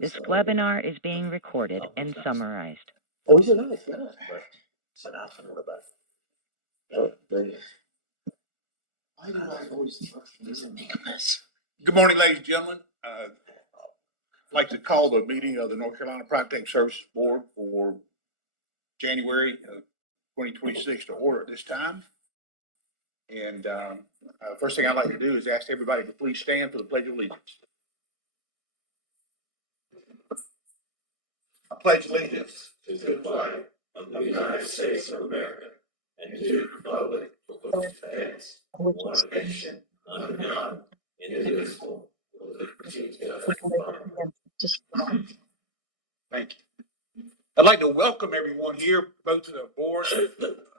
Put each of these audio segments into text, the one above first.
This webinar is being recorded and summarized. Oh, he's a nice guy. Oh, why do I always trust these and make a mess? Good morning, ladies and gentlemen. I'd like to call the meeting of the North Carolina Private Sector Services Board for January of 2026 to order at this time. And first thing I'd like to do is ask everybody to please stand for the Pledge of Allegiance. I pledge allegiance To the flag of the United States of America and to the republic for which it stands, one nation, under God, indivisible, with liberty and justice for all. Thank you. I'd like to welcome everyone here, both to the board,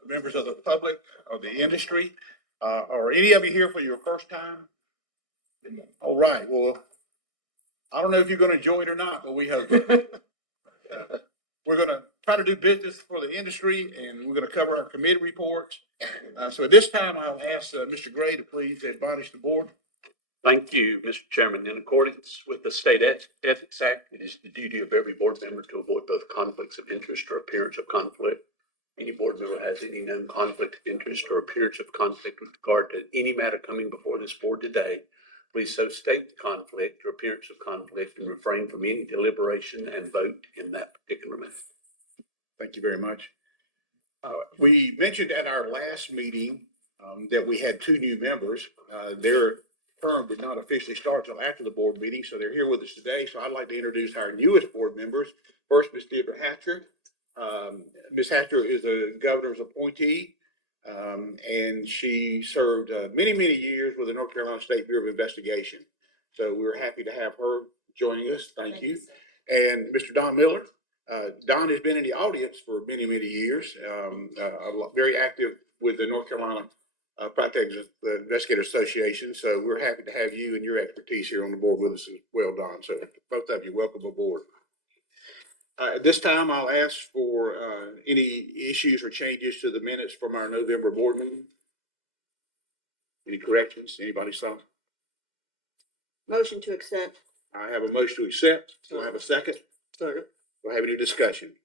members of the public, of the industry. Are any of you here for your first time? All right. Well, I don't know if you're going to enjoy it or not, but we have. We're going to try to do business for the industry, and we're going to cover our committee reports. So at this time, I'll ask Mr. Gray to please admonish the board. Thank you, Mr. Chairman. In accordance with the State Ethics Act, it is the duty of every board member to avoid both conflicts of interest or appearance of conflict. Any board member has any known conflict of interest or appearance of conflict with regard to any matter coming before this board today, please so state the conflict or appearance of conflict and refrain from any deliberation and vote in that particular matter. Thank you very much. We mentioned at our last meeting that we had two new members. Their term did not officially start until after the board meeting, so they're here with us today. So I'd like to introduce our newest board members. First, Ms. Deborah Hatcher. Ms. Hatcher is the governor's appointee, and she served many, many years with the North Carolina State Bureau of Investigation. So we're happy to have her joining us. Thank you. And Mr. Don Miller. Don has been in the audience for many, many years, very active with the North Carolina Private Sector Investigator Association. So we're happy to have you and your expertise here on the board with us as well, Don. So both of you, welcome aboard. At this time, I'll ask for any issues or changes to the minutes from our November board meeting. Any corrections? Anybody saw? Motion to accept. I have a motion to accept. Do I have a second? Second. Do I have any discussion?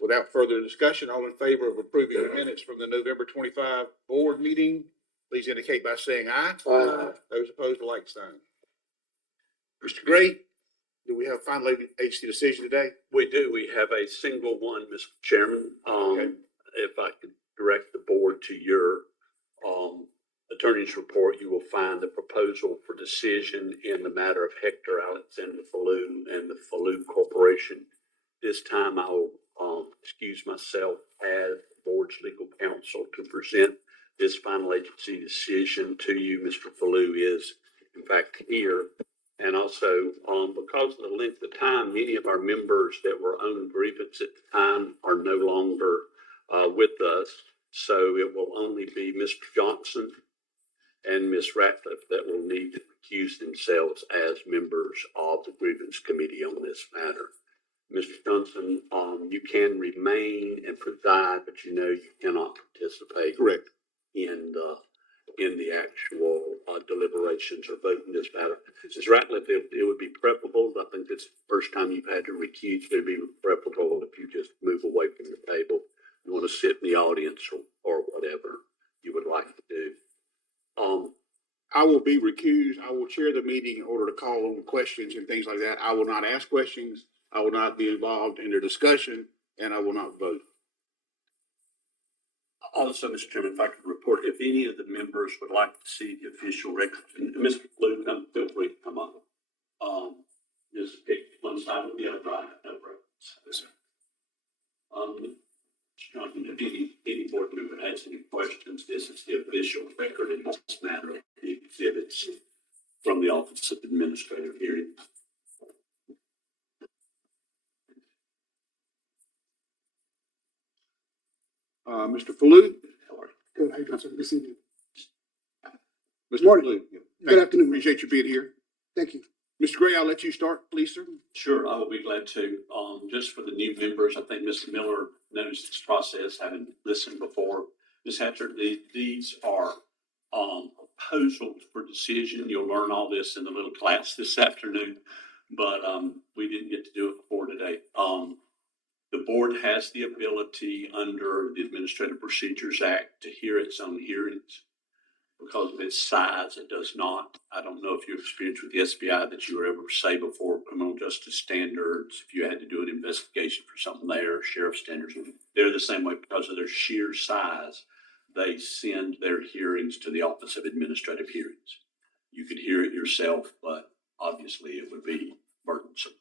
Without further discussion, all in favor of approving the minutes from the November 25 board meeting, please indicate by saying aye. Aye. Those opposed, a like sign. Mr. Gray, do we have a final agency decision today? We do. We have a single one, Mr. Chairman. Okay. If I could direct the board to your attorney's report, you will find the proposal for decision in the matter of Hector Alexander Falloux and the Falloux Corporation. This time I will excuse myself as the board's legal counsel to present this final agency decision to you. Mr. Falloux is in fact here. And also, because of the length of time, many of our members that were on grievance at the time are no longer with us. So it will only be Mr. Johnson and Ms. Ratcliffe that will need to recuse themselves as members of the grievance committee on this matter. Mr. Johnson, you can remain and preside, but you know you cannot participate. Correct. In the actual deliberations or vote in this matter. Ms. Ratcliffe, it would be preferable. I think it's the first time you've had to recuse. It would be preferable if you just move away from the table. You want to sit in the audience or whatever you would like to do. I will be recused. I will chair the meeting in order to call on questions and things like that. I will not ask questions. I will not be involved in the discussion, and I will not vote. Also, Mr. Chairman, if I could report, if any of the members would like to see the official record, Mr. Blue, feel free to come up. Just pick one side or the other, right? No problem. Johnson, if any board member has any questions, this is the official record in this matter of the exhibits from the Office of Administrative Hearing. Mr. Falloux? Good. How you doing, sir? Good to see you. Mr. Falloux. Good afternoon. Appreciate you being here. Thank you. Mr. Gray, I'll let you start, please, sir. Sure, I will be glad to. Just for the new members, I think Mr. Miller knows this process, having listened before. Ms. Hatcher, these are proposals for decision. You'll learn all this in the little class this afternoon, but we didn't get to do it before today. The board has the ability under the Administrative Procedures Act to hear its own hearings. Because of its size, it does not. I don't know if you've experienced with the SBI that you were ever say before criminal justice standards, if you had to do an investigation for something there, sheriff standards, they're the same way because of their sheer size. They send their hearings to the Office of Administrative Hearings. You could hear it yourself, but obviously it would be burdensome.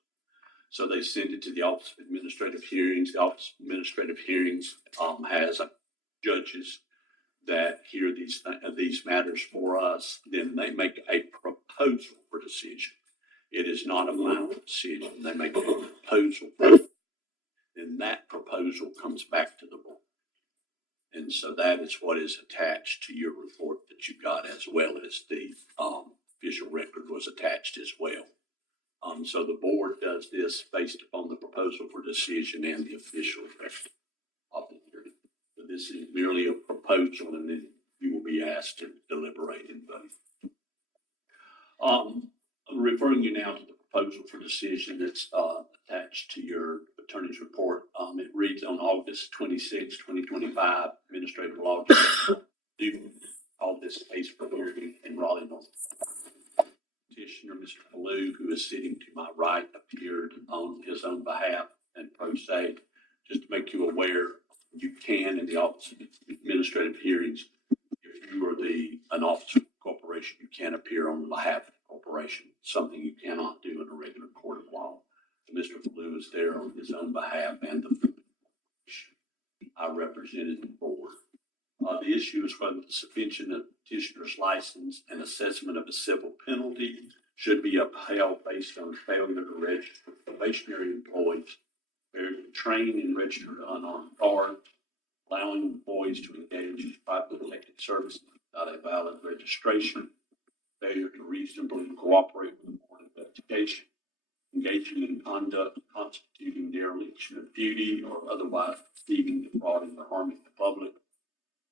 So they send it to the Office of Administrative Hearings. The Office of Administrative Hearings has judges that hear these matters for us. Then they make a proposal for decision. It is not a final decision. They make a proposal. Then that proposal comes back to the board. And so that is what is attached to your report that you got, as well as the official record was attached as well. So the board does this based upon the proposal for decision and the official record of the hearing. So this is merely a proposal, and then you will be asked to deliberate and vote. I'm referring you now to the proposal for decision that's attached to your attorney's report. It reads on August 26, 2025, Administrative Law Judge do call this case for hearing in Raleigh, North Carolina. Petitioner, Mr. Fallu, who is sitting to my right, appeared on his own behalf and pro se. Just to make you aware, you can, in the Office of Administrative Hearings, if you are an officer of the corporation, you can appear on behalf of the corporation, something you cannot do in a regular court of law. So Mr. Fallu is there on his own behalf and the corporation. I represented the board. The issue is whether the suspension of petitioner's license and assessment of a civil penalty should be upheld based on failure to register probationary employees, failure to train and register unarmed guards, allowing employees to engage in private elected services without a valid registration, failure to reasonably cooperate with the board investigation, engaging in conduct constituting dereliction of duty or otherwise deceiving, defrauding, or harming the public,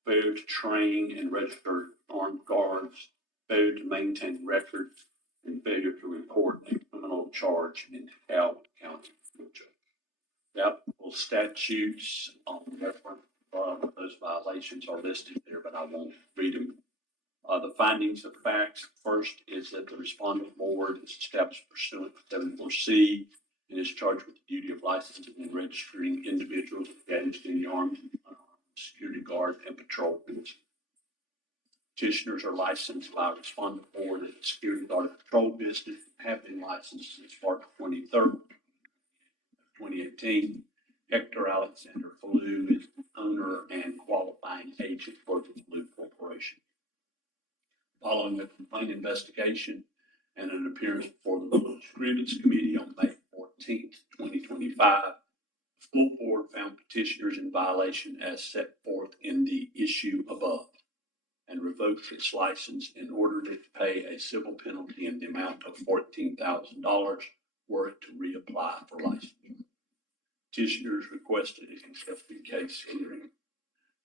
failure to train and register armed guards, failure to maintain records, and failure to report a criminal charge in DeKalb County, Georgia. The applicable statutes on reference those violations are listed there, but I won't read them. The findings of facts, first, is that the respondent board is established pursuant to 74C and is charged with the duty of licensing and registering individuals engaged in the armed security guard and patrol business. Petitioners are licensed by a respondent board in the security guard and patrol business, have been licensed since March 23rd, 2018. Hector Alexander Fallu is the owner and qualifying agent for the Fallu Corporation. Following a complaint investigation and an appearance before the Village Grievance Committee on May 14th, 2025, the full board found petitioners in violation as set forth in the issue above and revoked its license and ordered it to pay a civil penalty in the amount of $14,000 were it to reapply for licensure. Petitioners requested a contested case hearing.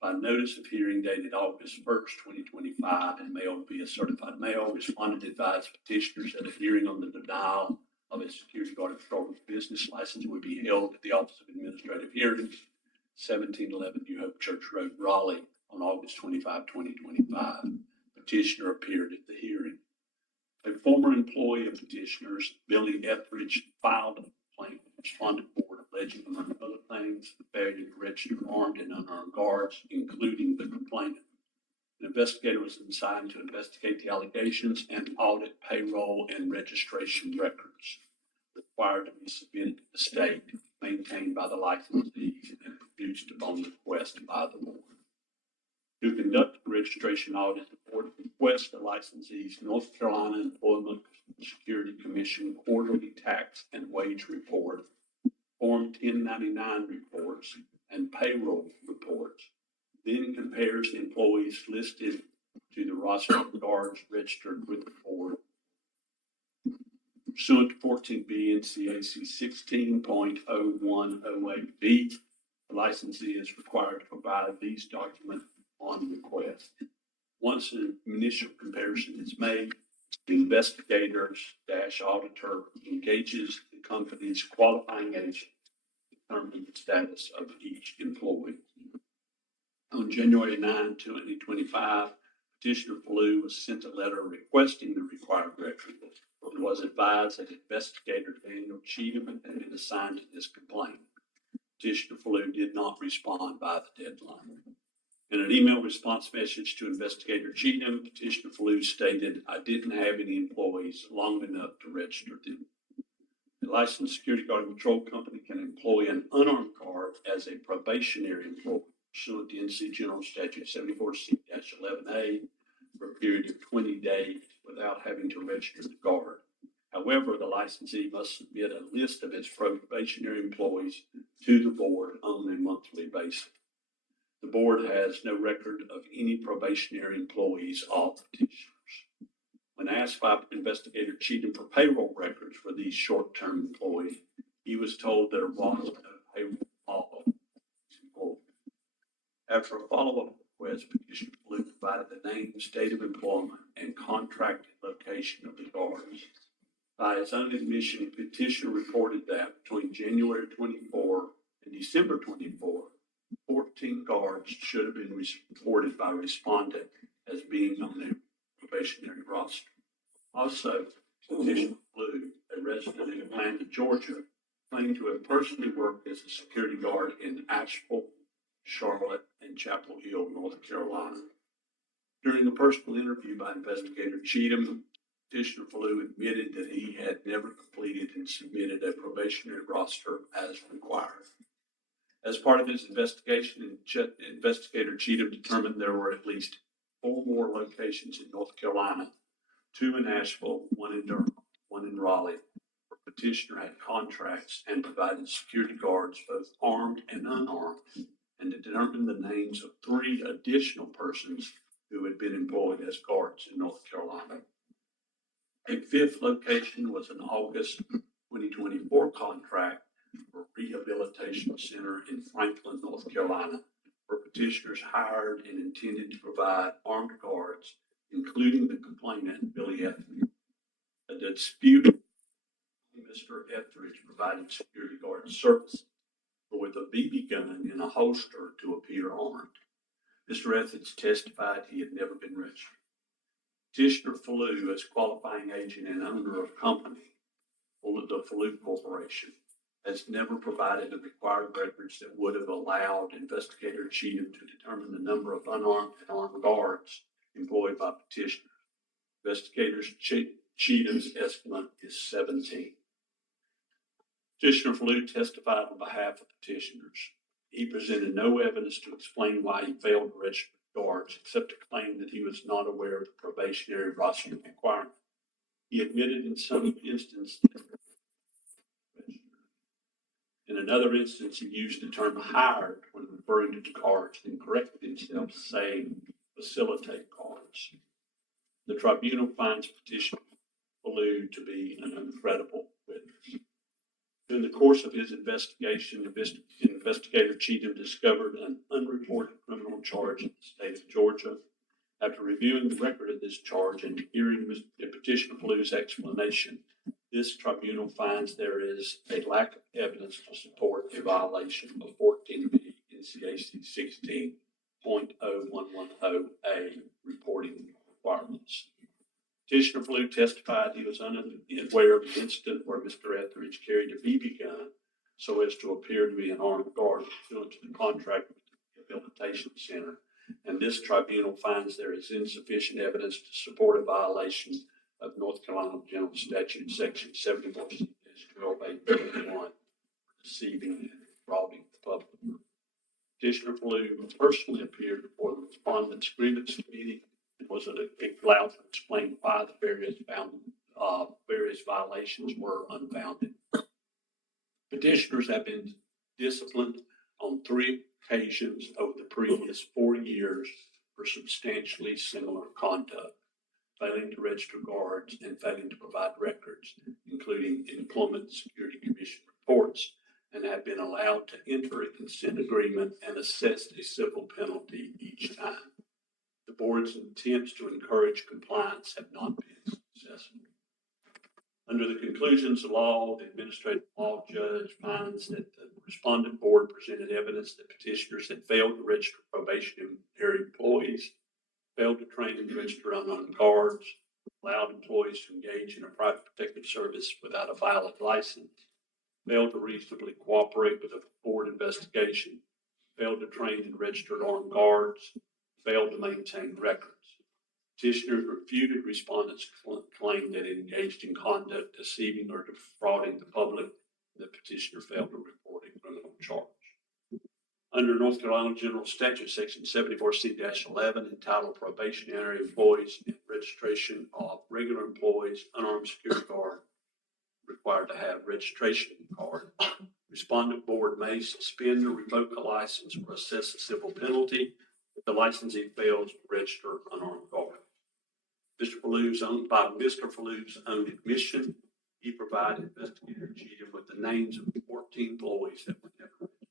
By notice of hearing dated August 1st, 2025, and mailed via certified mail, respondent advised petitioners that a hearing on the denial of a security guard and patrol business license would be held at the Office of Administrative Hearings, 1711 New Hope Church Road, Raleigh, on August 25, 2025. Petitioner appeared at the hearing. A former employee of petitioners, Billy Etheridge, filed a complaint with the respondent board alleging, among other things, the failure to register armed and unarmed guards, including the complainant. An investigator was assigned to investigate the allegations and audit payroll and registration records required to be submitted to the state, maintained by the licensees, and produced upon request by the board. To conduct the registration audit, the board requests the licensees North Carolina Employment Security Commission quarterly tax and wage report, Form 1099 reports, and payroll reports, then compares the employees listed to the roster of guards registered with the board. Pursuant to 14B NCAC 16.0108B, the licensee is required to provide these documents on request. Once an initial comparison is made, the investigator/auditor engages the company's qualifying agent to determine the status of each employee. On January 9, 2025, Petitioner Fallu was sent a letter requesting the required record and was advised that investigator Daniel Cheatham had been assigned to this complaint. Petitioner Fallu did not respond by the deadline. In an email response message to investigator Cheatham, Petitioner Fallu stated, "I didn't have any employees long enough to register them." A licensed security guard and patrol company can employ an unarmed guard as a probationary employee pursuant to NC General Statute 74C-11A for a period of 20 days without having to register the guard. However, the licensee must submit a list of its probationary employees to the board on a monthly basis. The board has no record of any probationary employees of petitioners. When asked by investigator Cheatham for payroll records for these short-term employees, he was told there was no payroll follow-up. After a follow-up request, petitioner provided the name, date of employment, and contracted location of the guards. By his own admission, petitioner reported that between January 24 and December 24, 14 guards should have been reported by respondent as being on their probationary roster. Also, petitioner Fallu, a resident in Atlanta, Georgia, claimed to have personally worked as a security guard in Asheville, Charlotte, and Chapel Hill, North Carolina. During a personal interview by investigator Cheatham, petitioner Fallu admitted that he had never completed and submitted a probationary roster as required. As part of his investigation, investigator Cheatham determined there were at least 4 more locations in North Carolina, 2 in Asheville, 1 in Durham, 1 in Raleigh, where petitioner had contracts and provided security guards, both armed and unarmed, and determined the names of 3 additional persons who had been employed as guards in North Carolina. A 5th location was an August 2024 contract for Rehabilitation Center in Franklin, North Carolina, where petitioners hired and intended to provide armed guards, including the complainant, Billy Etheridge. A dispute, Mr. Etheridge provided security guard services, but with a BB gun in a holster to appear armed. Mr. Etheridge testified he had never been registered. Petitioner Fallu, as qualifying agent and owner of company, the Fallu Corporation, has never provided the required records that would have allowed investigator Cheatham to determine the number of unarmed and armed guards employed by petitioner. Investigator Cheatham's estimate is 17. Petitioner Fallu testified on behalf of petitioners. He presented no evidence to explain why he failed to register guards, except to claim that he was not aware of the probationary roster requirement. He admitted in some instances. In another instance, he used the term hired when referring to the guards, then corrected himself, saying facilitate guards. The tribunal finds petitioner Fallu to be an incredible witness. During the course of his investigation, investigator Cheatham discovered an unreported criminal charge in the state of Georgia. After reviewing the record of this charge and hearing the petitioner Fallu's explanation, this tribunal finds there is a lack of evidence to support a violation of 14B NCAC 16.0110A reporting requirements. Petitioner Fallu testified he was unaware of the incident where Mr. Etheridge carried a BB gun so as to appear to be an armed guard pursuant to the contract with the Rehabilitation Center, and this tribunal finds there is insufficient evidence to support a violation of North Carolina General Statute Section 74C-12A-31, deceiving and defrauding the public. Petitioner Fallu personally appeared before the respondent's grievance committee and was allowed to explain why the various violations were unfounded. Petitioners have been disciplined on 3 occasions over the previous 4 years for substantially similar conduct, failing to register guards and failing to provide records, including Employment Security Commission reports, and have been allowed to enter a consent agreement and assess a civil penalty each time. The board's attempts to encourage compliance have not been successful. Under the conclusions of law, the administrative law judge finds that the respondent board presented evidence that petitioners had failed to register probationary employees, failed to train and register unarmed guards, allowed employees to engage in a private protective service without a valid license, failed to reasonably cooperate with a board investigation, failed to train and register armed guards, failed to maintain records. Petitioners refuted respondents' claim that it engaged in conduct deceiving or defrauding the public. The petitioner failed to report a criminal charge. Under North Carolina General Statute, Section 74C-11, entitled Probationary Employees and Registration of Regular Employees, Unarmed Security Guard required to have registration card. Respondent board may suspend or revoke a license or assess a civil penalty if the licensee fails to register unarmed guard. Mr. Fallou's own admission, he provided investigator Cheatham with the names of 14 employees that were never registered.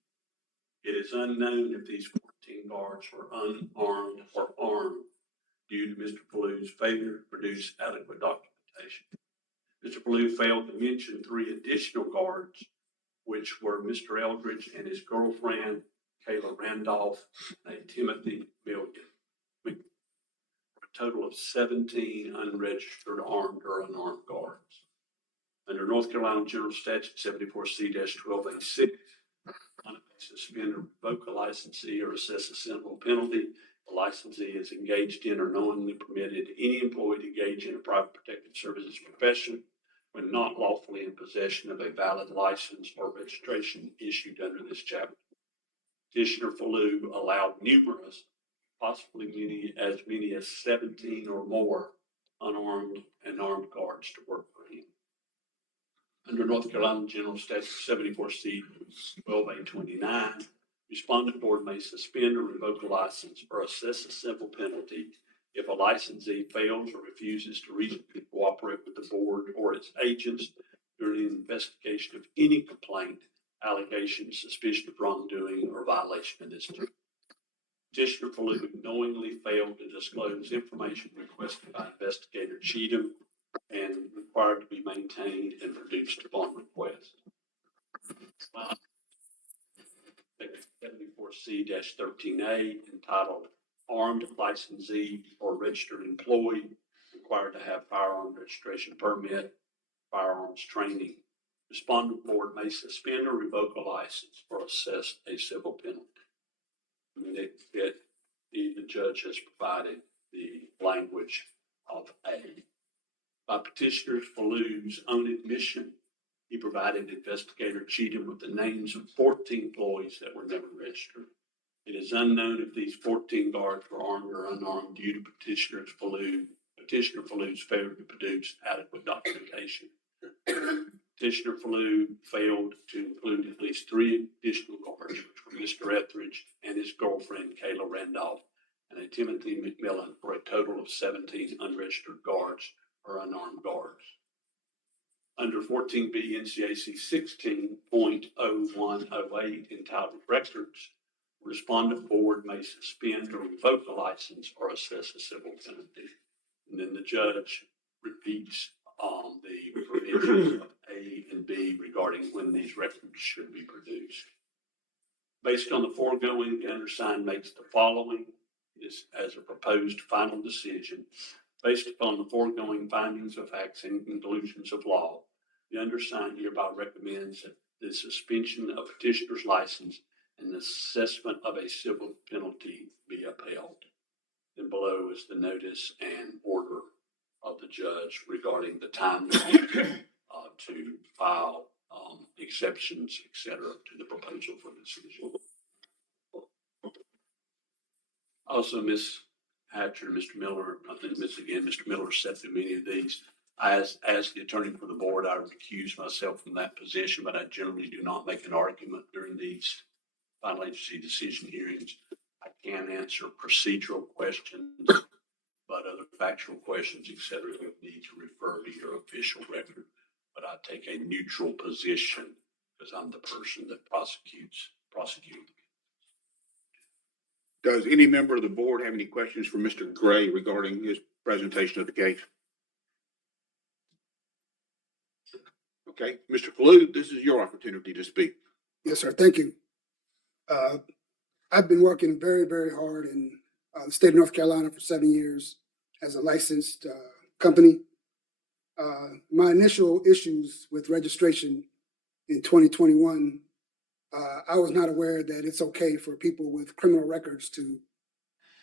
It is unknown if these 14 guards were unarmed or armed due to Mr. Fallou's failure to produce adequate documentation. Mr. Fallou failed to mention 3 additional guards, which were Mr. Eldridge and his girlfriend, Kayla Randolph, and Timothy Milligan. For a total of 17 unregistered armed or unarmed guards. Under North Carolina General Statute 74C-1286, suspend or revoke a licensee or assess a civil penalty. The licensee is engaged in or knowingly permitted any employee to engage in a private protective services profession when not lawfully in possession of a valid license or registration issued under this chapter. Petitioner Fallou allowed numerous, possibly many as 17 or more unarmed and armed guards to work for him. Under North Carolina General Statute 74C-12A29, respondent board may suspend or revoke a license or assess a civil penalty if a licensee fails or refuses to reasonably cooperate with the board or its agents during an investigation of any complaint, allegation, suspicion of wrongdoing, or violation of this term. Petitioner Fallou knowingly failed to disclose information requested by investigator Cheatham and required to be maintained and produced upon request. Section 74C-13A, entitled Armed Licensee or Registered Employee, required to have firearm registration permit, firearms training. Respondent board may suspend or revoke a license or assess a civil penalty. The judge has provided the language of A. By petitioner Fallou's own admission, he provided investigator Cheatham with the names of 14 employees that were never registered. It is unknown if these 14 guards were armed or unarmed due to petitioner Fallou's failure to produce adequate documentation. Petitioner Fallou failed to include at least 3 additional guards, which were Mr. Etheridge and his girlfriend, Kayla Randolph, and a Timothy McMillan, for a total of 17 unregistered guards or unarmed guards. Under 14B NCAC 16.0108, entitled Records, respondent board may suspend or revoke a license or assess a civil penalty. And then the judge repeats the provisions of A and B regarding when these records should be produced. Based on the foregoing, the undersigned makes the following as a proposed final decision. Based upon the foregoing findings of facts and conclusions of law, the undersigned hereby recommends that the suspension of petitioner's license and the assessment of a civil penalty be upheld. And below is the notice and order of the judge regarding the time to file exceptions, etc., to the proposal for decision. Also, Ms. Hatcher, Mr. Miller, I think Mr. Miller said through many of these. As the attorney for the board, I recuse myself from that position, but I generally do not make an argument during these final agency decision hearings. I can answer procedural questions, but other factual questions, etc., you need to refer to your official record. But I take a neutral position because I'm the person that prosecutes. Does any member of the board have any questions for Mr. Gray regarding his presentation of the case? Okay, Mr. Falou, this is your opportunity to speak. Yes, sir. Thank you. I've been working very, very hard in the state of North Carolina for 7 years as a licensed company. My initial issues with registration in 2021, I was not aware that it's okay for people with criminal records to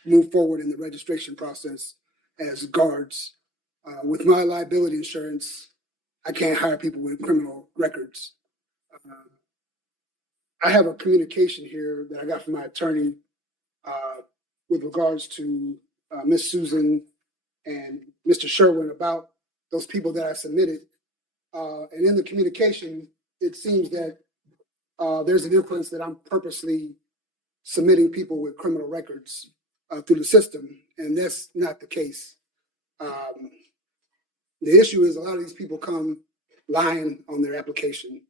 move forward in the registration process as guards. With my liability insurance, I can't hire people with criminal records. I have a communication here that I got from my attorney with regards to Miss Susan and Mr. Sherwin about those people that I submitted. And in the communication, it seems that there's an inference that I'm purposely submitting people with criminal records through the system, and that's not the case. The issue is a lot of these people come lying on their application.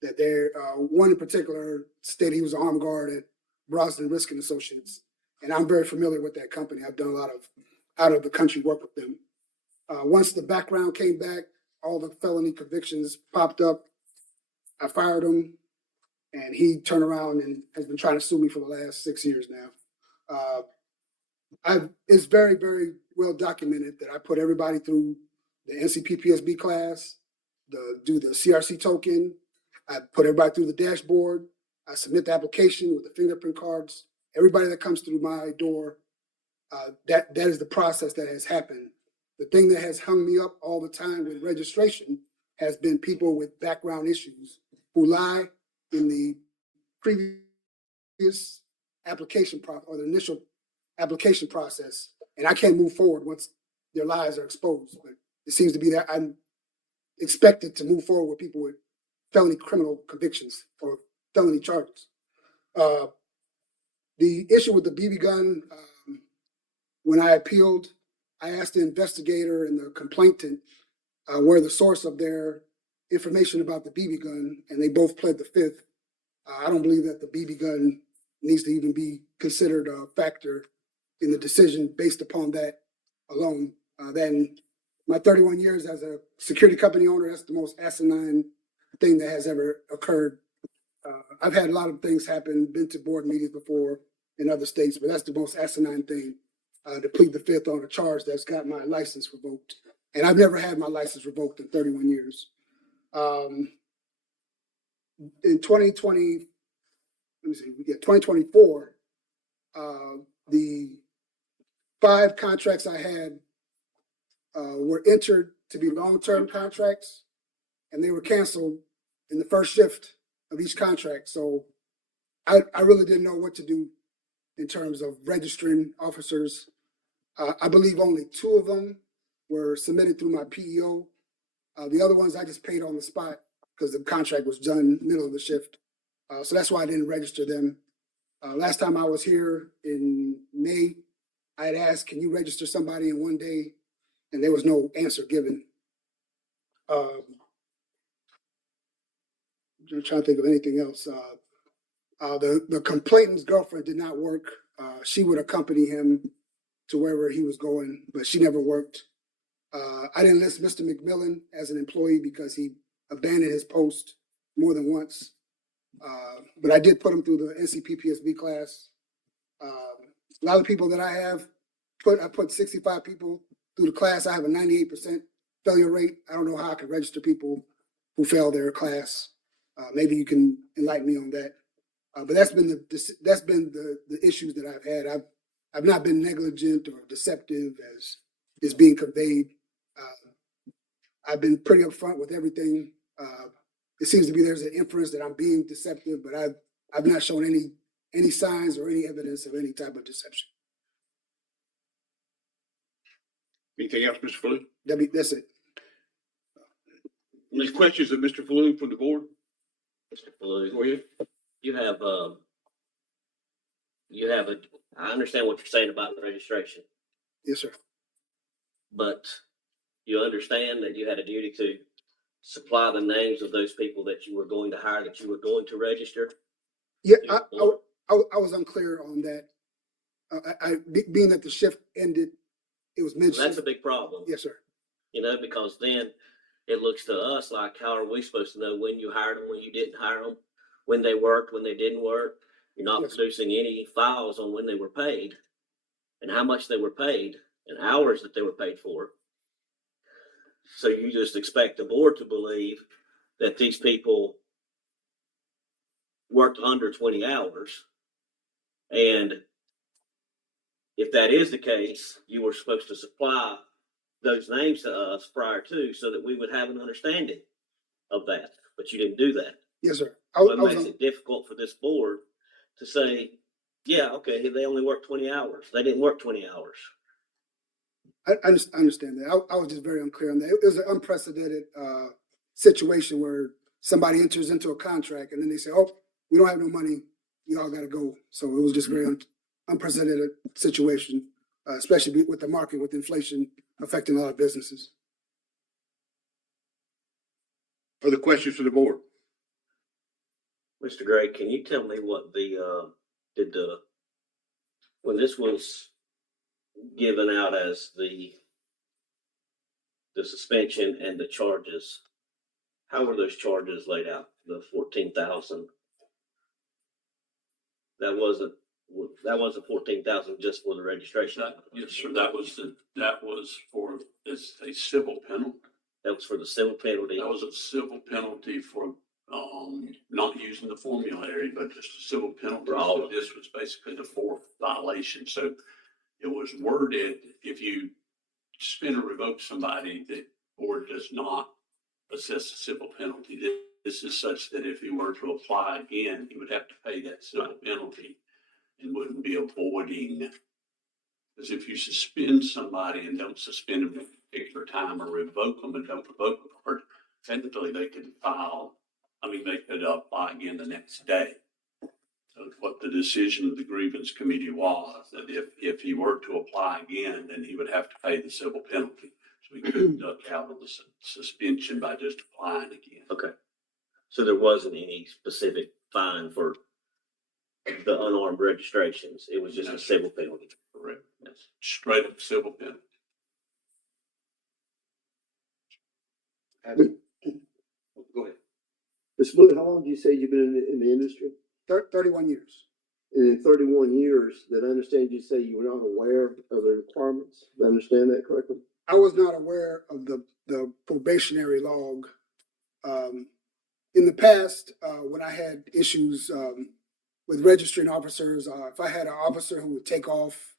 That they're one in particular stated he was an armed guard at Brosnan Risk and Associates, and I'm very familiar with that company. I've done a lot of out of the country work with them. Once the background came back, all the felony convictions popped up. I fired him, and he turned around and has been trying to sue me for the last 6 years now. It's very, very well documented that I put everybody through the NCPPSB class, do the CRC token. I put everybody through the dashboard. I submit the application with the fingerprint cards. Everybody that comes through my door, that is the process that has happened. The thing that has hung me up all the time with registration has been people with background issues who lie in the previous application or the initial application process, and I can't move forward once their lies are exposed. But it seems to be that I'm expected to move forward with people with felony criminal convictions or felony charges. The issue with the BB gun, when I appealed, I asked the investigator and the complainant where the source of their information about the BB gun, and they both pled the fifth. I don't believe that the BB gun needs to even be considered a factor in the decision based upon that alone. Then my 31 years as a security company owner, that's the most asinine thing that has ever occurred. I've had a lot of things happen, been to board meetings before in other states, but that's the most asinine thing, to plead the fifth on a charge that's got my license revoked. And I've never had my license revoked in 31 years. In 2020, 2024, the 5 contracts I had were entered to be long-term contracts, and they were canceled in the first shift of each contract. So I really didn't know what to do in terms of registering officers. I believe only 2 of them were submitted through my PEO. The other ones I just paid on the spot because the contract was done middle of the shift. So that's why I didn't register them. Last time I was here in May, I had asked, can you register somebody in 1 day? And there was no answer given. I'm trying to think of anything else. The complainant's girlfriend did not work. She would accompany him to wherever he was going, but she never worked. I didn't list Mr. McMillan as an employee because he abandoned his post more than once. But I did put him through the NCPPSB class. A lot of people that I put 65 people through the class. I have a 98% failure rate. I don't know how I can register people who fail their class. Maybe you can enlighten me on that. But that's been the issues that I've had. I've not been negligent or deceptive as is being conveyed. I've been pretty upfront with everything. It seems to be there's an inference that I'm being deceptive, but I've not shown any signs or any evidence of any type of deception. Anything else, Mr. Falou? That's it. Any questions of Mr. Falou from the board? Mr. Falou, Go ahead. you have I understand what you're saying about the registration, Yes, sir. but you understand that you had a duty to supply the names of those people that you were going to hire, that you were going to register? Yeah, I was unclear on that. Being that the shift ended, it was Well, that's a mid-shift. big problem, Yes, sir. you know, because then it looks to us like, how are we supposed to know when you hired them, when you didn't hire them, when they worked, when they didn't work? You're not Yes. producing any files on when they were paid and how much they were paid and hours that they were paid for. So you just expect the board to believe that these people worked under 20 hours. And if that is the case, you were supposed to supply those names to us prior to, so that we would have an understanding of that, but you didn't do that. Yes, sir. So it makes it difficult for this board to say, yeah, okay, they only worked 20 hours. They didn't work 20 hours. I understand that. I was just very unclear on that. It was an unprecedented situation where somebody enters into a contract and then they say, oh, we don't have no money. You all got to go. So it was just very unprecedented situation, especially with the market, with inflation affecting a lot of businesses. Further questions for the board? Mr. Gray, can you tell me what when this was given out as the suspension and the charges, how were those charges laid out? The 14,000. That wasn't 14,000 just for the registration. Yes, sir, that was for, it's a civil penalty. That was for the civil penalty. That was a civil penalty for, not using the formulary, but just a civil penalty. For all of This was basically the fourth violation. So it was worded, if you suspend or revoke somebody, the board does not assess a civil penalty. This is such that if he were to apply again, he would have to pay that civil penalty and wouldn't be avoiding. Because if you suspend somebody and don't suspend them at a particular time, or revoke them and don't revoke them, or technically they could they could apply again the next day. So what the decision of the grievance committee was, that if he were to apply again, then he would have to pay the civil penalty. So he couldn't duck out of the suspension by just applying again. Okay. So there wasn't any specific fine for the unarmed registrations. It was just a civil penalty. Correct. That's straight up civil penalty. Go ahead. Ms. Blue, how long did you say you've been in the industry? 31 years. And in 31 years, did I understand you say you were not aware of the requirements? Did I understand that correctly? I was not aware of the probationary log. In the past, when I had issues with registering officers, if I had an officer who would take off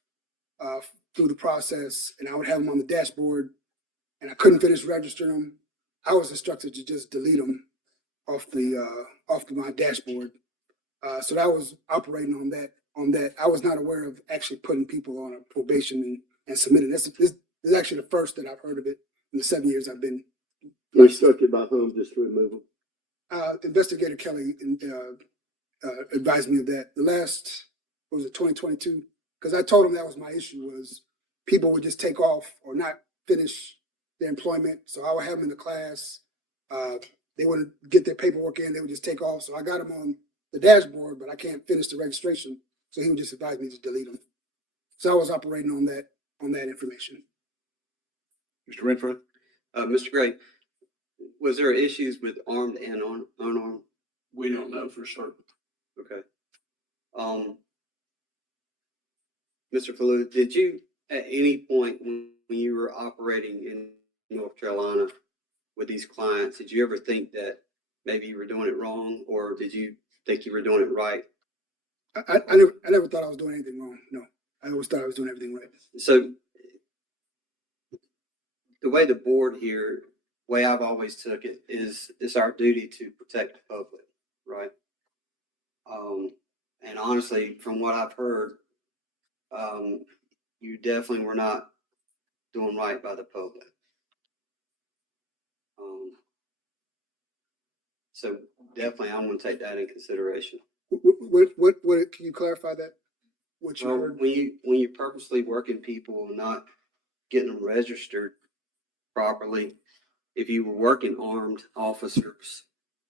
through the process and I would have them on the dashboard and I couldn't finish registering them, I was instructed to just delete them off my dashboard. So that was operating on that. I was not aware of actually putting people on a probation and submitting. This is actually the first that I've heard of it in the 7 years I've been. You're instructed by whom just to remove them? Investigator Kelly advised me of that. The last, what was it, 2022? Because I told him that was my issue, was people would just take off or not finish their employment. So I would have them in the class. They wouldn't get their paperwork in. They would just take off. So I got them on the dashboard, but I can't finish the registration. So he would just advise me to delete them. So I was operating on that information. Mr. Renfro? Mr. Gray, was there issues with armed and unarmed? We don't know for certain. Okay. Mr. Falou, did you at any point when you were operating in North Carolina with these clients, did you ever think that maybe you were doing it wrong, or did you think you were doing it right? I never thought I was doing anything wrong. No, I always thought I was doing everything right. So the way the board here, way I've always took it is it's our duty to protect the public, right? And honestly, from what I've heard, you definitely were not doing right by the public. So definitely, I'm going to take that in consideration. What can you clarify that? What you heard? When you're purposely working people and not getting them registered properly, if you were working armed officers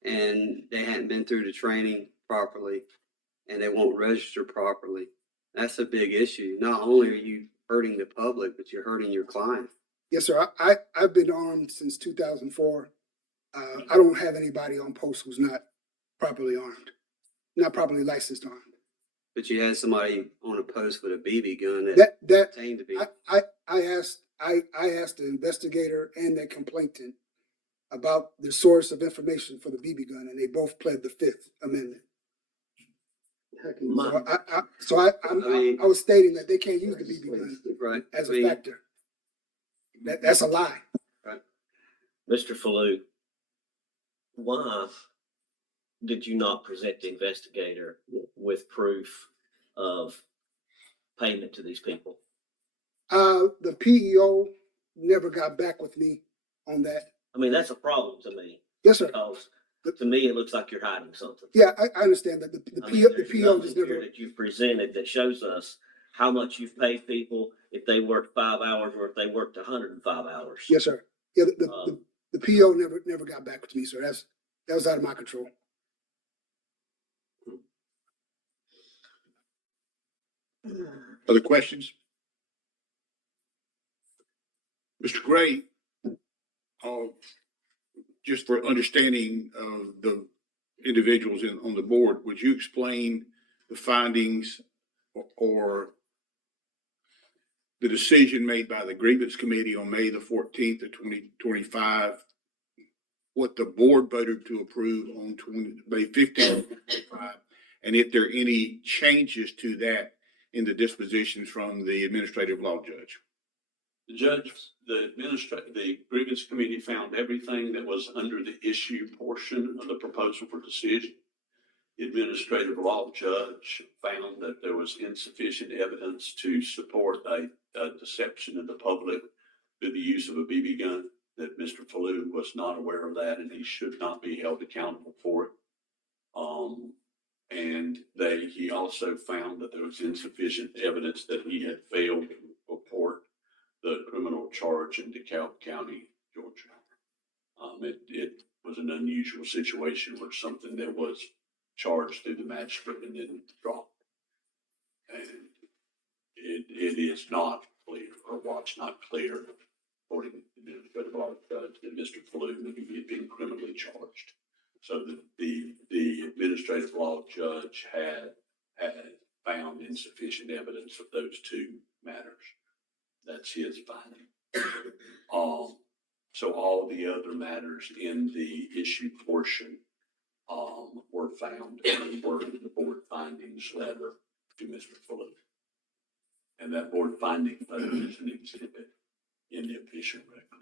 and they hadn't been through the training properly and they won't register properly, That's a big issue. Not only are you hurting the public, but you're hurting your client. Yes, sir. I've been armed since 2004. I don't have anybody on post who's not properly armed, not properly licensed armed. But you had somebody on a post with a BB gun that That claimed to be. I asked the investigator and the complainant about the source of information for the BB gun, and they both pled the Fifth Amendment. So I was stating that they can't use the BB gun Right. as a factor. That's a lie. Mr. Falou, why did you not present the investigator with proof of payment to these people? The PEO never got back with me on that. I mean, that's a problem to me. Yes, sir. Because to me, it looks like you're hiding something. Yeah, I understand that the I mean, PEO there's just nothing here never. that you've presented that shows us how much you've paid people if they worked 5 hours or if they worked 105 hours. Yes, sir. Yeah, the PO never got back with me, sir. That was out of my control. Other questions? Mr. Gray, just for understanding of the individuals on the board, would you explain the findings or the decision made by the grievance committee on May the 14th of 2025, what the board voted to approve on May 15th, 2025, and if there are any changes to that in the dispositions from the administrative law judge? The judge, the grievance committee found everything that was under the issue portion of the proposal for decision. The administrative law judge found that there was insufficient evidence to support a deception of the public through the use of a BB gun, that Mr. Falou was not aware of that and he should not be held accountable for it. And he also found that there was insufficient evidence that he had failed to report the criminal charge in DeKalb County, Georgia. It was an unusual situation where something that was charged through the magistrate and then dropped. And it is not clear, or was not clear, according to the administrative law judge, that Mr. Falou had been criminally charged. So the administrative law judge had found insufficient evidence of those two matters. That's his finding. So all the other matters in the issue portion were found in the board findings letter to Mr. Falou. And that board finding letter is an exhibit in the official record.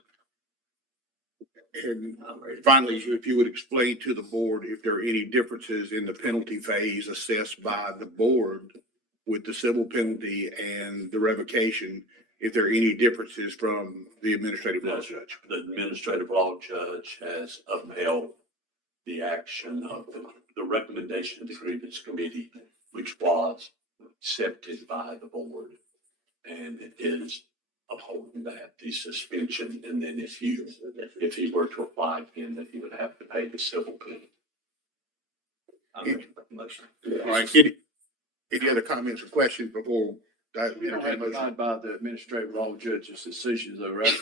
And finally, if you would explain to the board if there are any differences in the penalty phase assessed by the board with the civil penalty and the revocation, if there are any differences from the administrative law judge. The administrative law judge has upheld the action of the recommendation of the grievance committee, which was accepted by the board, and it is upholding that, the suspension, and then if he were to apply again, that he would have to pay the civil penalty. I'll make the motion. All right, any other comments or questions before that? You don't have to abide by the administrative law judge's decisions though, right?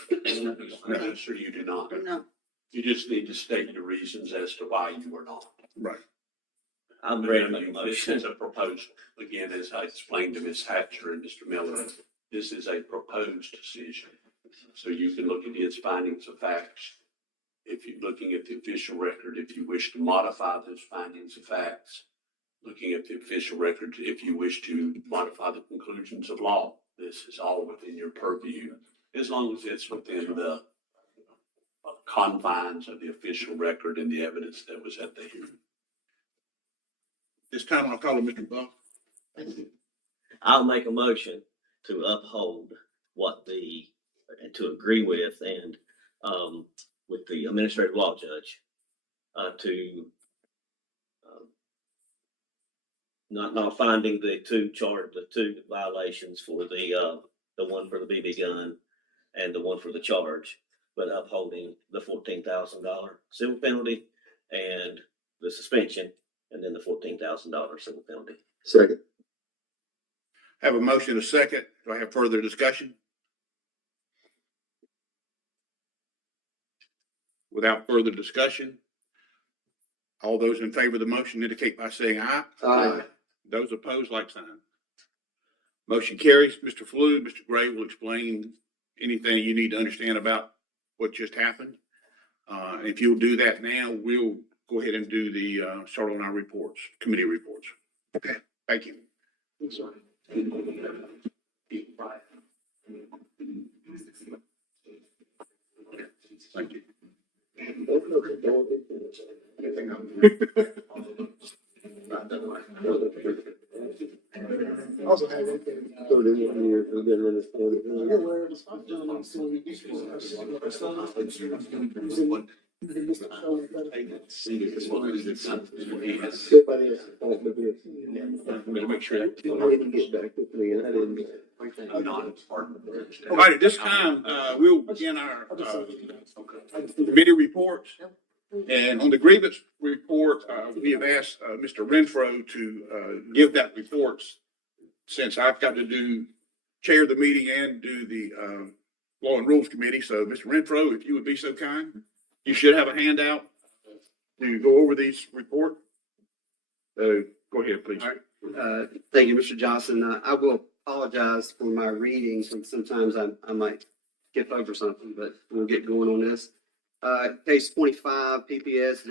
No, sir, you do not. No. You just need to state the reasons as to why you were not. Right. I'm ready to make a This motion. is a proposal. Again, as I explained to Ms. Hatcher and Mr. Miller, this is a proposed decision. So you can look at his findings of facts. If you're looking at the official record, if you wish to modify those findings of facts, looking at the official record, if you wish to modify the conclusions of law, this is all within your purview, as long as it's within the confines of the official record and the evidence that was at the hearing. This time I'll call on Mr. Buck. I'll make a motion to uphold and to agree with and with the administrative law judge to not finding the two violations for the one for the BB gun and the one for the charge, but upholding the $14,000 civil penalty and the suspension, and then the $14,000 civil penalty. Second. Have a motion, a second. Do I have further discussion? Without further discussion, all those in favor of the motion indicate by saying aye. Aye. Those opposed, like sign. Motion carries. Mr. Falloon, Mr. Gray will explain anything you need to understand about what just happened. If you'll do that now, we'll go ahead and do the, start on our reports, committee reports. Okay, thank you. Thank you. Also have it. So they want me to get understand it. Yeah, where it's Make sure that. I didn't get back with me and I didn't. All right, at this time, we'll begin our, committee reports. And on the grievance report, we have asked, Mr. Renfro to, give that report since I've got to chair the meeting and do the, Law and Rules Committee. So Mr. Renfro, if you would be so kind, you should have a handout to go over these report. Go ahead, please. Thank you, Mr. Johnson. I will apologize for my reading, since sometimes I might skip over something, but we'll get going on this. Case 25, PPS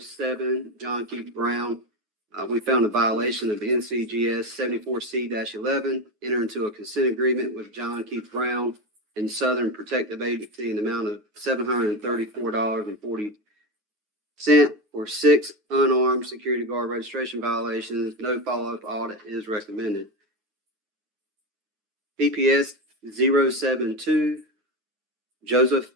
007, John Keith Brown. We found a violation of NCGS 74C-11, enter into a consent agreement with John Keith Brown and Southern Protective Agency in the amount of $734.40 for 6 unarmed security guard registration violations. No follow-up audit is recommended. PPS 072, Joseph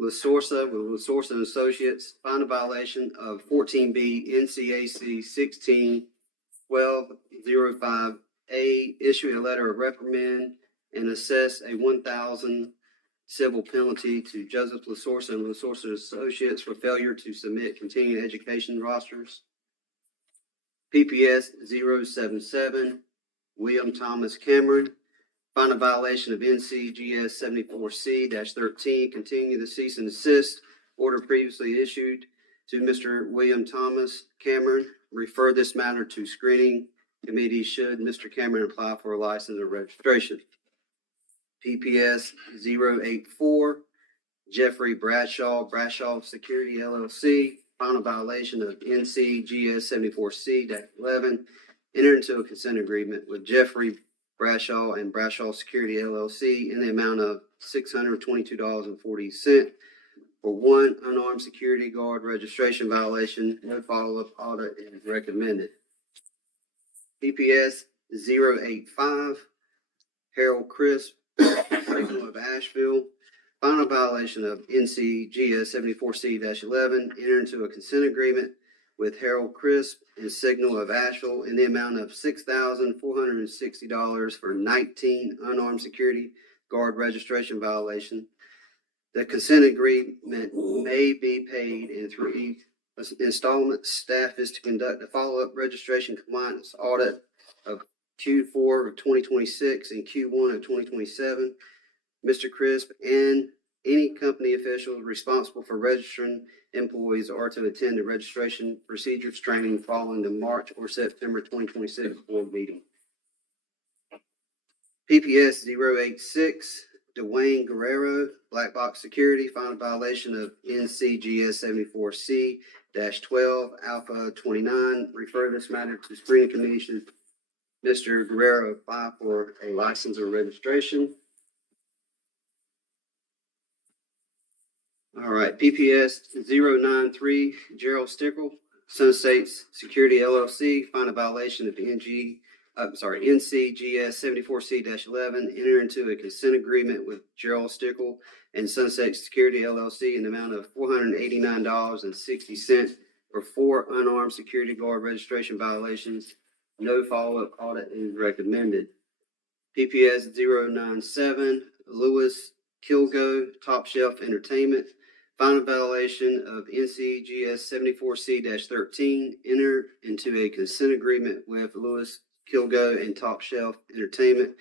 LaSorsa with LaSorsa and Associates, find a violation of 14B NCAC 16-1205A, issue a letter of reprimand and assess a $1,000 civil penalty to Joseph LaSorsa and LaSorsa Associates for failure to submit continuing education rosters. PPS 077, William Thomas Cameron, find a violation of NCGS 74C-13, continue the cease and desist order previously issued to Mr. William Thomas Cameron. Refer this matter to screening committee should Mr. Cameron apply for a license or registration. PPS 084, Jeffrey Bradshaw, Bradshaw Security LLC, find a violation of NCGS 74C-11, enter into a consent agreement with Jeffrey Bradshaw and Bradshaw Security LLC in the amount of $622.40 for 1 unarmed security guard registration violation. No follow-up audit is recommended. PPS 085, Harold Crisp, Signal of Asheville, final violation of NCGS 74C-11, enter into a consent agreement with Harold Crisp and Signal of Asheville in the amount of $6,460 for 19 unarmed security guard registration violation. The consent agreement may be paid in 3 installments. Staff is to conduct a follow-up registration compliance audit of Q4 of 2026 and Q1 of 2027. Mr. Crisp and any company officials responsible for registering employees are to attend the registration procedures training following the March or September 2026 board meeting. PPS 086, Dwayne Guerrero, Black Box Security, found a violation of NCGS 74C-12 Alpha 29. Refer this matter to screening committee should Mr. Guerrero apply for a license or registration. All right, PPS 093, Gerald Stickle, Sunstates Security LLC, find a violation of NCGS 74C-11, enter into a consent agreement with Gerald Stickle and Sunset Security LLC in the amount of $489.60 for 4 unarmed security guard registration violations. No follow-up audit is recommended. PPS 097, Lewis Kilgo, Top Shelf Entertainment, find a violation of NCGS 74C-13, enter into a consent agreement with Lewis Kilgo and Top Shelf Entertainment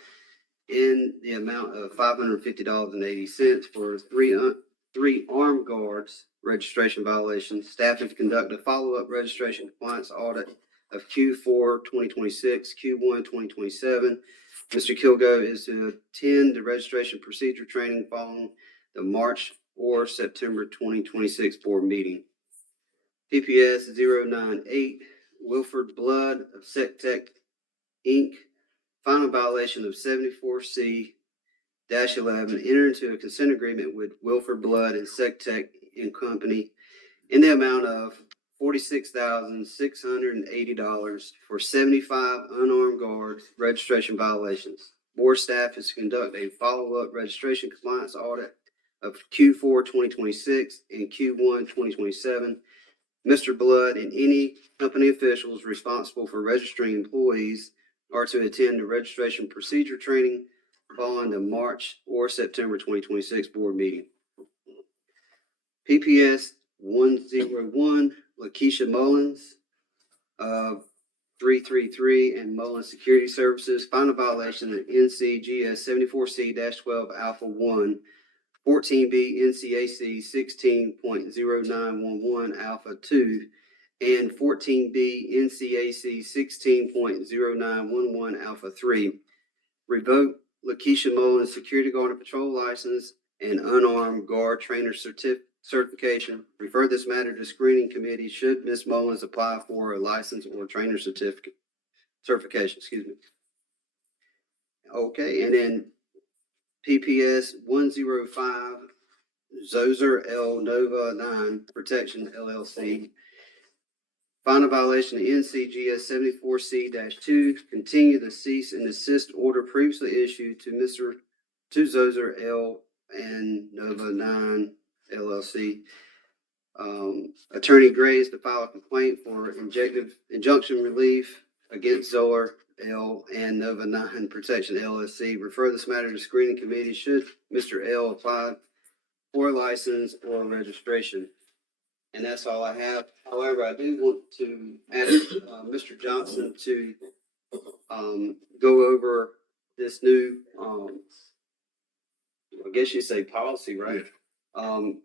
in the amount of $550.80 for three armed guards registration violations. Staff has conducted a follow-up registration compliance audit of Q4 2026, Q1 2027. Mr. Kilgo is to attend the registration procedure training following the March or September 2026 board meeting. PPS 098, Wilford Blood of SecTech Inc., final violation of 74C-11, enter into a consent agreement with Wilford Blood and SecTech and Company in the amount of $46,680 for 75 unarmed guards registration violations. Board staff is to conduct a follow-up registration compliance audit of Q4 2026 and Q1 2027. Mr. Blood and any company officials responsible for registering employees are to attend the registration procedure training following the March or September 2026 board meeting. PPS 101, Lakeisha Mullins of 333 and Mullins Security Services, final violation of NCGS 74C-12 Alpha 1, 14B NCAC 16.0911 Alpha 2, and 14B NCAC 16.0911 Alpha 3. Revoke Lakeisha Mullins Security Guard and Patrol License and Unarmed Guard Trainer Certification. Refer this matter to Screening Committee should Ms. Mullins apply for a license or trainer certification. Okay, and then PPS 105, Zoser L Nova 9 Protection LLC. Final violation of NCGS 74C-2. Continue the cease and desist order previously issued to Zoser L and Nova 9 LLC. Attorney Graves to file a complaint for injunction relief against Zoller L and Nova 9 Protection LLC. Refer this matter to Screening Committee should Mr. L apply for a license or registration. And that's all I have. However, I do want to ask Mr. Johnson to go over this new, I guess you say policy, right?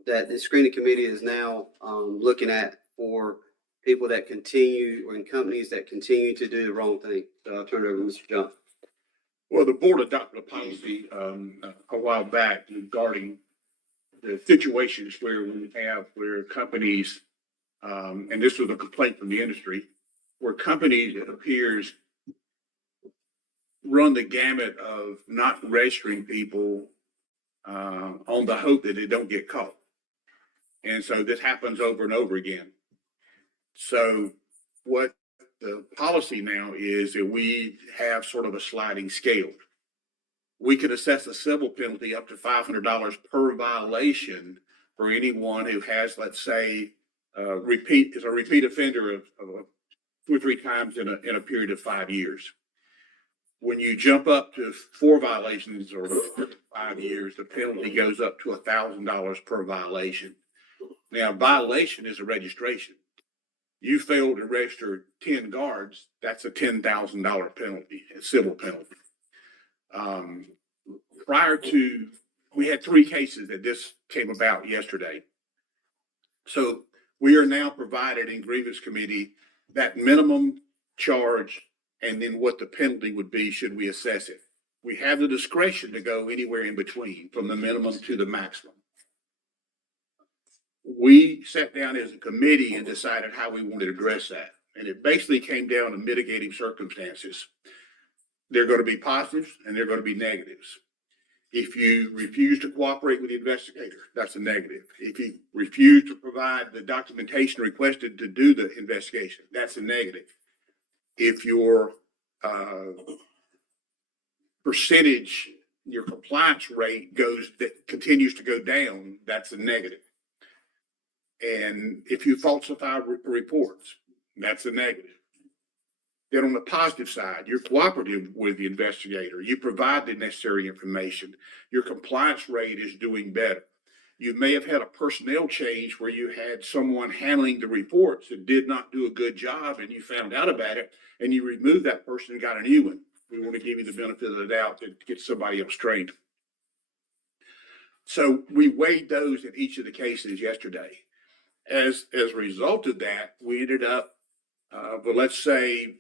That the Screening Committee is now looking at for people that continue or in companies that continue to do the wrong thing. So I'll turn it over to Mr. Johnson. Well, the board adopted a policy a while back regarding the situations where companies, and this was a complaint from the industry, where companies, it appears, run the gamut of not registering people on the hope that they don't get caught. And so this happens over and over again. So what the policy now is that we have sort of a sliding scale. We can assess a civil penalty up to $500 per violation for anyone who has, let's say, is a repeat offender of 2 or 3 times in a period of 5 years. When you jump up to 4 violations or 5 years, the penalty goes up to $1,000 per violation. Now, violation is a registration. You fail to register 10 guards, that's a $10,000 penalty, a civil penalty. We had 3 cases that this came about yesterday. So we are now provided in grievance committee that minimum charge and then what the penalty would be should we assess it. We have the discretion to go anywhere in between from the minimum to the maximum. We sat down as a committee and decided how we wanted to address that. And it basically came down to mitigating circumstances. There are going to be positives and there are going to be negatives. If you refuse to cooperate with the investigator, that's a negative. If you refuse to provide the documentation requested to do the investigation, that's a negative. If your percentage, your compliance rate continues to go down, that's a negative. And if you falsify reports, that's a negative. Then on the positive side, you're cooperative with the investigator. You provide the necessary information. Your compliance rate is doing better. You may have had a personnel change where you had someone handling the reports that did not do a good job and you found out about it and you removed that person and got a new one. We want to give you the benefit of the doubt to get somebody else trained. So we weighed those in each of the cases yesterday. As a result of that, we ended up, but let's say,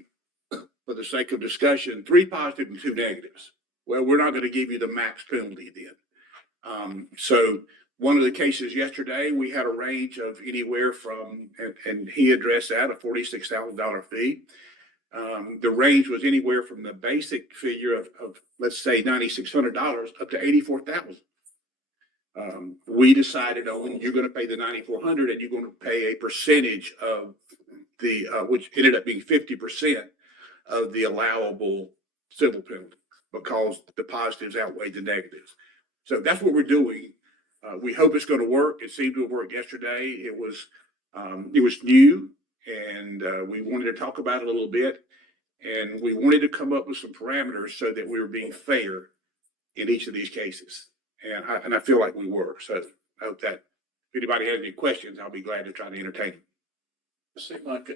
for the sake of discussion, 3 positive and 2 negatives. Well, we're not going to give you the max penalty then. So one of the cases yesterday, we had a range of anywhere from, and he addressed that, a $46,000 fee. The range was anywhere from the basic figure of let's say $9,600 up to $84,000. We decided, you're going to pay the $9,400 and you're going to pay a percentage of the, which ended up being 50% of the allowable civil penalty because the positives outweigh the negatives. So that's what we're doing. We hope it's going to work. It seemed to have worked yesterday. It was new, and we wanted to talk about it a little bit, and we wanted to come up with some parameters so that we were being fair in each of these cases. And I feel like we were. So I hope that if anybody has any questions, I'll be glad to try to entertain them. It seemed like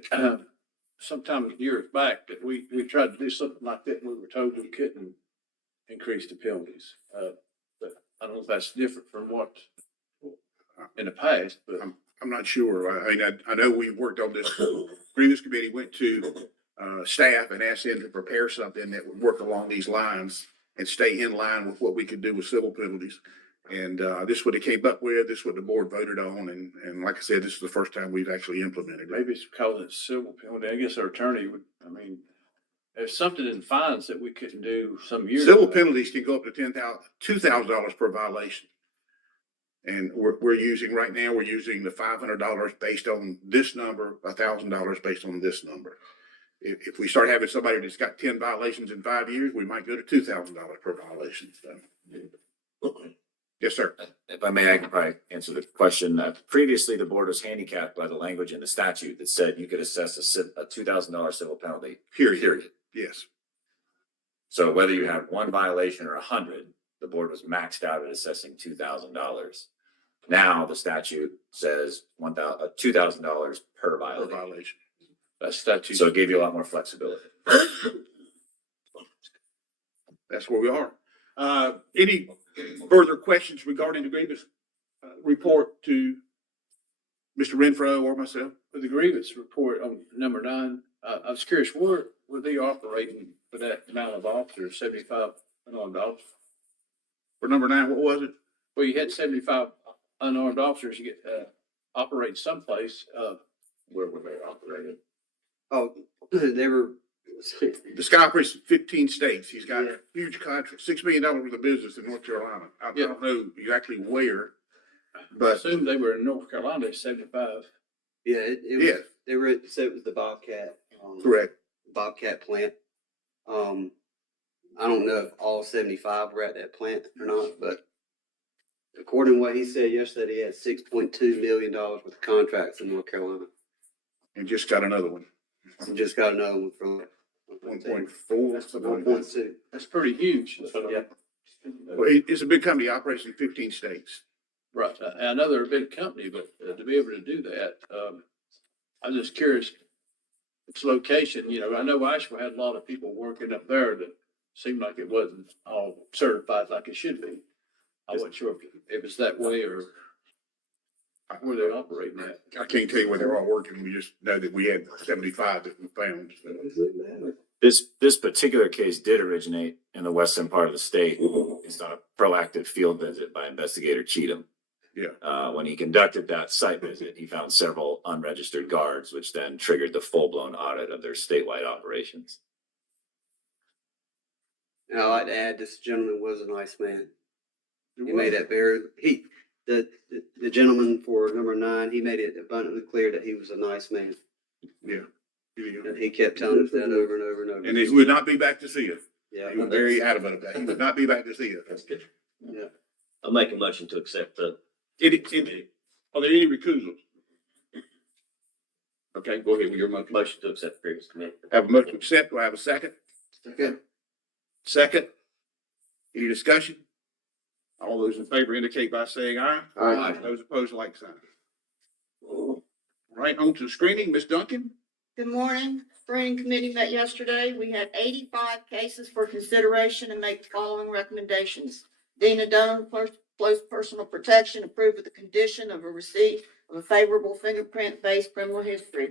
sometime years back that we tried to do something like that and we were told we couldn't increase the penalties. But I don't know if that's different from what in the past, but I'm not sure. I mean, I know we worked on this. Grievance committee went to staff and asked them to prepare something that would work along these lines and stay in line with what we could do with civil penalties. And this is what they came up with. This is what the board voted on. And like I said, this is the first time we've actually implemented it. maybe it's because it's civil penalty. I guess our attorney would, I mean, there's something in fines that we couldn't do some years Civil ago. penalties can go up to $2,000 per violation. And we're using right now, we're using the $500 based on this number, $1,000 based on this number. If we start having somebody that's got 10 violations in 5 years, we might go to $2,000 per violation. So. Yes, sir. If I may, I can probably answer the question. Previously, the board was handicapped by the language in the statute that said you could assess a $2,000 civil penalty. Period. Yes. So whether you have 1 violation or 100, the board was maxed out at assessing $2,000. Now the statute says $2,000 per violation. That's statute. So it gave you a lot more flexibility. That's where we are. Any further questions regarding the grievance report to Mr. Renfro or myself? With the grievance report on number 9, I was curious, where were they operating for that amount of officers, 75 unarmed officers? For number 9, what was it? Well, you had 75 unarmed officers, you get, operate someplace, Where were they operating? Oh, they were, This guy operates in 15 states. He's got a huge contract, $6 million worth of business in North Carolina. I don't know exactly where, I but assume they were in North Carolina, 75. yeah, it was, they were at, so it was the Bobcat. correct. Bobcat plant. I don't know if all 75 were at that plant or not, but according to what he said yesterday, he had $6.2 million worth of contracts in North Carolina. And just got another one. And just got another one from 1.4, something like that. 1.2. That's pretty huge. Yeah. Well, it's a big company, operates in 15 states. Right. I know they're a big company, but to be able to do that, I'm just curious. Its location, you know, I know Asheville had a lot of people working up there that seemed like it wasn't all certified like it should be. I wasn't sure if it was that way or where they're operating at. I can't tell you where they're all working. We just know that we had 75 that we found. So. This particular case did originate in the western part of the state. It's on a proactive field visit by investigator Cheatham. Yeah. When he conducted that site visit, he found several unregistered guards, which then triggered the full-blown audit of their statewide operations. And I'd like to add, this gentleman was a nice man. He made that very, the gentleman for number 9, he made it abundantly clear that he was a nice man. Yeah. And he kept telling us that over and over and over. And he would not be back to see us. Yeah. He was very adamant about that. He would not be back to see us. That's good. Yeah. I'll make a motion to accept the. Are there any recusals? Okay, go ahead with your motion. Motion to accept the previous committee. Have a motion to accept. Do I have a second? Okay. Second. Any discussion? All those in favor indicate by saying aye. Aye. Those opposed, like sign. All right, on to screening, Ms. Duncan. Good morning. Screening committee met yesterday. We had 85 cases for consideration and make the following recommendations. Dina Doan, close personal protection, approved with the condition of a receipt of a favorable fingerprint-based criminal history.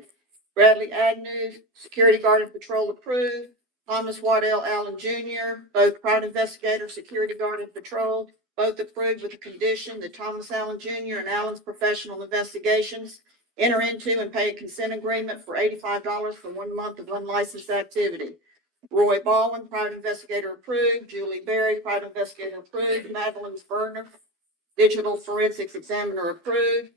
Bradley Agnew, security guard and patrol, approved. Thomas Waddell Allen Jr., both private investigator, security guard and patrol, both approved with the condition that Thomas Allen Jr. and Allen's professional investigations enter into and pay a consent agreement for $85 for 1 month of unlicensed activity. Roy Baldwin, private investigator, approved. Julie Berry, private investigator, approved. Madeline Berner, digital forensics examiner, approved.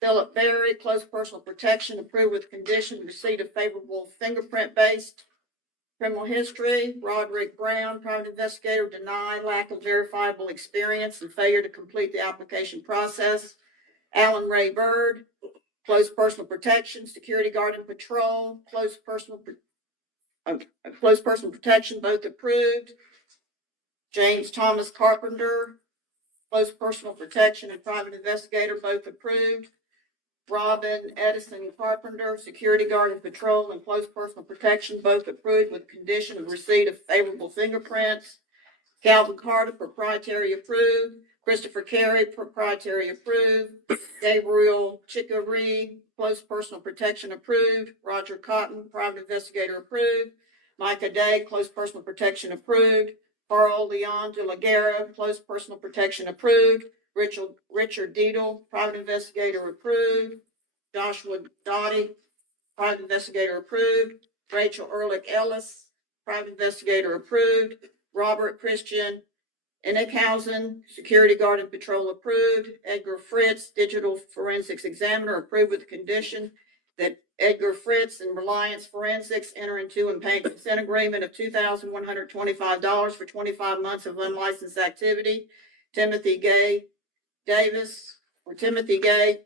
Philip Berry, close personal protection, approved with condition receipt of favorable fingerprint-based criminal history. Roderick Brown, private investigator, denied, lack of verifiable experience and failure to complete the application process. Alan Ray Bird, close personal protection, security guard and patrol, close personal protection, both approved. James Thomas Carpenter, close personal protection and private investigator, both approved. Robin Edison Carpenter, security guard and patrol and close personal protection, both approved with condition of receipt of favorable fingerprints. Calvin Carter, proprietary, approved. Christopher Carey, proprietary, approved. Gabriel Chicory, close personal protection, approved. Roger Cotton, private investigator, approved. Micah Day, close personal protection, approved. Carl Leon de la Guerra, close personal protection, approved. Richard Deedle, private investigator, approved. Joshua Dottie, private investigator, approved. Rachel Ehrlich Ellis, private investigator, approved. Robert Christian Enickhausen, security guard and patrol, approved. Edgar Fritz, digital forensics examiner, approved with the condition that Edgar Fritz and Reliance Forensics enter into and pay a consent agreement of $2,125 for 25 months of unlicensed activity. Timothy Gay,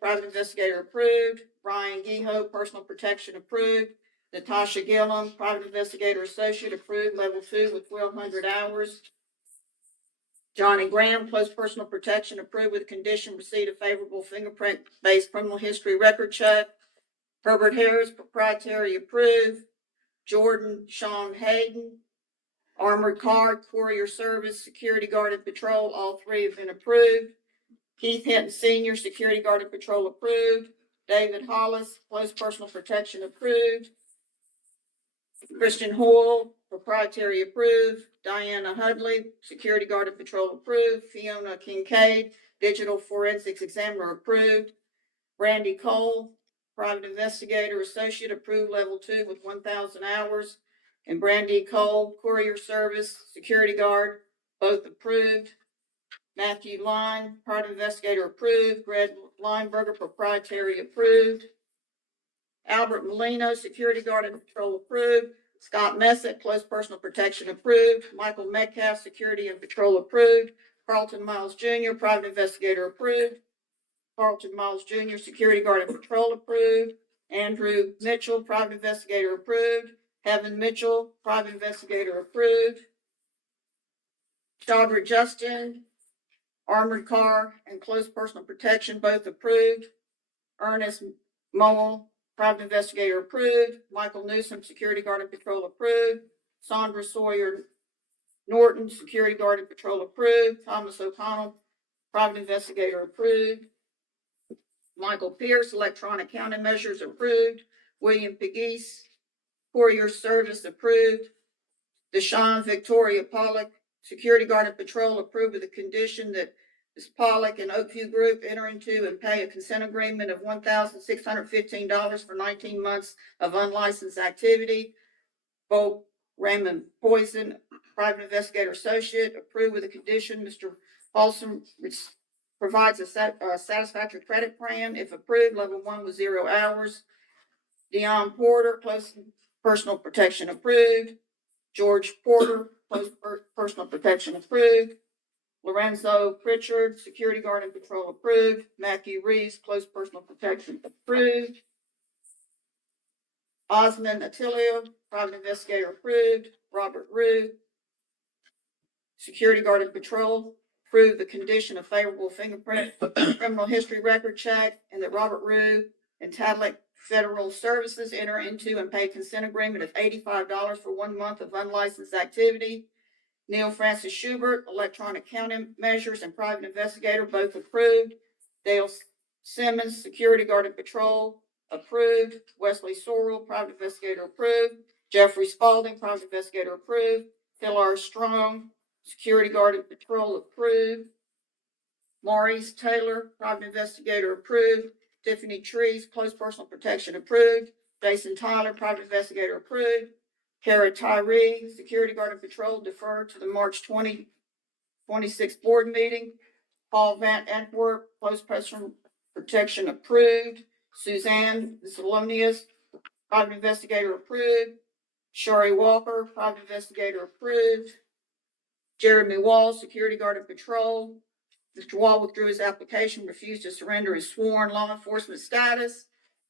private investigator, approved. Brian Geho, personal protection, approved. Natasha Gillum, private investigator, associate, approved, level 2 with 1,200 hours. Johnny Graham, close personal protection, approved with condition receipt of favorable fingerprint-based criminal history record check. Herbert Harris, proprietary, approved. Jordan Sean Hayden, armored car, courier service, security guard and patrol, all 3 have been approved. Keith Hinton Senior, security guard and patrol, approved. David Hollis, close personal protection, approved. Christian Hoyle, proprietary, approved. Diana Hudley, security guard and patrol, approved. Fiona Kincaid, digital forensics examiner, approved. Randy Cole, private investigator, associate, approved, level 2 with 1,000 hours. And Brandy Cole, courier service, security guard, both approved. Matthew Line, private investigator, approved. Greg Lineberger, proprietary, approved. Albert Molino, security guard and patrol, approved. Scott Messick, close personal protection, approved. Michael Metcalf, security and patrol, approved. Carlton Miles Jr., private investigator, approved. Carlton Miles Jr., security guard and patrol, approved. Andrew Mitchell, private investigator, approved. Heaven Mitchell, private investigator, approved. Chaudhry Justin, armored car and close personal protection, both approved. Ernest Mowell, private investigator, approved. Michael Newsom, security guard and patrol, approved. Sandra Sawyer Norton, security guard and patrol, approved. Thomas O'Connell, private investigator, approved. Michael Pierce, electronic countermeasures, approved. William Pegues, courier service, approved. Deshaun Victoria Pollock, security guard and patrol, approved with the condition that Ms. Pollock and Oakview Group enter into and pay a consent agreement of $1,615 for 19 months of unlicensed activity. Bo Raymond Poison, private investigator, associate, approved with the condition Mr. Paulson provides a satisfactory credit plan. If approved, level 1 with 0 hours. Deion Porter, close personal protection, approved. George Porter, close personal protection, approved. Lorenzo Pritchard, security guard and patrol, approved. Matthew Reeves, close personal protection, approved. Osmond Attilio, private investigator, approved. Robert Rue, security guard and patrol, approve the condition of favorable fingerprint criminal history record check, and that Robert Rue and Tadlick Federal Services enter into and pay consent agreement of $85 for 1 month of unlicensed activity. Neil Francis Schubert, electronic countermeasures and private investigator, both approved. Dale Simmons, security guard and patrol, approved. Wesley Sorrell, private investigator, approved. Jeffrey Spalding, private investigator, approved. Phil R. Strong, security guard and patrol, approved. Maurice Taylor, private investigator, approved. Tiffany Trees, close personal protection, approved. Jason Tyler, private investigator, approved. Kara Tyree, security guard and patrol, deferred to the March 2026 board meeting. Paul Van Antwerp, close personal protection, approved. Suzanne Zelonius, private investigator, approved. Shari Walker, private investigator, approved. Jeremy Wall, security guard and patrol. Mr. Wall withdrew his application, refused to surrender his sworn law enforcement status.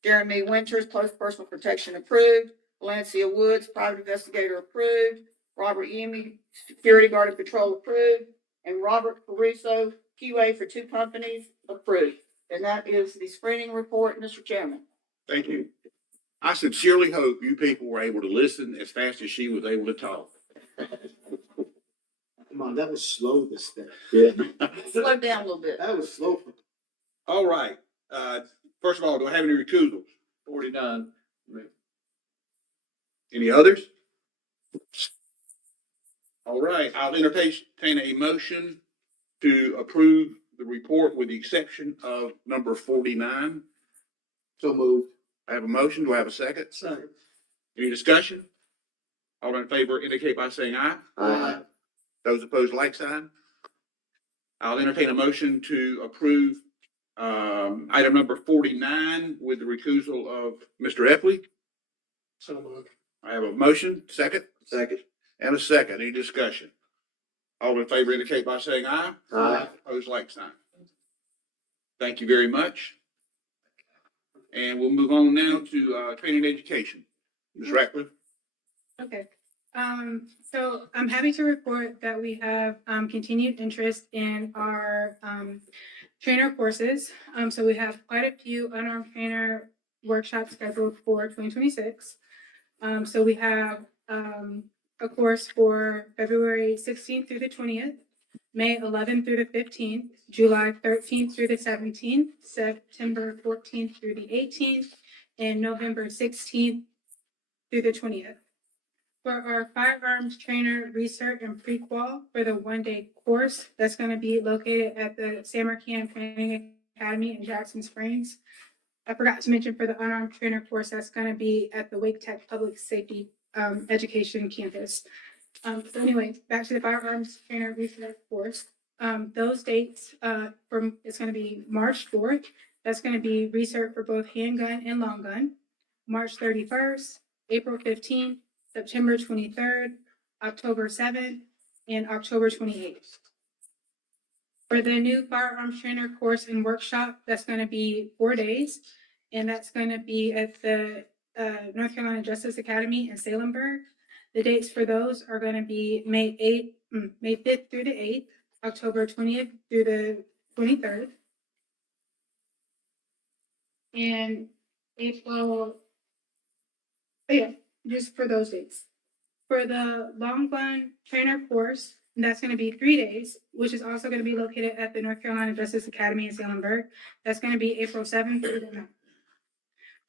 Jeremy Winters, close personal protection, approved. Valencia Woods, private investigator, approved. Robert Yemi, security guard and patrol, approved. And Robert Caruso, QA for 2 companies, approved. And that is the screening report, Mr. Chairman. Thank you. I sincerely hope you people were able to listen as fast as she was able to talk. Come on, that was slow this day. Yeah. Slow down a little bit. That was slow. All right. First of all, do I have any recusals? 49. Any others? All right, I'll entertain a motion to approve the report with the exception of number 49. So moved. I have a motion. Do I have a second? Second. Any discussion? All in favor indicate by saying aye. Aye. Those opposed, like sign. I'll entertain a motion to approve item number 49 with the recusal of Mr. Epley. So moved. I have a motion, second, Second. and a second. Any discussion? All in favor indicate by saying aye. Aye. Opposed, like sign. Thank you very much. And we'll move on now to training and education. Ms. Ratcliffe? Okay. So I'm happy to report that we have continued interest in our trainer courses. So we have quite a few unarmed trainer workshops scheduled for 2026. So we have a course for February 16th through the 20th, May 11th through the 15th, July 13th through the 17th, September 14th through the 18th, and November 16th through the 20th. For our firearms trainer research and pre-qual for the 1-day course, that's going to be located at the San Marcan Training Academy in Jackson Springs. I forgot to mention for the unarmed trainer course, that's going to be at the Wake Tech Public Safety Education campus. So anyway, back to the firearms trainer research course. Those dates it's going to be March 4th. That's going to be research for both handgun and long gun. March 31st, April 15th, September 23rd, October 7th, and October 28th. For the new firearms trainer course and workshop, that's going to be 4 days, and that's going to be at the North Carolina Justice Academy in Salemburg. The dates for those are going to be May 5th through the 8th, October 20th through the 23rd, and April. Just for those dates. For the long gun trainer course, that's going to be 3 days, which is also going to be located at the North Carolina Justice Academy in Salemburg. That's going to be April 7th through the 9th.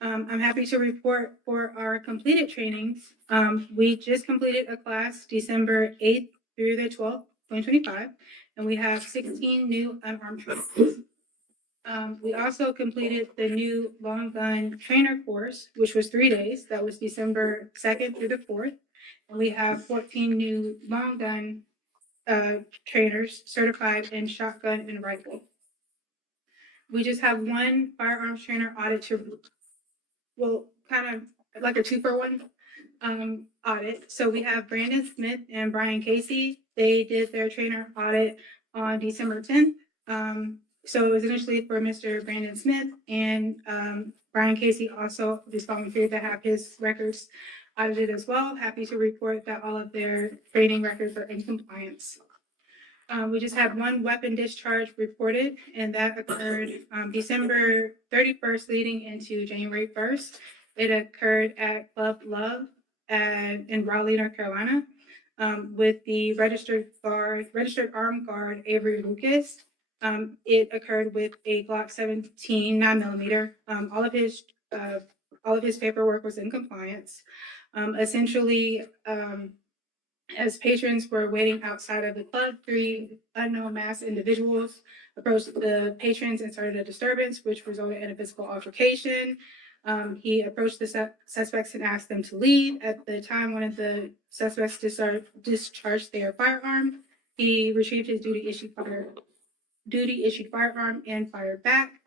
I'm happy to report for our completed trainings. We just completed a class December 8th through the 12th, 2025, and we have 16 new unarmed trainers. We also completed the new long gun trainer course, which was 3 days. That was December 2nd through the 4th. And we have 14 new long gun trainers certified in shotgun and rifle. We just have one firearms trainer audit kind of like a 2-for-1 audit. So we have Brandon Smith and Brian Casey. They did their trainer audit on December 10th. So it was initially for Mr. Brandon Smith, and Brian Casey also just volunteered to have his records audited as well. Happy to report that all of their training records are in compliance. We just had one weapon discharge reported, and that occurred December 31st leading into January 1st. It occurred at Club Love in Raleigh, North Carolina, with the registered armed guard Avery Lucas. It occurred with a Glock 17 9mm. All of his paperwork was in compliance. Essentially, as patrons were waiting outside of the club, 3 unknown masked individuals approached the patrons and started a disturbance, which resulted in a physical altercation. He approached the suspects and asked them to leave. At the time, one of the suspects discharged their firearm. He retrieved his duty issued firearm and fired back.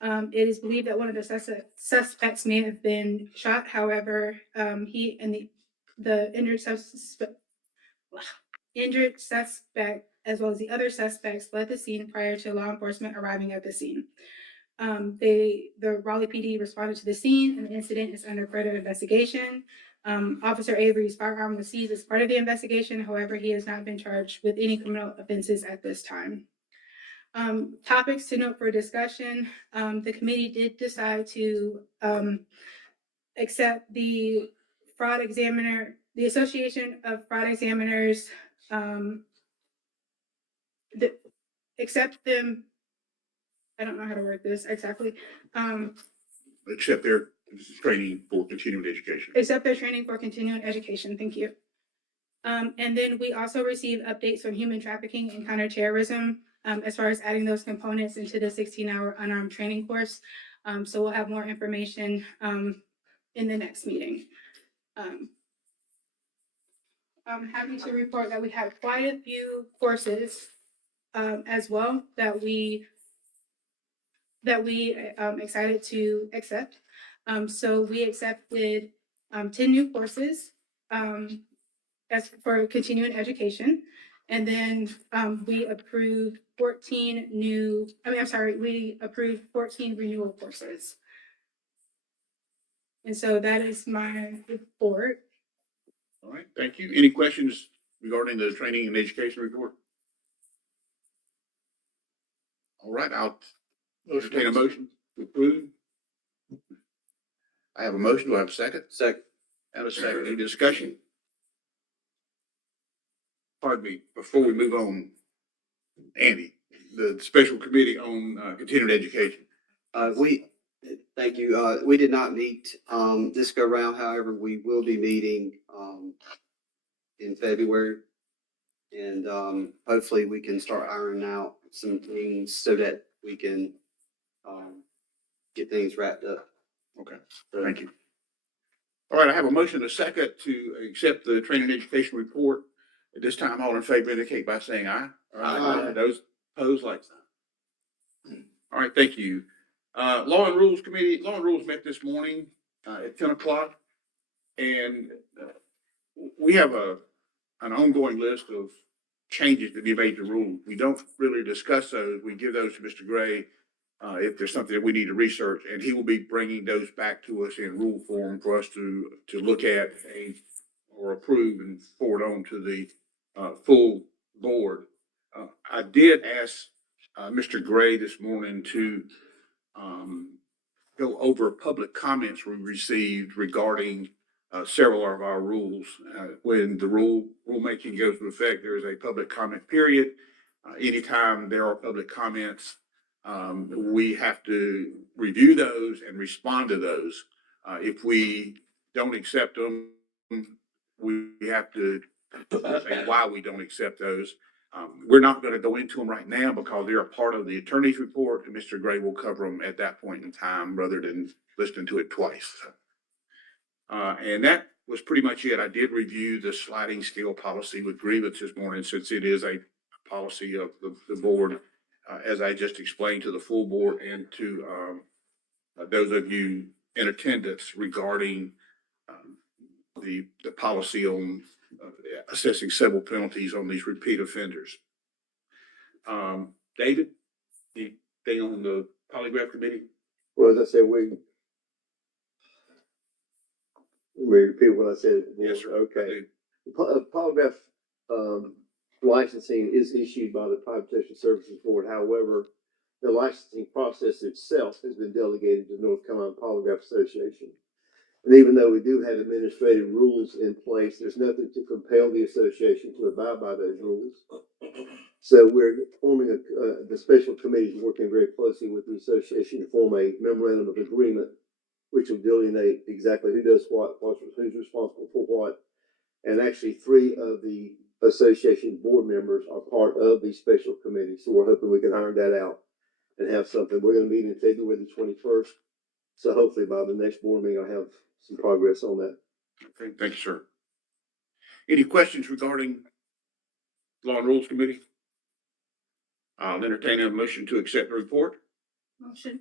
It is believed that one of the suspects may have been shot. However, he and the injured suspect, as well as the other suspects, fled the scene prior to law enforcement arriving at the scene. The Raleigh PD responded to the scene, and the incident is under further investigation. Officer Avery's firearm was seized as part of the investigation. However, he has not been charged with any criminal offenses at this time. Topics to note for discussion. The committee did decide to accept the Association of Fraud Examiners, accept them. I don't know how to word this exactly. Accept their training for continuing education. Accept their training for continuing education. Thank you. And then we also received updates on human trafficking and counterterrorism, as far as adding those components into the 16-hour unarmed training course. So we'll have more information in the next meeting. I'm happy to report that we have quite a few courses as well that we excited to accept. So we accepted 10 new courses as for continuing education. And then we approved 14 renewal courses. And so that is my report. All right, thank you. Any questions regarding the training and education report? All right, I'll entertain a motion to approve. I have a motion. Do I have a second? Second. And a second. Any discussion? Pardon me, before we move on, Andy, the special committee on continuing education. Thank you. We did not meet this go round. However, we will be meeting in February. And hopefully we can start ironing out some things so that we can get things wrapped up. Okay, thank you. All right, I have a motion, a second, to accept the training and education report. At this time, all in favor indicate by saying aye. Aye. Those opposed, like sign. All right, thank you. Law and Rules Committee, Law and Rules met this morning at 10 o'clock. And we have an ongoing list of changes to be made to rules. We don't really discuss those. We give those to Mr. Gray if there's something that we need to research, and he will be bringing those back to us in rule form for us to look at or approve and forward on to the full board. I did ask Mr. Gray this morning to go over public comments we received regarding several of our rules. When the rulemaking goes into effect, there is a public comment period. Anytime there are public comments, we have to review those and respond to those. If we don't accept them, we have to say why we don't accept those. We're not going to go into them right now because they're a part of the attorney's report, and Mr. Gray will cover them at that point in time rather than listening to it twice. And that was pretty much it. I did review the sliding scale policy with grievance this morning, since it is a policy of the board, as I just explained to the full board and to those of you in attendance regarding the policy on assessing civil penalties on these repeat offenders. David, anything on the polygraph committee? Well, as I said, we repeat what I said. Yes, sir. Okay. Polygraph licensing is issued by the Private Protection Services Board. However, the licensing process itself has been delegated to North Carolina Polygraph Association. And even though we do have administrative rules in place, there's nothing to compel the association to abide by those rules. So we're forming the special committee is working very closely with the association to form a memorandum of agreement, which will delineate exactly who does what, who's responsible for what. And actually 3 of the association board members are part of the special committee. So we're hoping we can iron that out and have something. We're going to meet in February the 21st. So hopefully by the next board meeting, I'll have some progress on that. Okay, thank you, sir. Any questions regarding Law and Rules Committee? I'll entertain a motion to accept the report. Motion.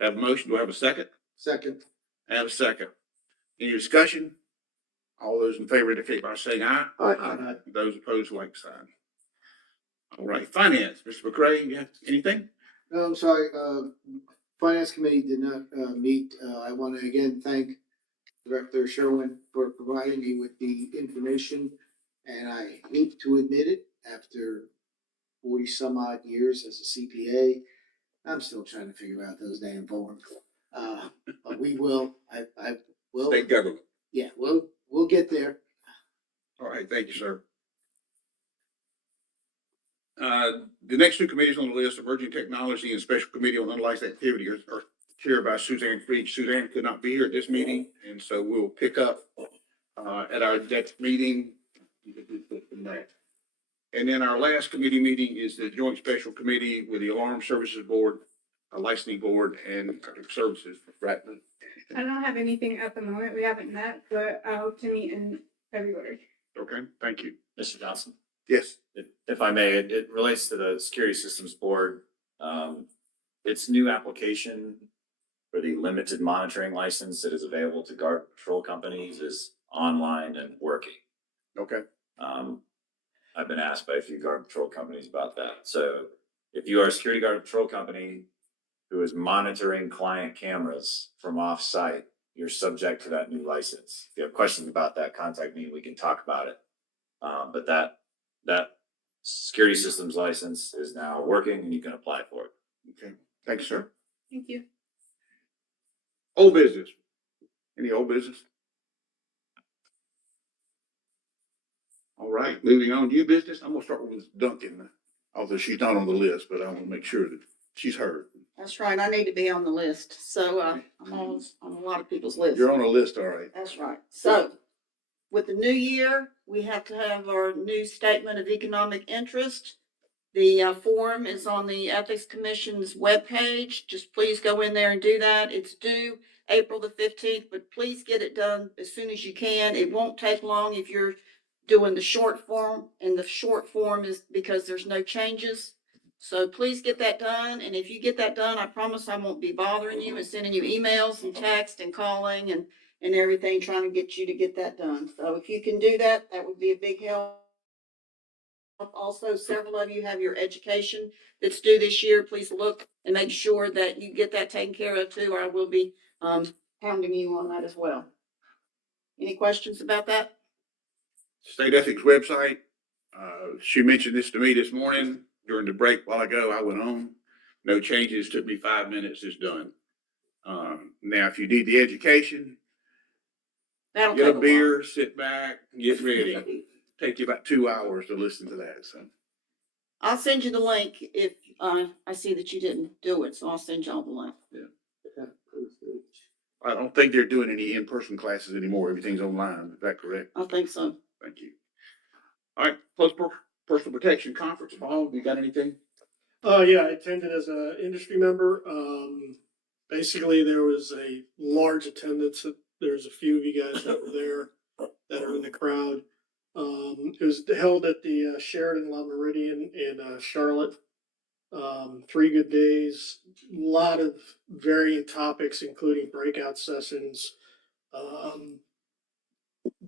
Have a motion. Do I have a second? Second. I have a second. Any discussion? All those in favor indicate by saying aye. Aye. Those opposed, like sign. All right, Finance, Mr. McCray, you have anything? No, I'm sorry, Finance Committee did not, meet. I want to again thank Director Sherwin for providing me with the information. And I hate to admit it, after 40 some odd years as a CPA, I'm still trying to figure out those damn forms. But we will, I will. State government. Yeah, we'll get there. All right, thank you, sir. The next 2 committees on the list, Emerging Technology and Special Committee on Unlicensed Activity, are chaired by Suzanne Creech. Suzanne could not be here at this meeting, and so we'll pick up at our next meeting. And then our last committee meeting is the Joint Special Committee with the Alarm Services Board, Licensing Board, and Services. Right. I don't have anything at the moment. We haven't met, but I hope to meet in February. Okay, thank you. Mr. Johnson, Yes. if I may, it relates to the Security Systems Board. Its new application for the limited monitoring license that is available to guard patrol companies is online and working. Okay. I've been asked by a few guard patrol companies about that. So if you are a security guard patrol company who is monitoring client cameras from off-site, you're subject to that new license. If you have questions about that, contact me. We can talk about it. But that security systems license is now working and you can apply for it. Okay, thanks, sir. Thank you. Old business. Any old business? All right, moving on. New business. I'm gonna start with Duncan, although she's not on the list, but I want to make sure that she's heard. That's right. I need to be on the list. So, I'm on a lot of people's lists. You're on a list, all right. That's right. So with the new year, we have to have our new statement of economic interest. The form is on the Ethics Commission's webpage. Just please go in there and do that. It's due April the 15th, but please get it done as soon as you can. It won't take long if you're doing the short form, and the short form is because there's no changes. So please get that done. And if you get that done, I promise I won't be bothering you and sending you emails and text and calling and everything, trying to get you to get that done. So if you can do that, that would be a big help. Also, several of you have your education that's due this year. Please look and make sure that you get that taken care of too, or I will be pounding you on that as well. Any questions about that? State Ethics website. She mentioned this to me this morning during the break a while ago. I went on. No changes. Took me 5 minutes. It's done. Now, if you need the education, That'll get take a a beer, while. sit back, get ready. Take you about 2 hours to listen to that. So I'll send you the link if I see that you didn't do it. So I'll send y'all the link. I don't think they're doing any in-person classes anymore. Everything's online. Is that correct? I think so. Thank you. All right, Close Personal Protection Conference. Paul, you got anything? Yeah, I attended as an industry member. Basically, there was a large attendance. There's a few of you guys that were there that are in the crowd. It was held at the Sheraton La Meridian in Charlotte. 3 good days, a lot of varying topics, including breakout sessions,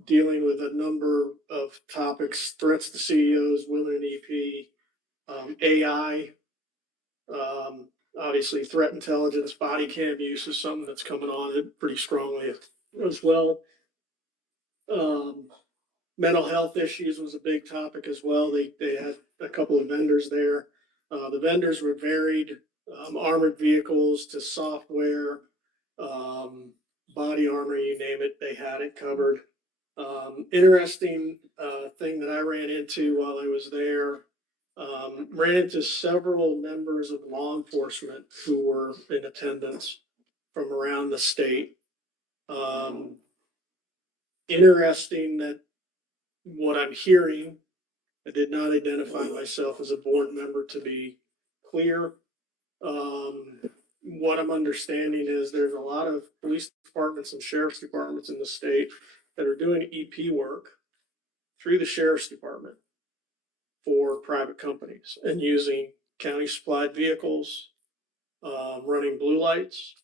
dealing with a number of topics, threats to CEOs, women in EP, AI, obviously threat intelligence, body cam use is something that's coming on it pretty strongly as well. Mental health issues was a big topic as well. They had a couple of vendors there. The vendors were varied, armored vehicles to software, body armor, you name it, they had it covered. Interesting thing that I ran into while I was there, ran into several members of law enforcement who were in attendance from around the state. Interesting that what I'm hearing, I did not identify myself as a board member to be clear. What I'm understanding is there's a lot of police departments and sheriff's departments in the state that are doing EP work through the sheriff's department for private companies and using county supplied vehicles, running blue lights.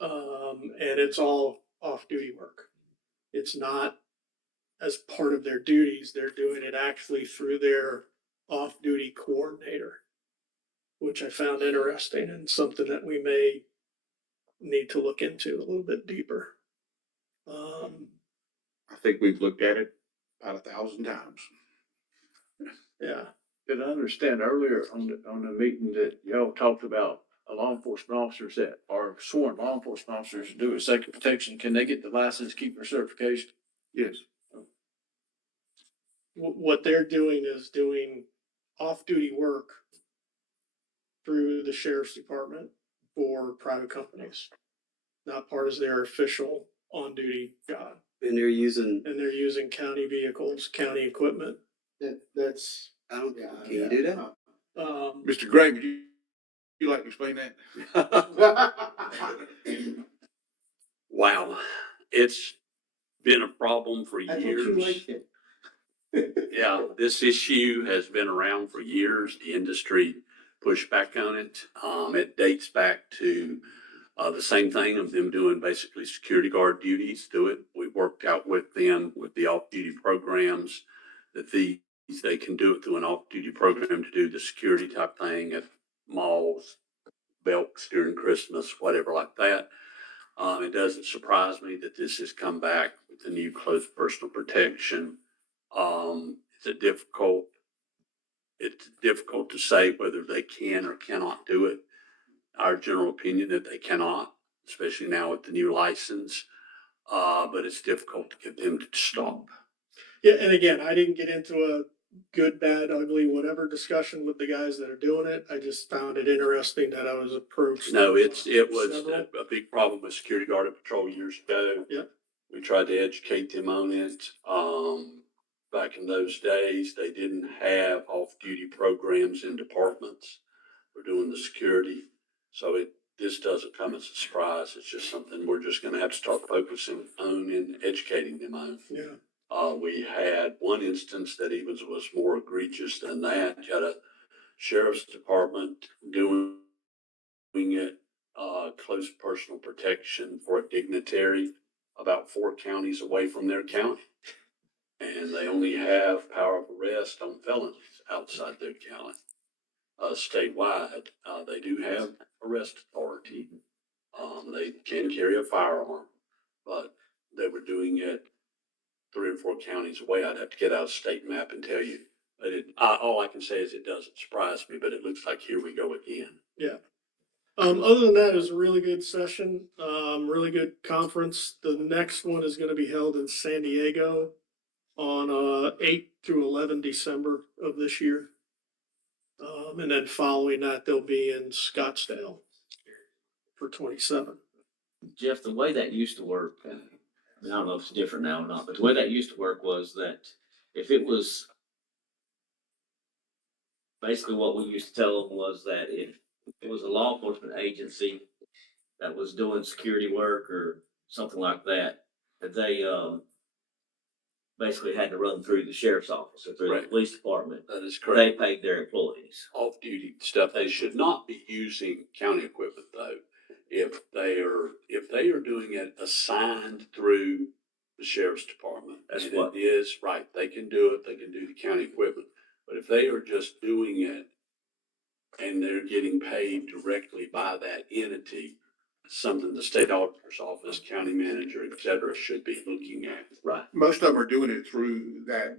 And it's all off-duty work. It's not as part of their duties. They're doing it actually through their off-duty coordinator, which I found interesting and something that we may need to look into a little bit deeper. I think we've looked at it about 1,000 times. Yeah. Did I understand earlier on the meeting that y'all talked about law enforcement officers that are sworn law enforcement officers to do with second protection, can they get the license keeper certification? Yes. What they're doing is doing off-duty work through the sheriff's department for private companies, not part of their official on-duty job. And they're using, And they're using county vehicles, county equipment. That's, I don't, yeah. can you do that? Mr. Gray, would you like to explain that? Wow, it's been a problem for I thought years. you liked it. Yeah, this issue has been around for years. The industry pushed back on it. It dates back to the same thing of them doing basically security guard duties. We worked out with them with the off-duty programs that they can do it through an off-duty program to do the security type thing at malls, Belks during Christmas, whatever like that. It doesn't surprise me that this has come back with the new close personal protection. It's difficult to say whether they can or cannot do it. Our general opinion that they cannot, especially now with the new license. But it's difficult to get them to stop. Yeah, and again, I didn't get into a good, bad, ugly, whatever discussion with the guys that are doing it. I just found it interesting that I was approached. No, it was several. a big problem with security guard and patrol years ago. Yep. We tried to educate them on it. Back in those days, they didn't have off-duty programs in departments for doing the security. So this doesn't come as a surprise. It's just something we're just gonna have to start focusing on and educating them on. Yeah. We had one instance that even was more egregious than that. You had a sheriff's department doing it, close personal protection for a dignitary about 4 counties away from their county. And they only have power of arrest on felonies outside their county. Statewide, they do have arrest authority. They can carry a firearm, but they were doing it 3 or 4 counties away. I'd have to get out a state map and tell you. But all I can say is it doesn't surprise me, but it looks like here we go again. Yeah. Other than that, it was a really good session, really good conference. The next one is going to be held in San Diego on 8 through 11 December of this year. And then following that, they'll be in Scottsdale for 27. Jeff, the way that used to work, I don't know if it's different now or not, but the way that used to work was that if it was basically what we used to tell them was that if it was a law enforcement agency that was doing security work or something like that, that they basically had to run through the sheriff's office or through Right. the police department. That is They correct. paid their employees. Off-duty stuff, they should not be using county equipment though. If they are doing it assigned through the sheriff's department. That's and what- it is, right, they can do it, they can do the county equipment. But if they are just doing it and they're getting paid directly by that entity, something the state auditor's office, county manager, et cetera, should be looking at. Right. Most of them are doing it through that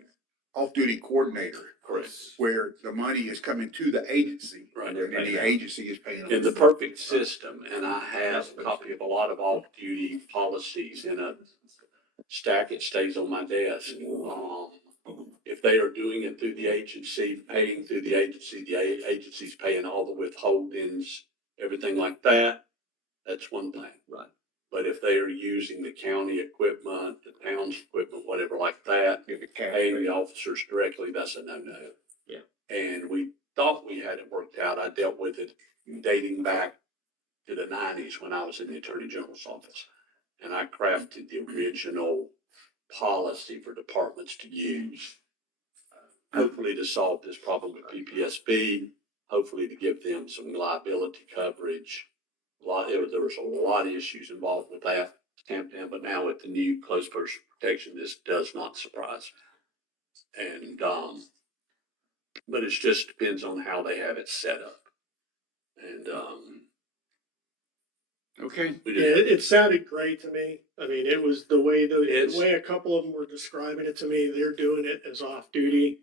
off-duty coordinator. Correct. Where the money is coming to the agency. Right. And the agency is paying. In the perfect system, and I have a copy of a lot of off-duty policies in a stack, it stays on my desk. If they are doing it through the agency, paying through the agency's paying all the withholdings, everything like that, that's one thing. Right. But if they are using the county equipment, the town's equipment, whatever like that, paying the officers directly, that's a no-no. Yeah. And we thought we had it worked out. I dealt with it dating back to the 90s when I was in the Attorney General's office. And I crafted the original policy for departments to use, hopefully to solve this problem with PPSB, hopefully to give them some liability coverage. There was a lot of issues involved with that stamped in, but now with the new close personal protection, this does not surprise me. And, but it just depends on how they have it set up. And, Okay. Yeah, it sounded great to me. I mean, it was the way a couple of them were describing it to me. They're doing it as off duty.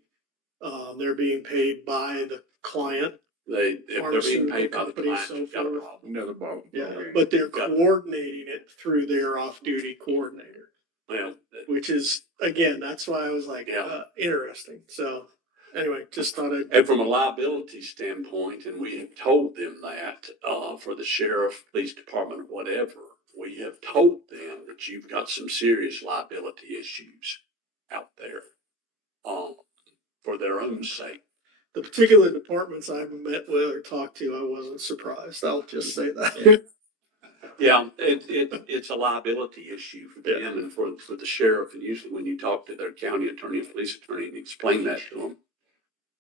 They're being paid by the client. if they're being paid by the Pharmaceutical client, companies, you've got a problem. Another ball. Yeah, but they're coordinating it through their off duty coordinator, Well, which is, again, that's why I was like, Yeah. interesting. So anyway, just thought I'd. and from a liability standpoint, and we have told them that, for the sheriff, police department, whatever, we have told them that you've got some serious liability issues out there, for their own sake. The particular departments I've met with or talked to, I wasn't surprised. I'll just say that. Yeah, it's a liability issue for them and for the sheriff. And usually when you talk to their county attorney and police attorney and explain that to them,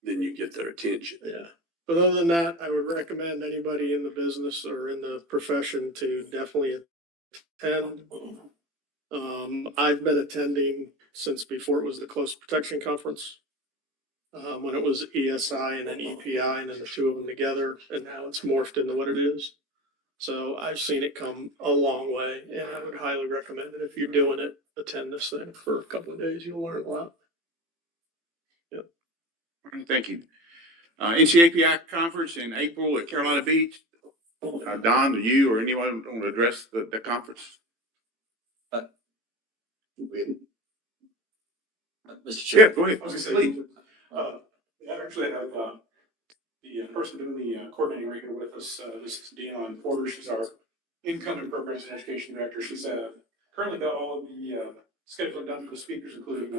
then you get their attention. Yeah. But other than that, I would recommend anybody in the business or in the profession to definitely attend. I've been attending since before it was the Close Protection Conference. When it was ESI and then EPI and then the two of them together, and now it's morphed into what it is. So I've seen it come a long way, and I would highly recommend it. If you're doing it, attend this thing for a couple of days. You'll learn a lot. Yep. All right, thank you. NCAPI conference in April at Carolina Beach. Don, do you or anyone want to address the conference? Mr. Chair. Yeah, go ahead. I was gonna say, I actually have, the person doing the coordinating right here with us, this is Dion Porter. She's our incoming programs and education director. She's, currently got all of the, scheduling done for the speakers, including,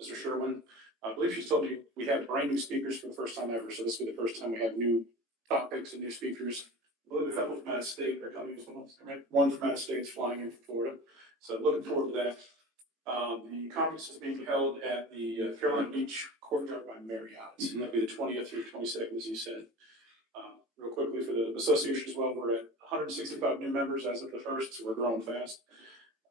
Mr. Sherwin. I believe she's told you we have brand new speakers for the first time ever, so this will be the first time we have new topics and new speakers. I believe a couple from out of state are coming as well, right? One from out of state is flying in from Florida, so looking forward to that. The conference is being held at the Carolina Beach Courtyard by Marriott. So that'll be the 20th through 22nd, as you said. Real quickly for the association as well, we're at 165 new members as of the 1st, so we're growing fast.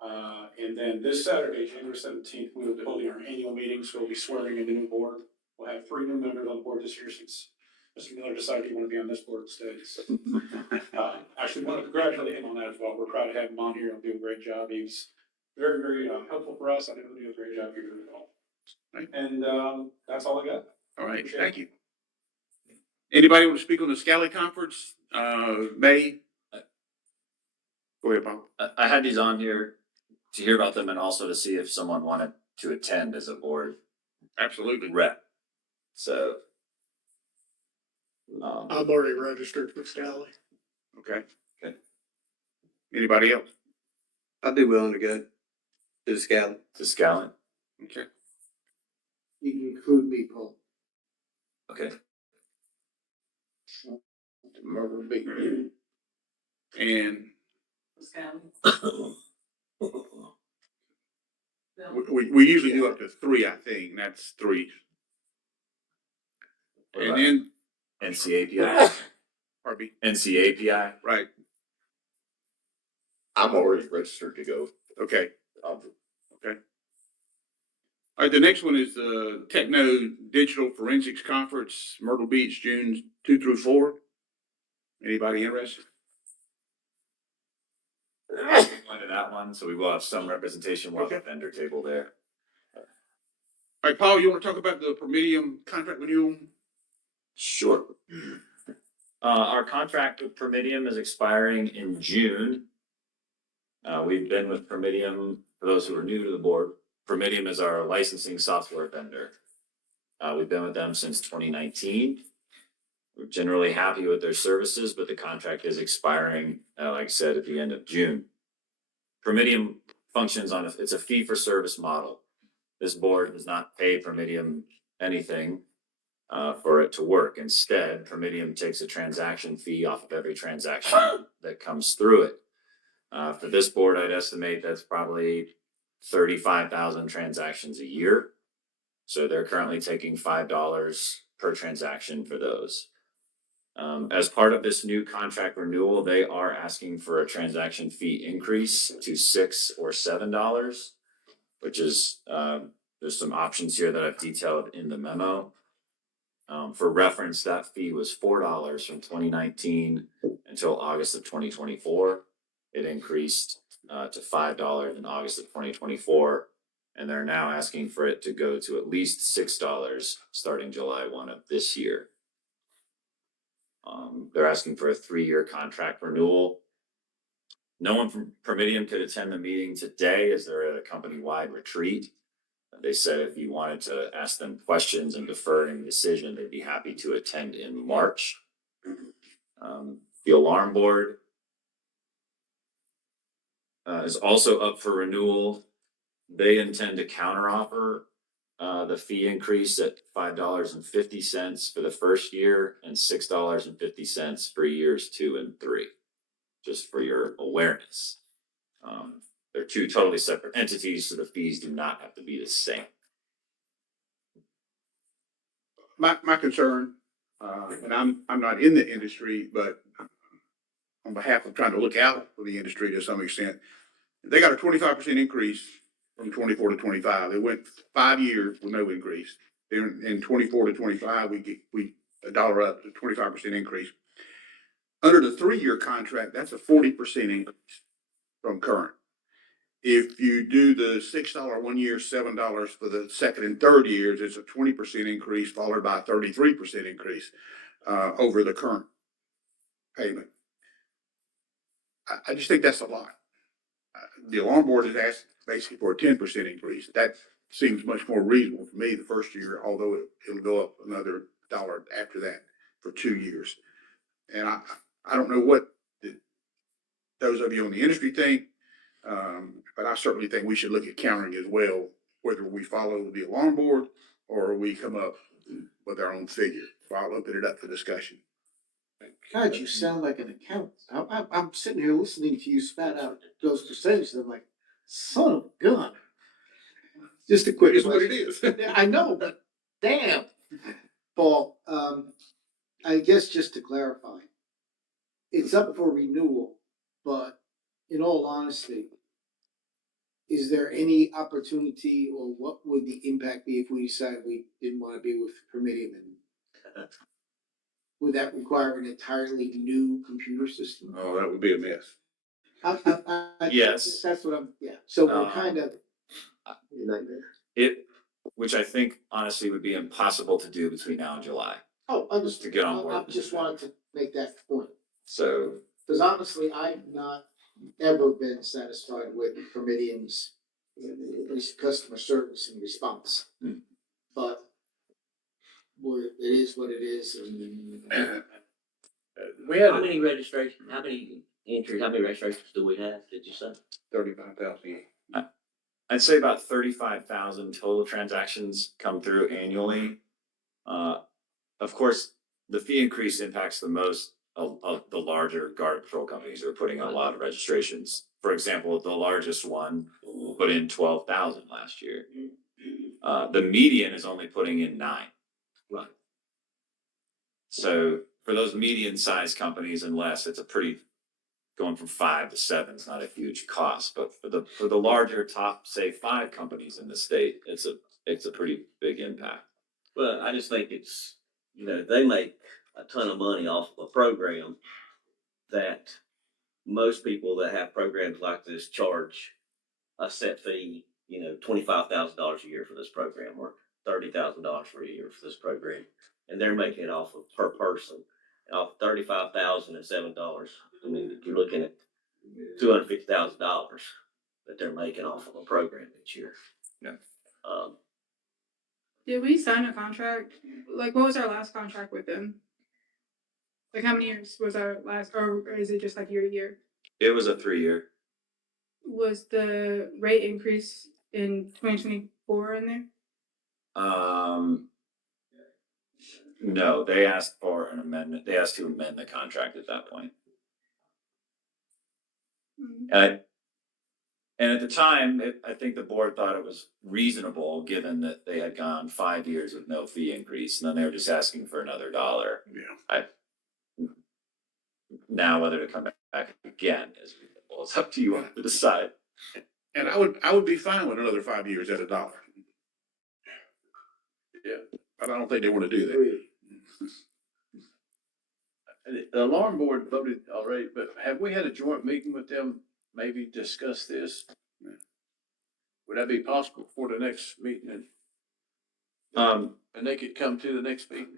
And then this Saturday, January 17th, we will be holding our annual meeting, so we'll be swearing in the new board. We'll have 3 new members on the board this year since Mr. Miller decided he wanted to be on this board instead. So, actually, want to congratulate him on that as well. We're proud to have him on here and do a great job. He's very, very helpful for us. I think he'll do a great job here as well. Right. And that's all I got. All right, thank you. Anybody want to speak on the Scally conference? May? Go ahead, Bob. I had these on here to hear about them and also to see if someone wanted to attend as a board Absolutely. rep. So. I'm already registered for Scally. Okay. Okay. Anybody else? I'd be willing to go to the Scally. To Scally. Okay. You can include me, Paul. Okay. Murder big. And we usually do up to 3, I think. That's 3. And then NCAPI. Harvey. NCAPI. Right. I'm already registered to go. Okay. Okay. All right, the next one is the Techno Digital Forensics Conference, Myrtle Beach, June 2 through 4. Anybody interested? that one, so we will have some representation. We'll have a vendor table there. All right, Paul, you want to talk about the Promedium contract renewal? Sure. Our contract with Promedium is expiring in June. We've been with Promedium, for those who are new to the board, Promedium is our licensing software vendor. We've been with them since 2019. We're generally happy with their services, but the contract is expiring, like I said, at the end of June. Promedium functions on it's a fee for service model. This board does not pay Promedium anything for it to work. Instead, Promedium takes a transaction fee off of every transaction that comes through it. For this board, I'd estimate that's probably 35,000 transactions a year. So they're currently taking $5 per transaction for those. As part of this new contract renewal, they are asking for a transaction fee increase to $6 or $7, which is, there's some options here that I've detailed in the memo. For reference, that fee was $4 from 2019 until August of 2024. It increased to $5 in August of 2024, and they're now asking for it to go to at least $6 starting July 1 of this year. They're asking for a 3-year contract renewal. No one from Promedium could attend the meeting today as they're at a company-wide retreat. They said if you wanted to ask them questions and defer any decision, they'd be happy to attend in March. The alarm board is also up for renewal. They intend to counteroffer the fee increase at $5.50 for the first year and $6.50 for years 2 and 3, just for your awareness. They're two totally separate entities, so the fees do not have to be the same. My concern, and I'm not in the industry, but on behalf of trying to look out for the industry to some extent, they got a 25% increase from 24 to 25. They went 5 years with no increase. Then in 24 to 25, we a dollar up to 25% increase. Under the 3-year contract, that's a 40% increase from current. If you do the $6 1 year, $7 for the second and third years, it's a 20% increase followed by a 33% increase over the current payment. I just think that's a lot. The alarm board has asked basically for a 10% increase. That seems much more reasonable for me the first year, although it'll go up another dollar after that for 2 years. And I don't know what those of you in the industry think, but I certainly think we should look at countering as well, whether we follow the alarm board or we come up with our own figure. So I'll open it up for discussion. God, you sound like an accountant. I'm sitting here listening to you spat out those percentages. I'm like, son of a gun. Just a quick It's what question. it is. I know, but damn. Paul, I guess just to clarify, it's up for renewal, but in all honesty, is there any opportunity or what would the impact be if we decided we didn't want to be with Promedium? And would that require an entirely new computer system? Oh, that would be a mess. Yes. That's what I'm, yeah. So we're kind of nightmare. Which I think honestly would be impossible to do between now and July. Oh, understood. To get on board. I just wanted to make that point. So, Because honestly, I've not ever been satisfied with Promedium's at least customer service and response. But it is what it is. And We had How many registrations do we have, did you say? 35,000. I'd say about 35,000 total transactions come through annually. Of course, the fee increase impacts the most of the larger guard patrol companies who are putting in a lot of registrations. For example, the largest one put in 12,000 last year. The median is only putting in 9. Right. So for those median-sized companies and less, it's a pretty going from 5 to 7 is not a huge cost. But for the larger top, say 5 companies in the state, it's a pretty big impact. Well, I just think it's, they make a ton of money off of a program that most people that have programs like this charge a set fee, $25,000 a year for this program or $30,000 for a year for this program. And they're making it off of per person, off $35,007. I mean, if you're looking at $250,000 that they're making off of a program each year. Yeah. Did we sign a contract? Like, what was our last contract with them? Like, how many years was our last, or is it just like year to year? It was a 3-year. Was the rate increase in 2024 in there? No, they asked for an amendment. They asked to amend the contract at that point. Mm-hmm. And at the time, I think the board thought it was reasonable, given that they had gone 5 years with no fee increase, and then they were just asking for another $1. Yeah. Now whether to come back again is reasonable. It's up to you to decide. And I would be fine with another 5 years at $1. Yeah. But I don't think they want to do that. The alarm board voted already, but have we had a joint meeting with them, maybe discuss this? Would that be possible for the next meeting? And they could come to the next meeting?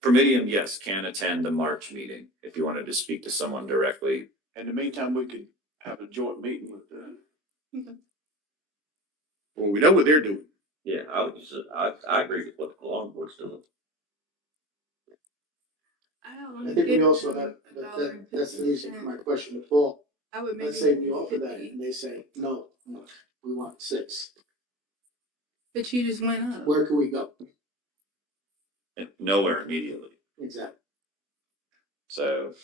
Promedium, yes, can attend the March meeting if you wanted to speak to someone directly. In the meantime, we could have a joint meeting with them. Well, we know what they're doing. Yeah, I agree with what the alarm board's doing. I think we also have, that's the reason for my question to Paul. I would Let's say we offer that and they say, no, we want 6. But you just went up. Where can we go? Nowhere immediately. Exactly. So,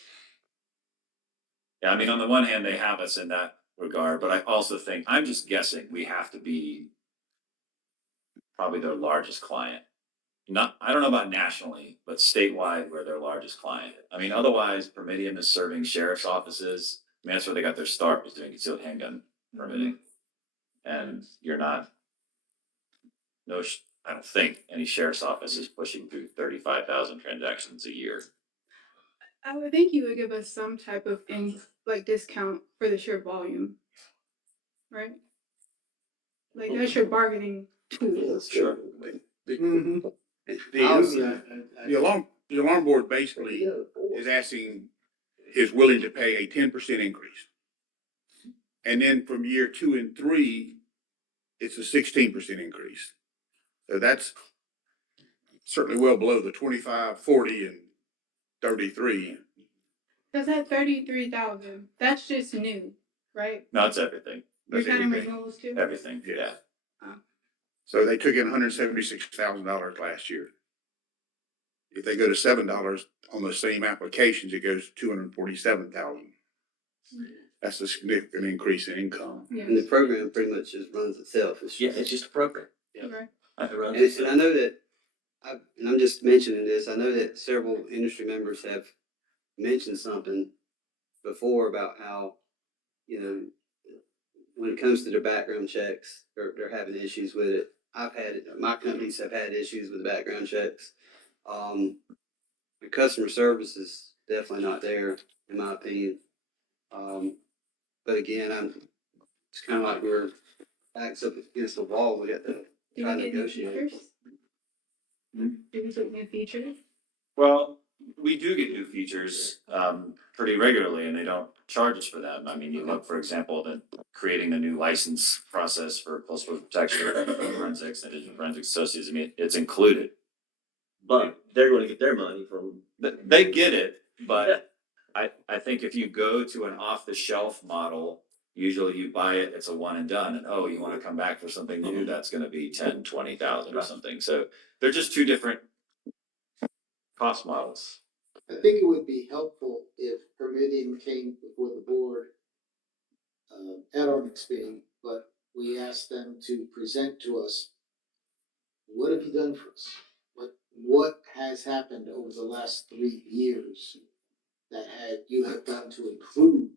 yeah, I mean, on the one hand, they have us in that regard, but I also think, I'm just guessing, we have to be probably their largest client. I don't know about nationally, but statewide, we're their largest client. I mean, otherwise, Promedium is serving sheriff's offices. I mean, that's where they got their start, was doing concealed handgun permitting. And you're not, I don't think any sheriff's office is pushing through 35,000 transactions a year. I would think you would give us some type of discount for the sheer volume, right? Like, that's your bargaining tool. Sure. The alarm board basically is asking, is willing to pay a 10% increase. And then from year 2 and 3, it's a 16% increase. So that's certainly well below the 25, 40, and 33. Because that 33,000, that's just new, right? No, it's everything. You're counting renewals too? Everything, yeah. So they took in $176,000 last year. If they go to $7 on the same applications, it goes to $247,000. That's a significant increase in income. Yes. And the program pretty much just runs itself. It's just a program. Yeah. Right. And I know that, and I'm just mentioning this, I know that several industry members have mentioned something before about how, when it comes to their background checks, they're having issues with it. My companies have had issues with background checks. The customer service is definitely not there, in my opinion. But again, it's kind of like we're backs up against the wall. We got to try to negotiate. Do we get new features? Well, we do get new features pretty regularly, and they don't charge us for them. I mean, you look, for example, at creating a new license process for postal protection, forensics, and digital forensics associates. I mean, it's included. But they're going to get their money from. They get it, but I think if you go to an off-the-shelf model, usually you buy it, it's a one and done, and you want to come back for something new, that's going to be 10, 20,000 or something. So they're just two different cost models. I think it would be helpful if Promedium came before the board at our next meeting, but we asked them to present to us, what have you done for us? What has happened over the last 3 years that you have done to improve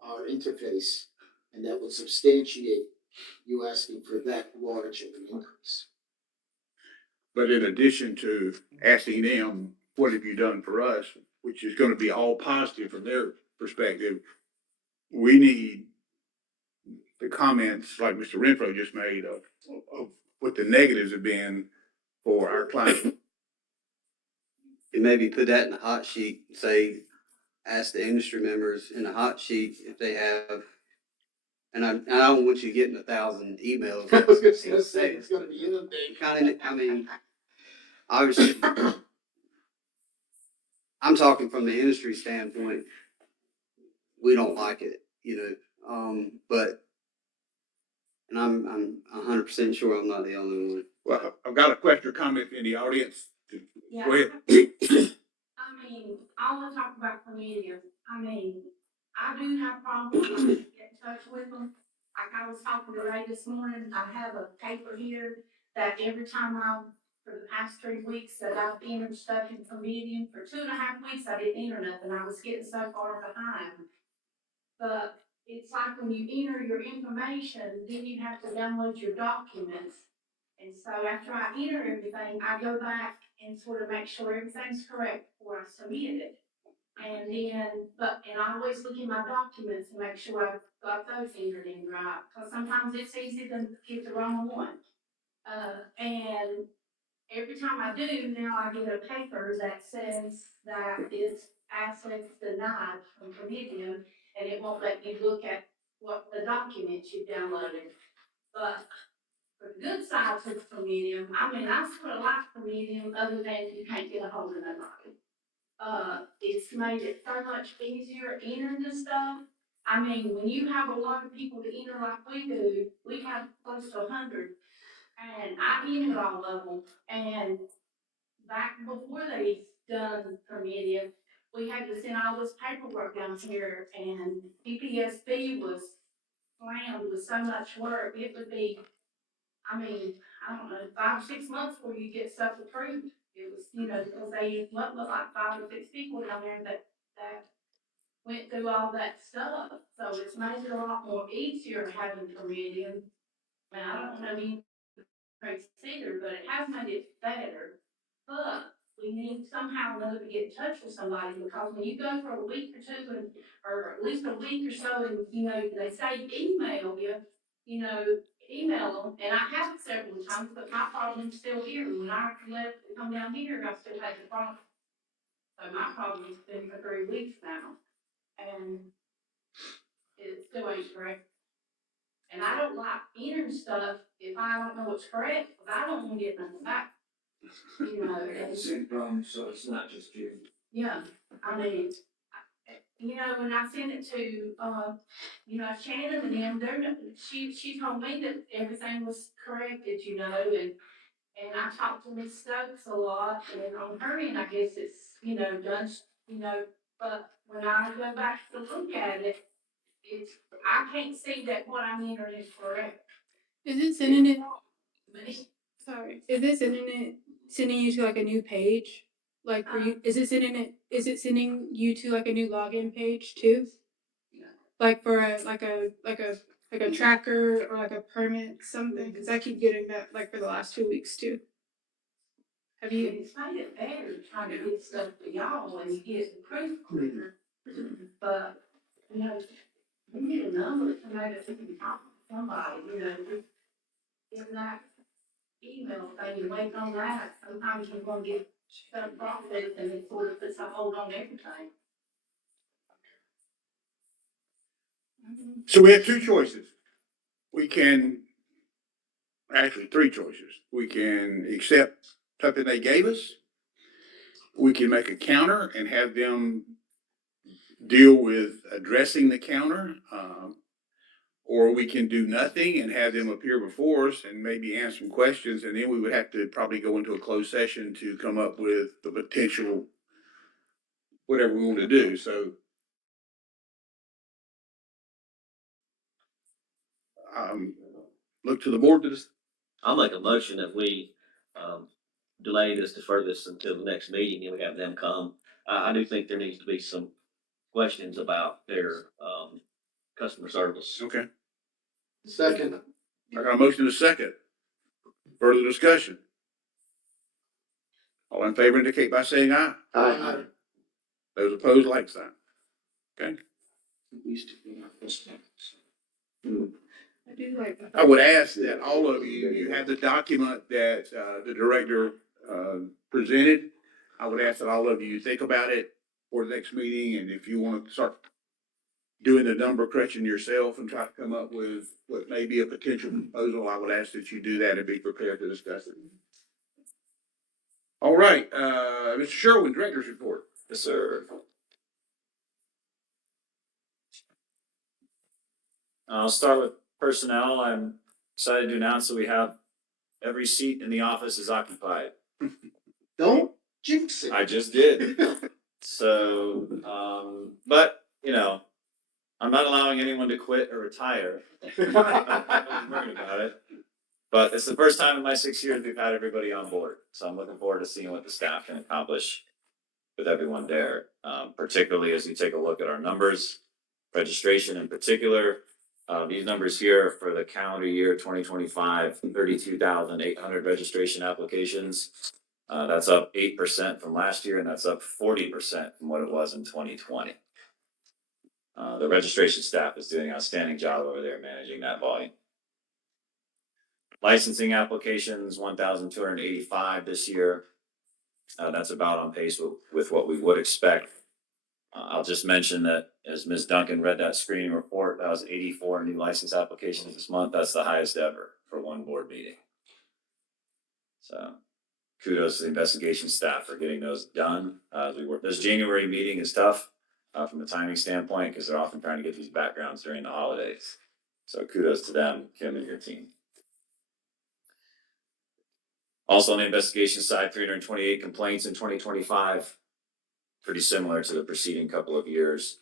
our interface, and that would substantiate you asking for that large of an increase? But in addition to asking them, what have you done for us, which is going to be all positive from their perspective, we need the comments like Mr. Renfro just made of what the negatives have been for our client. And maybe put that in the hot sheet, say, ask the industry members in the hot sheet if they have, and I don't want you getting 1,000 emails. I was gonna say, it's gonna be inundated. Kind of, I mean, obviously, I'm talking from the industry standpoint. We don't like it, but, and I'm 100% sure I'm not the only one. Well, I've got a question or comment in the audience. Yeah. Go ahead. I mean, I want to talk about comedians. I mean, I do have problems with getting in touch with them. Like I was talking to Ray this morning, I have a paper here that every time for the past 3 weeks that I've entered stuff in comedian, for 2.5 weeks, I didn't enter nothing. I was getting so far behind. But it's like when you enter your information, then you have to download your documents. And so after I enter everything, I go back and sort of make sure everything's correct before I submit it. And then, and I always look in my documents to make sure I've got those entered in right, because sometimes it's easy to get the wrong one. And every time I do, now I get a paper that says that it's assets denied from Comedian, and it won't let you look at what the documents you've downloaded. But for the good side to Comedian, I mean, I sort of like Comedian other than you can't get a hold of nobody. It's made it so much easier entering this stuff. I mean, when you have a lot of people to enter like we do, we have close to 100. And I entered all of them. And back before they done Comedian, we had to send all this paperwork down here, and PPSB was slammed with so much work. It would be, I mean, I don't know, 5 or 6 months before you get stuff approved. It was, because they look like 5 or 6 people down there that went through all that stuff. So it's made it a lot more easier having Comedian. And I don't know any rates either, but it has made it better. But we need somehow or another to get in touch with somebody, because when you go for a week or two, or at least a week or so, and they say email you, email them, and I have several times, but my problem's still here. When I left to come down here, I still had the problem. So my problem's been for 3 weeks now, and it still ain't correct. And I don't like entering stuff if I don't know what's correct, because I don't want to get nothing back. And Same problem, so it's not just you. yeah, I mean, when I sent it to, Shannon and them, she told me that everything was corrected, and I talked to Miss Stokes a lot, and on her end, I guess it's, done, but when I go back to look at it, I can't see that what I'm entering is correct. Is it sending it? Sorry. Is it sending you to like a new page? Like for you, is it sending you to like a new login page too? Like for a tracker or like a permit something? Because I keep getting that like for the last 2 weeks too. Have you? It's made it better trying to get stuff to y'all and get the proof quicker. But, we need a number to make it talk to somebody, in that email thing, and wait on that. Sometimes you're gonna get stuff processed and it sort of puts a hold on everything. So we have 2 choices. Actually 3 choices. We can accept something they gave us. We can make a counter and have them deal with addressing the counter. Or we can do nothing and have them appear before us and maybe answer some questions, and then we would have to probably go into a closed session to come up with the potential, whatever we want to do. So look to the board to this. I'll make a motion that we, delay this, defer this until the next meeting, and we have them come. I do think there needs to be some questions about their, customer service. Okay. Second. I got a motion to second. Further discussion. All in favor indicate by saying aye. Aye. Those opposed, like sign. Okay. I do like. I would ask that all of you, you have the document that, the director, presented. I would ask that all of you think about it for the next meeting, and if you want to start doing the number crunching yourself and try to come up with what may be a potential proposal, I would ask that you do that and be prepared to discuss it. All right, Mr. Sherwin, Director's Report. Yes, sir. I'll start with personnel. I'm excited to announce that we have every seat in the office is occupied. Don't jinx it. I just did. So, but, you know, I'm not allowing anyone to quit or retire. I'm not worried about it. But it's the first time in my 6 years we've had everybody on board. So I'm looking forward to seeing what the staff can accomplish with everyone there, particularly as you take a look at our numbers, registration in particular. These numbers here for the calendar year 2025, 32,800 registration applications. That's up 8% from last year, and that's up 40% from what it was in 2020. The registration staff is doing an outstanding job over there managing that volume. Licensing applications, 1,285 this year. That's about on pace with what we would expect. I'll just mention that as Ms. Duncan read that screening report, that was 84 new license applications this month. That's the highest ever for one board meeting. So kudos to the investigation staff for getting those done. This January meeting is tough from a timing standpoint because they're often trying to get these backgrounds during the holidays. So kudos to them, Kim and your team. Also on the investigation side, 328 complaints in 2025. Pretty similar to the preceding couple of years.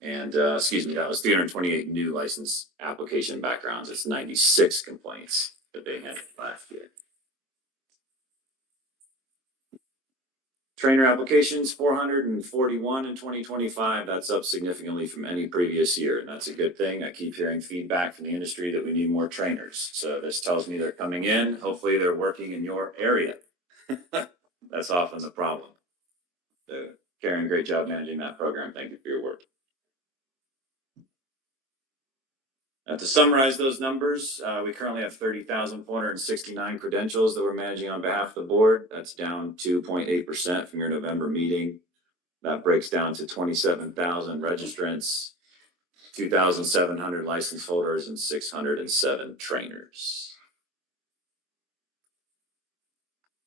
And, that was 328 new license application backgrounds. It's 96 complaints that they had last year. Trainer applications, 441 in 2025. That's up significantly from any previous year, and that's a good thing. I keep hearing feedback from the industry that we need more trainers. So this tells me they're coming in. Hopefully they're working in your area. That's often the problem. So, Karen, great job managing that program. Thank you for your work. To summarize those numbers, we currently have 30,469 credentials that we're managing on behalf of the board. That's down 2.8% from your November meeting. That breaks down to 27,000 registrants, 2,700 license holders, and 607 trainers.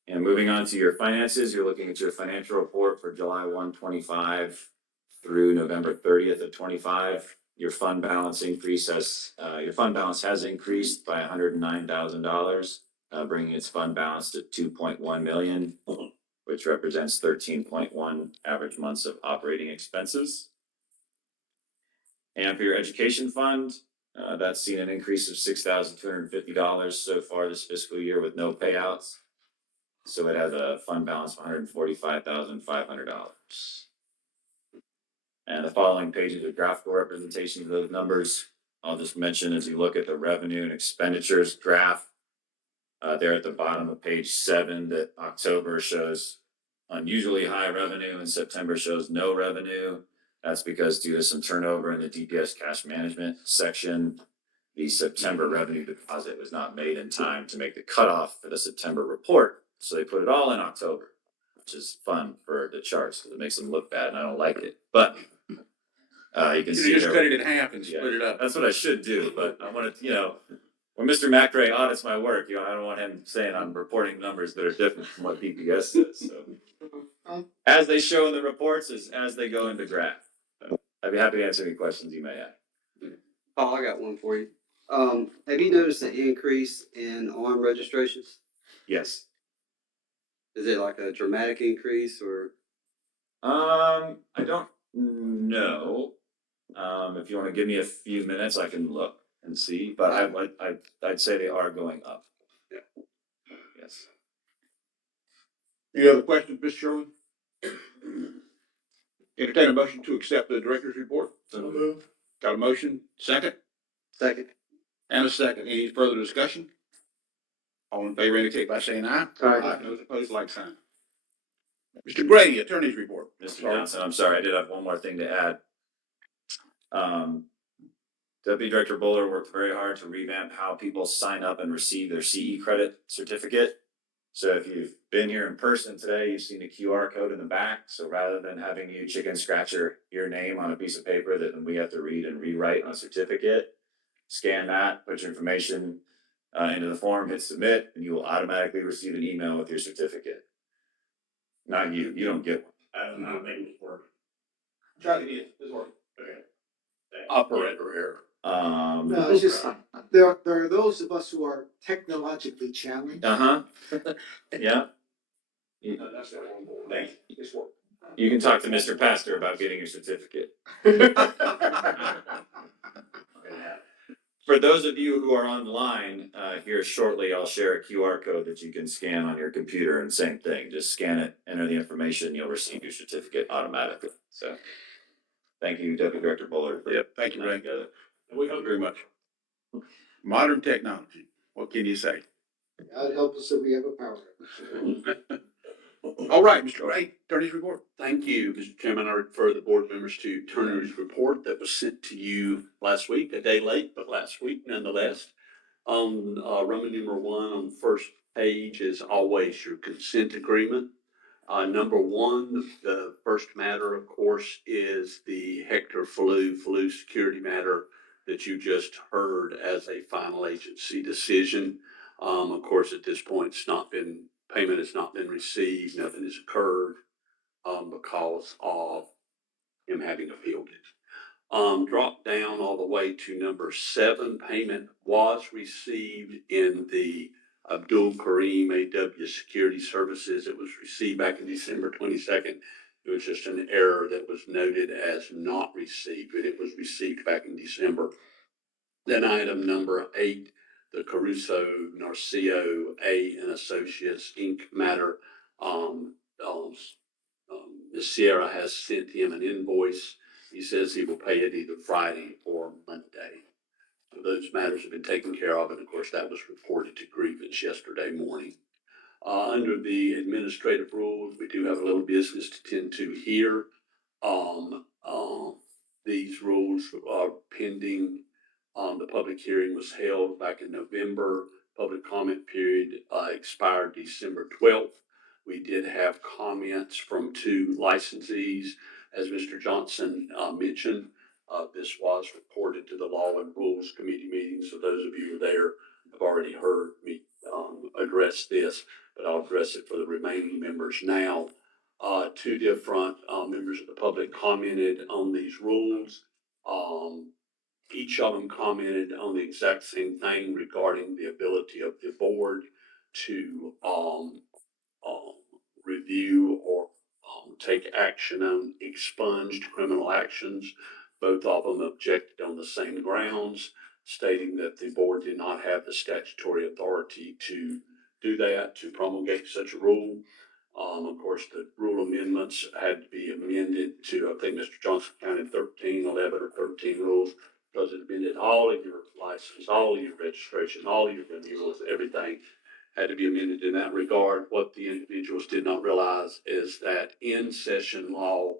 And moving on to your finances, you're looking at your financial report for July 1, 25 through November 30th of 25. Your fund balance has increased by $109,000, bringing its fund balance to $2.1 million, which represents 13.1 average months of operating expenses. And for your education fund, that's seen an increase of $6,250 so far this fiscal year with no payouts. So it has a fund balance of $145,500. And the following pages are graphical representations of those numbers. I'll just mention as you look at the revenue and expenditures graph, there at the bottom of page 7, that October shows unusually high revenue and September shows no revenue. That's because due to some turnover in the DPS cash management section, the September revenue deposit was not made in time to make the cutoff for the September report. So they put it all in October, which is fun for the charts because it makes them look bad and I don't like it. But you can see just there, cut it in half and split it up. That's what I should do, but I want to, when Mr. McRae audits my work, I don't want him saying I'm reporting numbers that are different from what PPS says. So as they show in the reports is as they go into graph. So I'd be happy to answer any questions you may have. Paul, I got one for you. Have you noticed an increase in arm registrations? Yes. Is it like a dramatic increase or? I don't know. If you want to give me a few minutes, I can look and see, but I'd say they are going up. Yeah. Yes. Any other questions, Mr. Sherwin? Entertain a motion to accept the director's report. So moved. Got a motion? Second? Second. And a second. Any further discussion? All in favor indicate by saying aye. Aye. Those opposed, like sign. Mr. Gray, attorney's report. Mr. Johnson, I'm sorry, I did have one more thing to add. Deputy Director Buller worked very hard to revamp how people sign up and receive their CE credit certificate. So if you've been here in person today, you've seen a QR code in the back. So rather than having you chicken scratch your name on a piece of paper that we have to read and rewrite on a certificate, scan that, put your information into the form, hit submit, and you will automatically receive an email with your certificate. Not you don't get one. I'm not making it work. Try to get this work. Okay. Operator error. No, it's just, there are those of us who are technologically challenged. Yeah. No, that's the wrong board. Thank you. This work. You can talk to Mr. Pastor about getting your certificate. For those of you who are online, here shortly, I'll share a QR code that you can scan on your computer, and same thing, just scan it, enter the information, you'll receive your certificate automatically. So, thank you, Deputy Director Buller. Yep, thank you, Ray. We hope very much. Modern technology, what can you say? God help us if we have a power. All right, Mr. Ray, attorney's report. Thank you, Mr. Chairman. I refer the board members to Turner's report that was sent to you last week, a day late, but last week nonetheless. On Roman numeral 1 on the first page is always your consent agreement. Number 1, the first matter, of course, is the Hector Falou security matter that you just heard as a final agency decision. Of course, at this point, payment has not been received, nothing has occurred because of him having appealed it. Drop down all the way to number 7. Payment was received in the Abdul Karim AW Security Services. It was received back in December 22nd. It was just an error that was noted as not received, but it was received back in December. Then item number 8, the Caruso Narcio A and Associates Inc. matter. Ms. Sierra has sent him an invoice. He says he will pay it either Friday or Monday. So those matters have been taken care of, and of course that was reported to grievance yesterday morning. Under the administrative rules, we do have a little business to tend to here. These rules are pending. The public hearing was held back in November. Public comment period expired December 12th. We did have comments from 2 licensees. As Mr. Johnson mentioned, this was reported to the Law and Rules Committee meeting, so those of you who are there have already heard me address this, but I'll address it for the remaining members now. 2 different members of the public commented on these rules. Each of them commented on the exact same thing regarding the ability of the board to review or take action on expunged criminal actions. Both of them objected on the same grounds, stating that the board did not have the statutory authority to do that, to promulgate such a rule. Of course, the rule amendments had to be amended to, I think Mr. Johnson counted 13, 11 or 13 rules, because it amended all of your license, all of your registration, all of your renewals, everything had to be amended in that regard. What the individuals did not realize is that in session law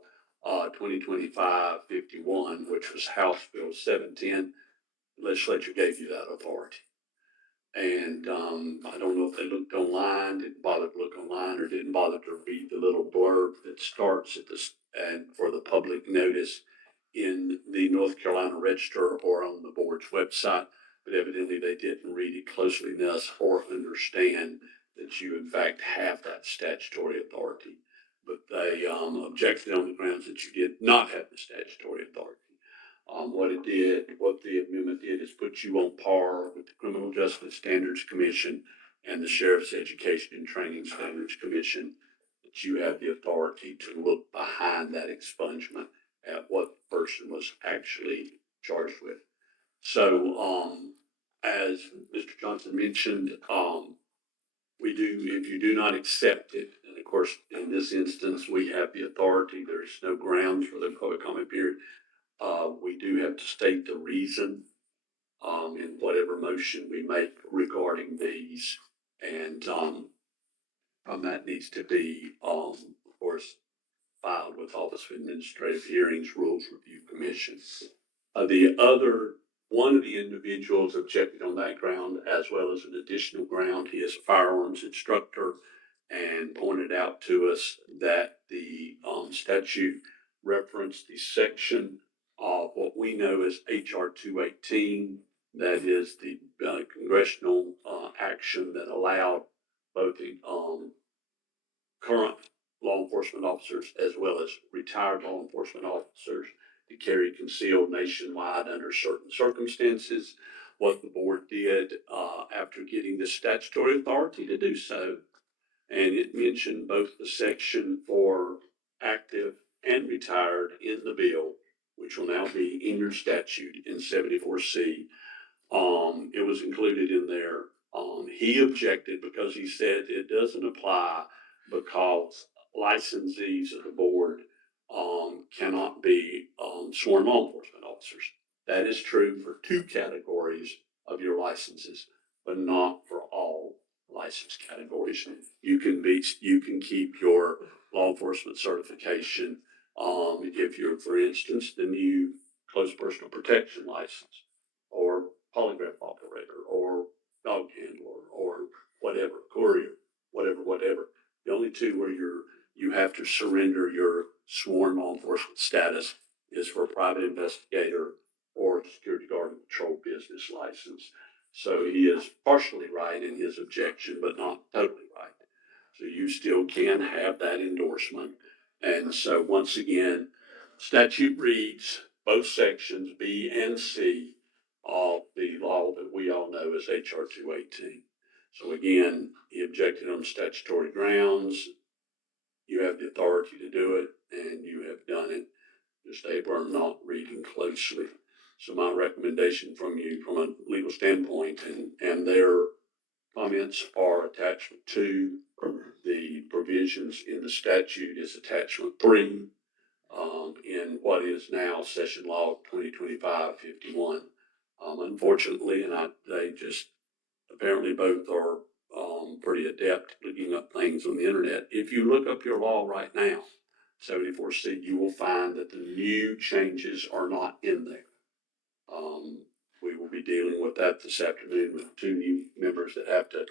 2025-51, which was House Bill 710, the legislature gave you that authority. And I don't know if they looked online, didn't bother to look online, or didn't bother to read the little blurb that starts at this and for the public notice in the North Carolina Register or on the board's website. But evidently they didn't read it closely enough or understand that you in fact have that statutory authority. But they objected on the grounds that you did not have the statutory authority. What the amendment did is put you on par with the Criminal Justice Standards Commission and the Sheriff's Education and Training Standards Commission, that you have the authority to look behind that expungement at what the person was actually charged with. So, as Mr. Johnson mentioned, if you do not accept it, and of course, in this instance, we have the authority, there's no grounds for the public comment period. We do have to state the reason in whatever motion we make regarding these, and that needs to be, of course, filed with Office of Administrative Hearings Rules Review Commission. One of the individuals objected on that ground as well as an additional ground. He is a firearms instructor and pointed out to us that the statute referenced the section of what we know as HR 218. That is the congressional action that allowed both the current law enforcement officers as well as retired law enforcement officers to carry concealed nationwide under certain circumstances. What the board did after getting the statutory authority to do so, and it mentioned both the section for active and retired in the bill, which will now be in your statute in 74C. It was included in there. He objected because he said it doesn't apply because licensees of the board cannot be sworn law enforcement officers. That is true for two categories of your licenses, but not for all license categories. You can keep your law enforcement certification if you're, for instance, the new close personal protection license, or polygraph operator, or dog handler, or whatever, courier, whatever. The only two where you have to surrender your sworn law enforcement status is for a private investigator or security guard and patrol business license. So he is partially right in his objection, but not totally right. So you still can have that endorsement. And so once again, statute reads both sections B and C of the law that we all know as HR 218. So again, he objected on statutory grounds. You have the authority to do it, and you have done it. Just they were not reading closely. So my recommendation from you from a legal standpoint, and their comments are attachment 2. The provisions in the statute is attachment 3 in what is now Session Law 2025-51. Unfortunately, they just apparently both are pretty adept looking up things on the internet. If you look up your law right now, 74C, you will find that the new changes are not in there. We will be dealing with that this afternoon with 2 new members that have to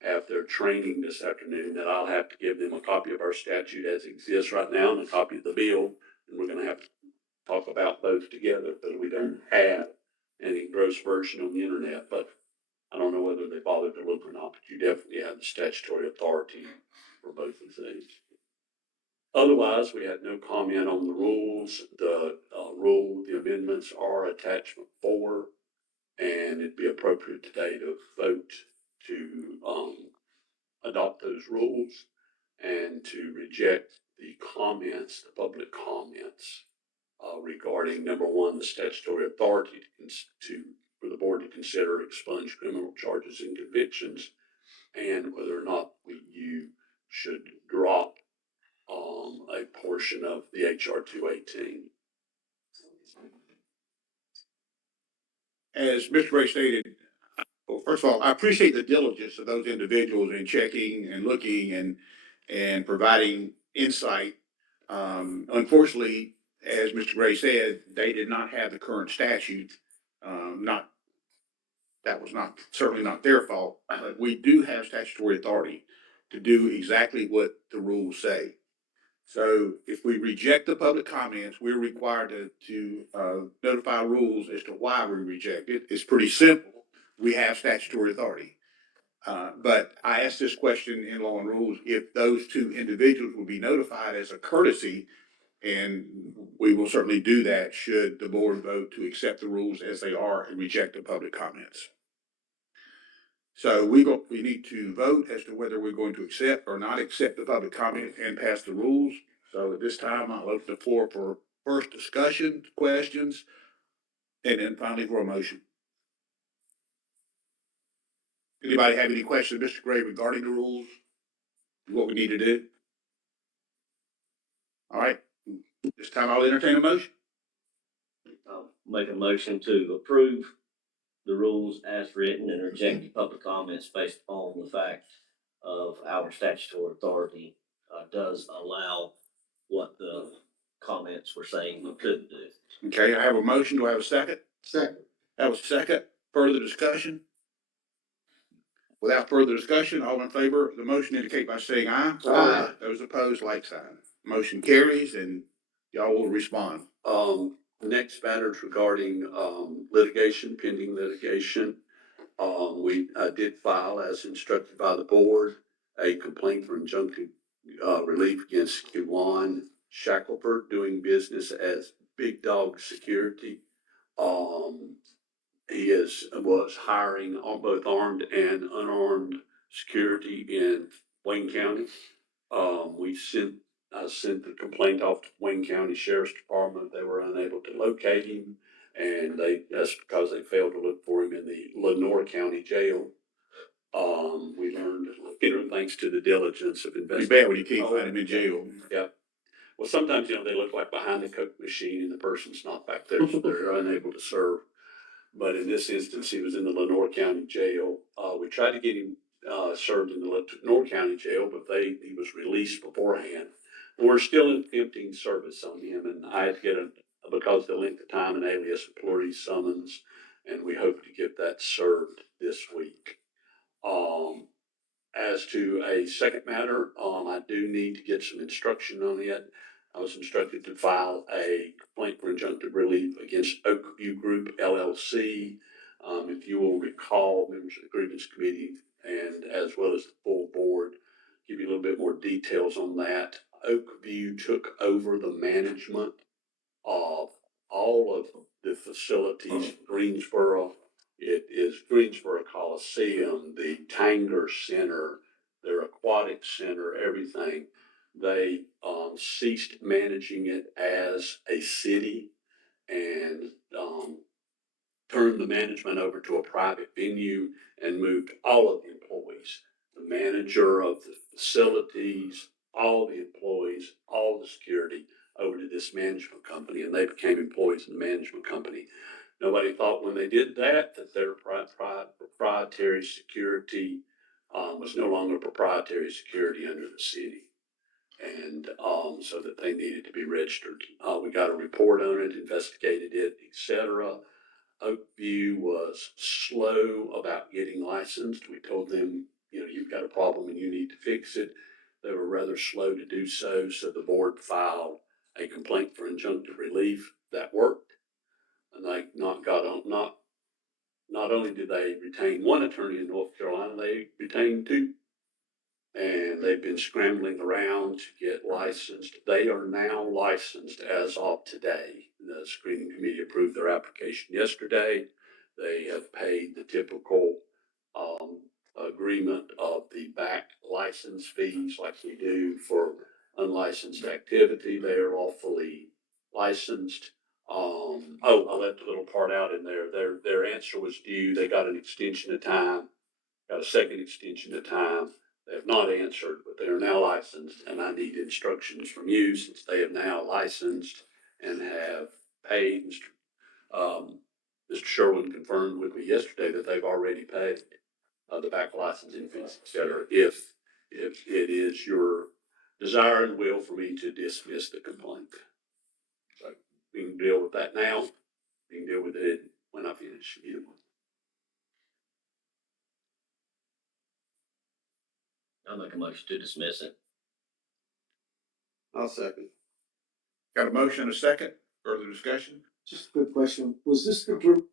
have their training this afternoon, that I'll have to give them a copy of our statute as it exists right now and a copy of the bill. And we're going to have to talk about both together because we don't have any gross version on the internet. But I don't know whether they bothered to look or not, but you definitely have the statutory authority for both of these. Otherwise, we had no comment on the rules. The amendments are attachment 4, and it'd be appropriate today to vote to adopt those rules and to reject the comments, the public comments regarding, number 1, the statutory authority for the board to consider expunge criminal charges and convictions, and whether or not you should drop a portion of the HR 218. As Mr. Gray stated, well, first of all, I appreciate the diligence of those individuals in checking and looking and providing insight. Unfortunately, as Mr. Gray said, they did not have the current statute. That was certainly not their fault, but we do have statutory authority to do exactly what the rules say. So if we reject the public comments, we're required to notify rules as to why we reject it. It's pretty simple. We have statutory authority. But I asked this question in Law and Rules, if those 2 individuals will be notified as a courtesy, and we will certainly do that should the board vote to accept the rules as they are and reject the public comments. So we need to vote as to whether we're going to accept or not accept the public comment and pass the rules. So at this time, I'll open the floor for first discussion, questions, and then finally for a motion. Anybody have any questions, Mr. Gray, regarding the rules? What we need to do? All right. This time I'll entertain a motion. I'll make a motion to approve the rules as written and reject the public comments based upon the fact of our statutory authority does allow what the comments were saying we couldn't do. Okay, I have a motion. Do I have a second? Second. I have a second. Further discussion? Without further discussion, all in favor of the motion indicate by saying aye. Aye. Those opposed, like sign. Motion carries and y'all will respond. Next matters regarding, litigation, pending litigation. We did file, as instructed by the board, a complaint for injunctive, relief against Kiwan Shackelford doing business as Big Dog Security. He was hiring on both armed and unarmed security in Wayne County. I sent the complaint off to Wayne County Sheriff's Department. They were unable to locate him, and that's because they failed to look for him in the Lenore County Jail. We learned, thanks to the diligence of Be investigators. bad when you can't find him in jail. Yeah. Well, sometimes, they look like behind the Coke machine and the person's not back there, so they're unable to serve. But in this instance, he was in the Lenore County Jail. We tried to get him served in the Lenore County Jail, but he was released beforehand. We're still attempting service on him, and I had to get because of the length of time, an alias employee summons, and we hope to get that served this week. As to a second matter, I do need to get some instruction on it. I was instructed to file a complaint for injunctive relief against Oakview Group LLC. If you will recall, members of the grievance committee and as well as the full board, give you a little bit more details on that. Oakview took over the management of all of the facilities, Greensboro. It is Greensboro Coliseum, the Tanger Center, their aquatic center, everything. They ceased managing it as a city and turned the management over to a private venue and moved all of the employees, the manager of the facilities, all the employees, all the security over to this management company, and they became employees of the management company. Nobody thought when they did that their proprietary security was no longer proprietary security under the city. And so that they needed to be registered. We got a report on it, investigated it, etc. Oakview was slow about getting licensed. We told them, you've got a problem and you need to fix it. They were rather slow to do so. So the board filed a complaint for injunctive relief that worked. And they not only did they retain one attorney in North Carolina, they retained two. And they've been scrambling around to get licensed. They are now licensed as of today. The screening committee approved their application yesterday. They have paid the typical agreement of the back license fees like we do for unlicensed activity. They are lawfully licensed. I left a little part out in there. Their answer was due. They got an extension of time, got a second extension of time. They have not answered, but they are now licensed, and I need instructions from you since they have now licensed and have paid. Mr. Sherwin confirmed with me yesterday that they've already paid the back licensing fees, et cetera. If it is your desire and will for me to dismiss the complaint, so we can deal with that now. We can deal with it when I finish. I'll make a motion to dismiss it. I'll second. Got a motion and a second. Further discussion? Just a quick question. Was this the group,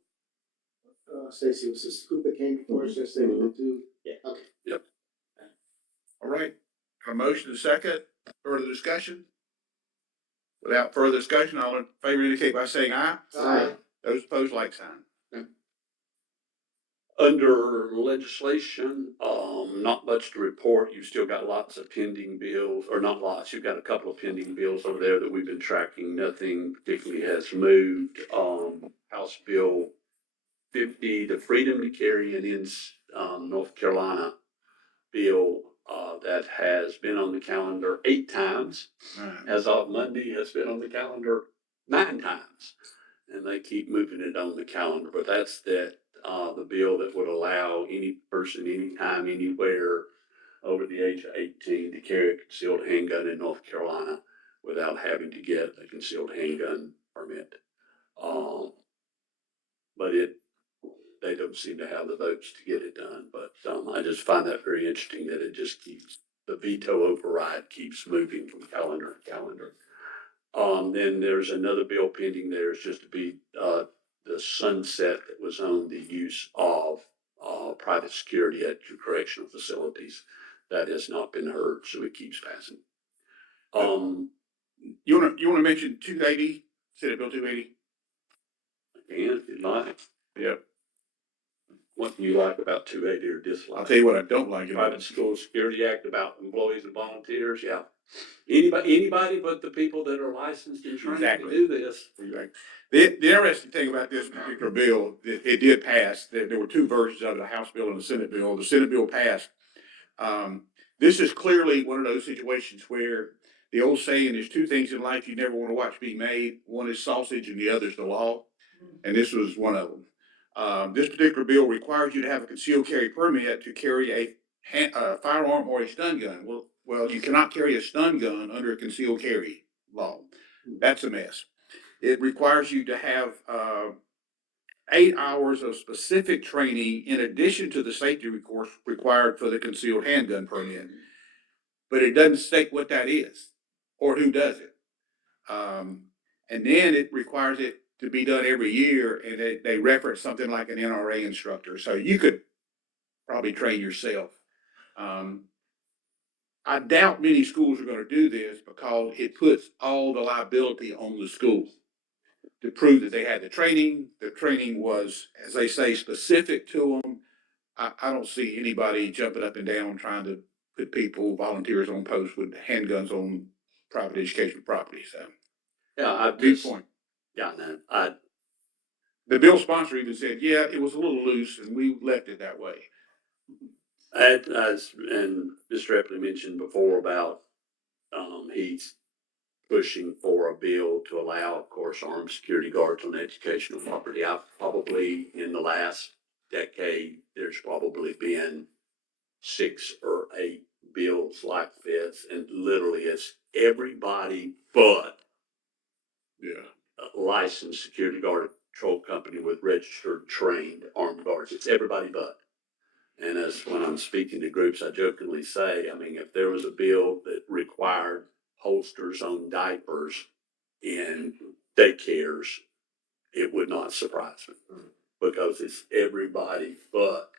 Stacy, was this the group that came before us yesterday with the two? Yeah. Okay. Yep. All right. Got a motion and a second. Further discussion? Without further discussion, all in favor indicate by saying aye. Aye. Those opposed, like sign. Under legislation, not much to report. You've still got lots of pending bills, or not lots. You've got a couple of pending bills over there that we've been tracking. Nothing particularly has moved. House Bill 50, the Freedom to Carry in North Carolina bill that has been on the calendar 8 times. As of Monday, has been on the calendar 9 times. And they keep moving it on the calendar, but that's the bill that would allow any person, anytime, anywhere over the age of 18 to carry a concealed handgun in North Carolina. without having to get a concealed handgun permit. But they don't seem to have the votes to get it done. But I just find that very interesting that it just keeps, the veto override keeps moving from calendar to calendar. Then there's another bill pending. There's just to be the sunset that was on the use of private security at your correctional facilities. That has not been heard, so it keeps passing. You wanna mention 280, Senate Bill 280? And if you like, Yep. what do you like about 280 or dislike? I'll tell you what I don't like. Private School Security Act about employees and volunteers, yeah. Anybody but the people that are licensed and trained to do this. Exactly. The interesting thing about this particular bill, it did pass. There were two versions of the House bill and the Senate bill. The Senate bill passed. This is clearly one of those situations where the old saying, there's two things in life you never want to watch be made. One is sausage and the other is the law. And this was one of them. This particular bill requires you to have a concealed carry permit to carry a firearm or a stun gun. Well, you cannot carry a stun gun under a concealed carry law. That's a mess. It requires you to have 8 hours of specific training in addition to the safety course required for the concealed handgun permit. But it doesn't state what that is or who does it. And then it requires it to be done every year, and they reference something like an NRA instructor. So you could probably train yourself. I doubt many schools are going to do this because it puts all the liability on the school to prove that they had the training. The training was, as they say, specific to them. I don't see anybody jumping up and down trying to put volunteers on posts with handguns on private educational property. So, Yeah, good point. Yeah, no, The bill sponsor even said, yeah, it was a little loose and we left it that way. and Mr. Epley mentioned before about he's pushing for a bill to allow, of course, armed security guards on educational property. I've probably, in the last decade, there's probably been 6 or 8 bills like this, and literally it's everybody but a licensed security guard patrol company with registered trained armed guards. It's everybody but. And as when I'm speaking to groups, I jokingly say, I mean, if there was a bill that required holsters on diapers in daycares, it would not surprise me because it's everybody but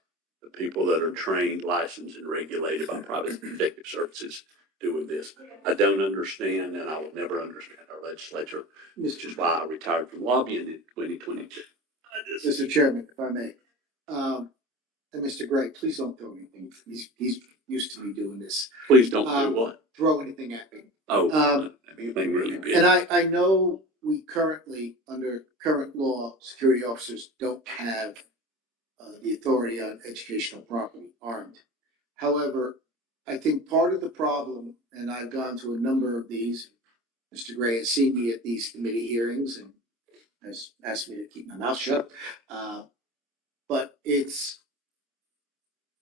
the people that are trained, licensed, and regulated by private protective services doing this. I don't understand, and I will never understand our legislature, which is why I retired from lobbying in 2022. Mr. Chairman, if I may, and Mr. Gray, please don't throw anything. He's used to me doing this. Please don't do what? Throw anything at me. Anything really big. And I know we currently, under current law, security officers don't have the authority on educational property armed. However, I think part of the problem, and I've gone to a number of these, Mr. Gray has seen me at these committee hearings and has asked me to keep my mouth shut. But it's,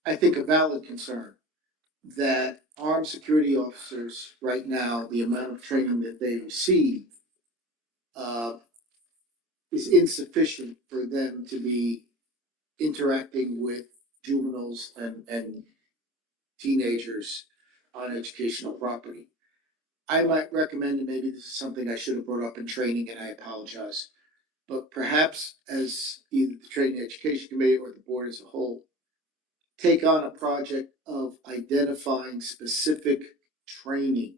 I think, a valid concern that armed security officers right now, the amount of training that they receive is insufficient for them to be interacting with juveniles and teenagers on educational property. I might recommend, and maybe this is something I should have brought up in training, and I apologize, but perhaps as either the Training Education Committee or the board as a whole, take on a project of identifying specific training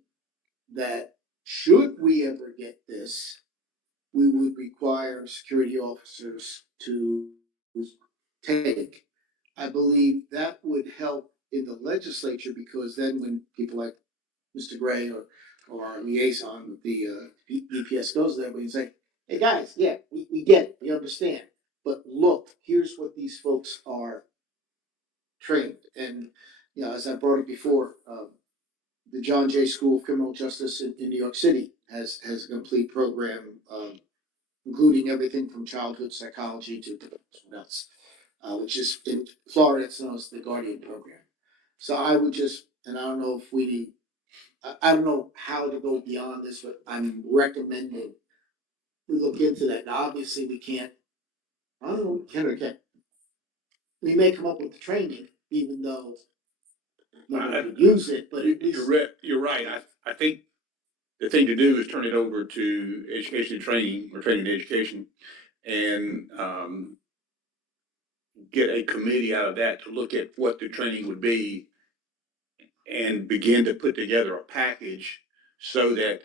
that, should we ever get this, we would require security officers to take. I believe that would help in the legislature, because then when people like Mr. Gray or our liaison with the PPS goes there, we can say, hey guys, yeah, we get it, we understand. But look, here's what these folks are trained. And, you know, as I brought it before, the John Jay School of Criminal Justice in New York City has a complete program, including everything from childhood psychology to else, which is in Florida, it's known as the Guardian Program. So I would just, and I don't know if we need I don't know how to go beyond this, but I'm recommending we look into that. Now, obviously, we can't, I don't know, can or can't. We may come up with the training, even though nobody would use it, but at least. You're right. I think the thing to do is turn it over to education and training, or training and education, and, get a committee out of that to look at what the training would be and begin to put together a package so that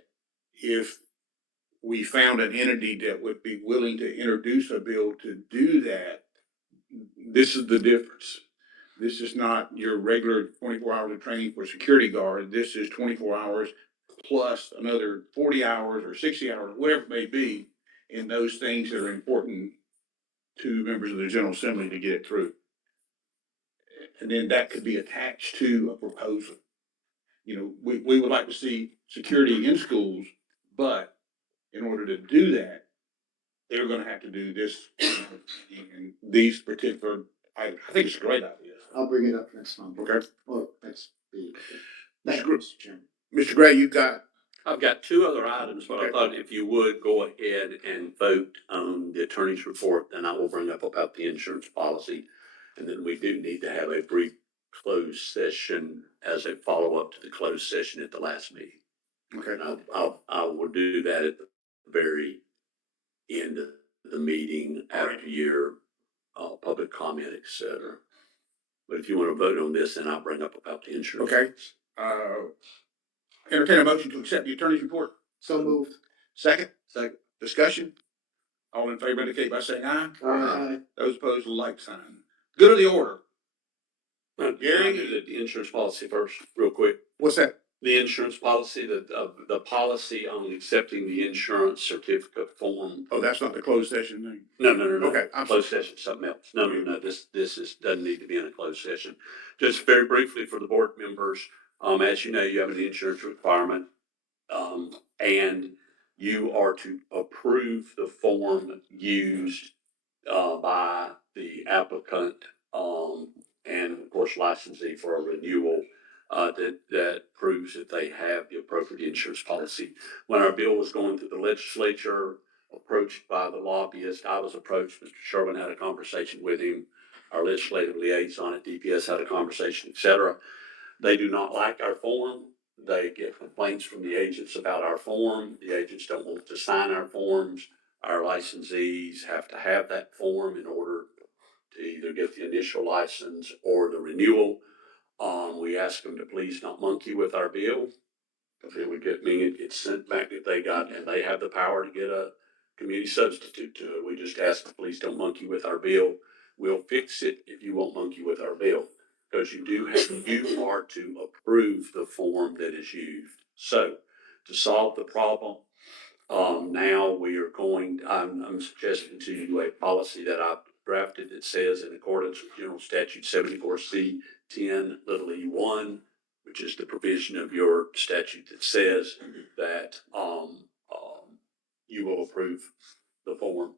if we found an entity that would be willing to introduce a bill to do that, this is the difference. This is not your regular 24 hours of training for security guard. This is 24 hours plus another 40 hours or 60 hours, whatever it may be, in those things that are important to members of the General Assembly to get it through. And then that could be attached to a proposal. You know, we would like to see security in schools, but in order to do that, they're gonna have to do this and these particular, I think it's a great idea. I'll bring it up next month. Okay. Or next week. Mr. Thank Gr- you, Mr. Chairman. Mr. Gray, you've got, I've got two other items, but I Okay. thought if you would go ahead and vote on the attorney's report, then I will bring up about the insurance policy. And then we do need to have a brief closed session as a follow-up to the closed session at the last meeting. okay, And I will do that at the very end of the meeting after your, public comment, et cetera. But if you want to vote on this, then I'll bring up about the insurance. okay. Entertain a motion to accept the attorney's report. So moved. Second, Second. discussion. All in favor indicate by saying aye. Aye. Those opposed, like sign. Good of the order. Gary, Gary? do the insurance policy first, real quick. What's that? The insurance policy, the policy on accepting the insurance certificate form. Oh, that's not the closed session thing. No. Okay, I'm Closed session, something else. No, this doesn't need to be in a closed session. Just very briefly for the board members, as you know, you have an insurance requirement. And you are to approve the form used, by the applicant, and of course licensee for a renewal, that proves that they have the appropriate insurance policy. When our bill was going through the legislature, approached by the lobbyist, I was approached, Mr. Sherman had a conversation with him, our legislative liaison at DPS had a conversation, et cetera. They do not like our form. They get complaints from the agents about our form. The agents don't want to sign our forms. Our licensees have to have that form in order to either get the initial license or the renewal. We ask them to please not monkey with our bill. If it would get me, it gets sent back if they got, and they have the power to get a community substitute to it. We just ask them, please don't monkey with our bill. We'll fix it if you won't monkey with our bill. Because you are to approve the form that is used. So to solve the problem, now we are I'm suggesting to you a policy that I've drafted that says in accordance with General Statute 74C 10(e)(1), which is the provision of your statute that says that, you will approve the form.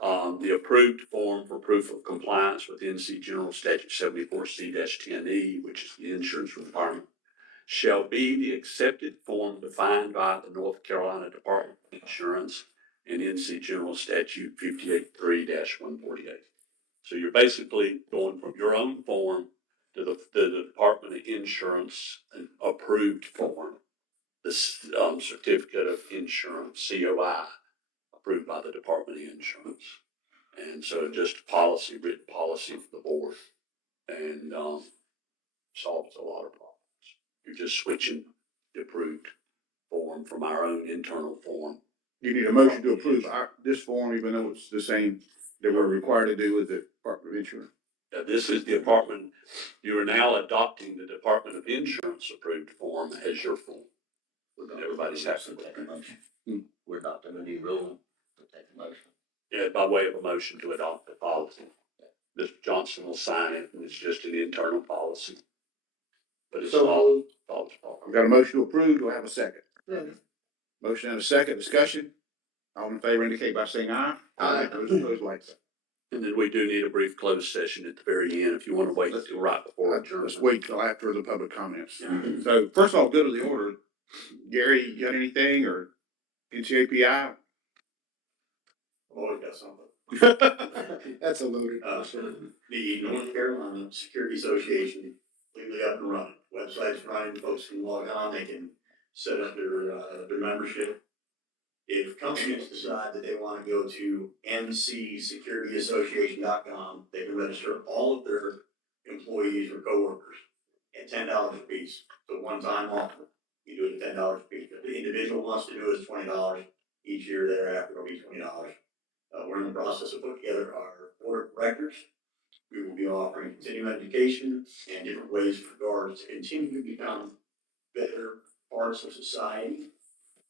The approved form for proof of compliance with NC General Statute 74C-10E, which is the insurance requirement, shall be the accepted form defined by the North Carolina Department of Insurance and NC General Statute 583-148. So you're basically going from your own form to the Department of Insurance, an approved form, the certificate of insurance, COI, approved by the Department of Insurance. And so just written policy for the board, and solves a lot of problems. You're just switching the approved form from our own internal form. You need a motion to approve this form, even though it's the same that we're required to do with the Department of Insurance. This is the department, you are now adopting the Department of Insurance approved form as your form. Everybody's happy with that. We're adopting a new rule to take a motion. Yeah, by way of a motion to adopt the policy. Mr. Johnson will sign it, and it's just an internal policy. But it's all policy. I've got a motion to approve. Do I have a second? Motion and a second. Discussion. All in favor indicate by saying aye. Aye. Those opposed, like sign. And then we do need a brief closed session at the very end if you want to wait till right before adjournment. Let's wait till after the public comments. So first of all, go to the order. Gary, you got anything or NCAPI? Always got something. That's a loaded question. The North Carolina Security Association, legally up and running. Website's running, folks can log on, they can set up their membership. If companies decide that they want to go to ncsecurityassociation.com, they can register all of their employees or coworkers at $10 a piece. So one time offer, you do it at $10 a piece. If the individual wants to do it, it's $20. Each year thereafter, it'll be $20. We're in the process of putting together our board of directors. We will be offering continuing education and different ways for guards to continue to become better parts of society,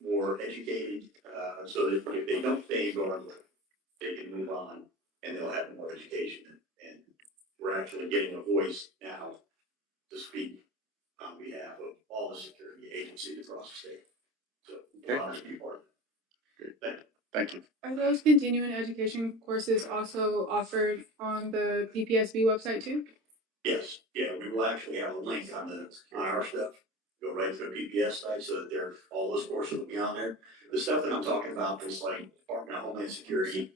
more educated, so that if they don't stay guard, they can move on and they'll have more education. And we're actually getting a voice now to speak on behalf of all the security agencies across the state. So we're honored to be part of it. Thank you. Are those continuing education courses also offered on the PPSB website too? Yes, yeah, we will actually have a link on our stuff. Go right to the PPS site so that all those courses will be on there. The stuff that I'm talking about is like Department of Homeland Security,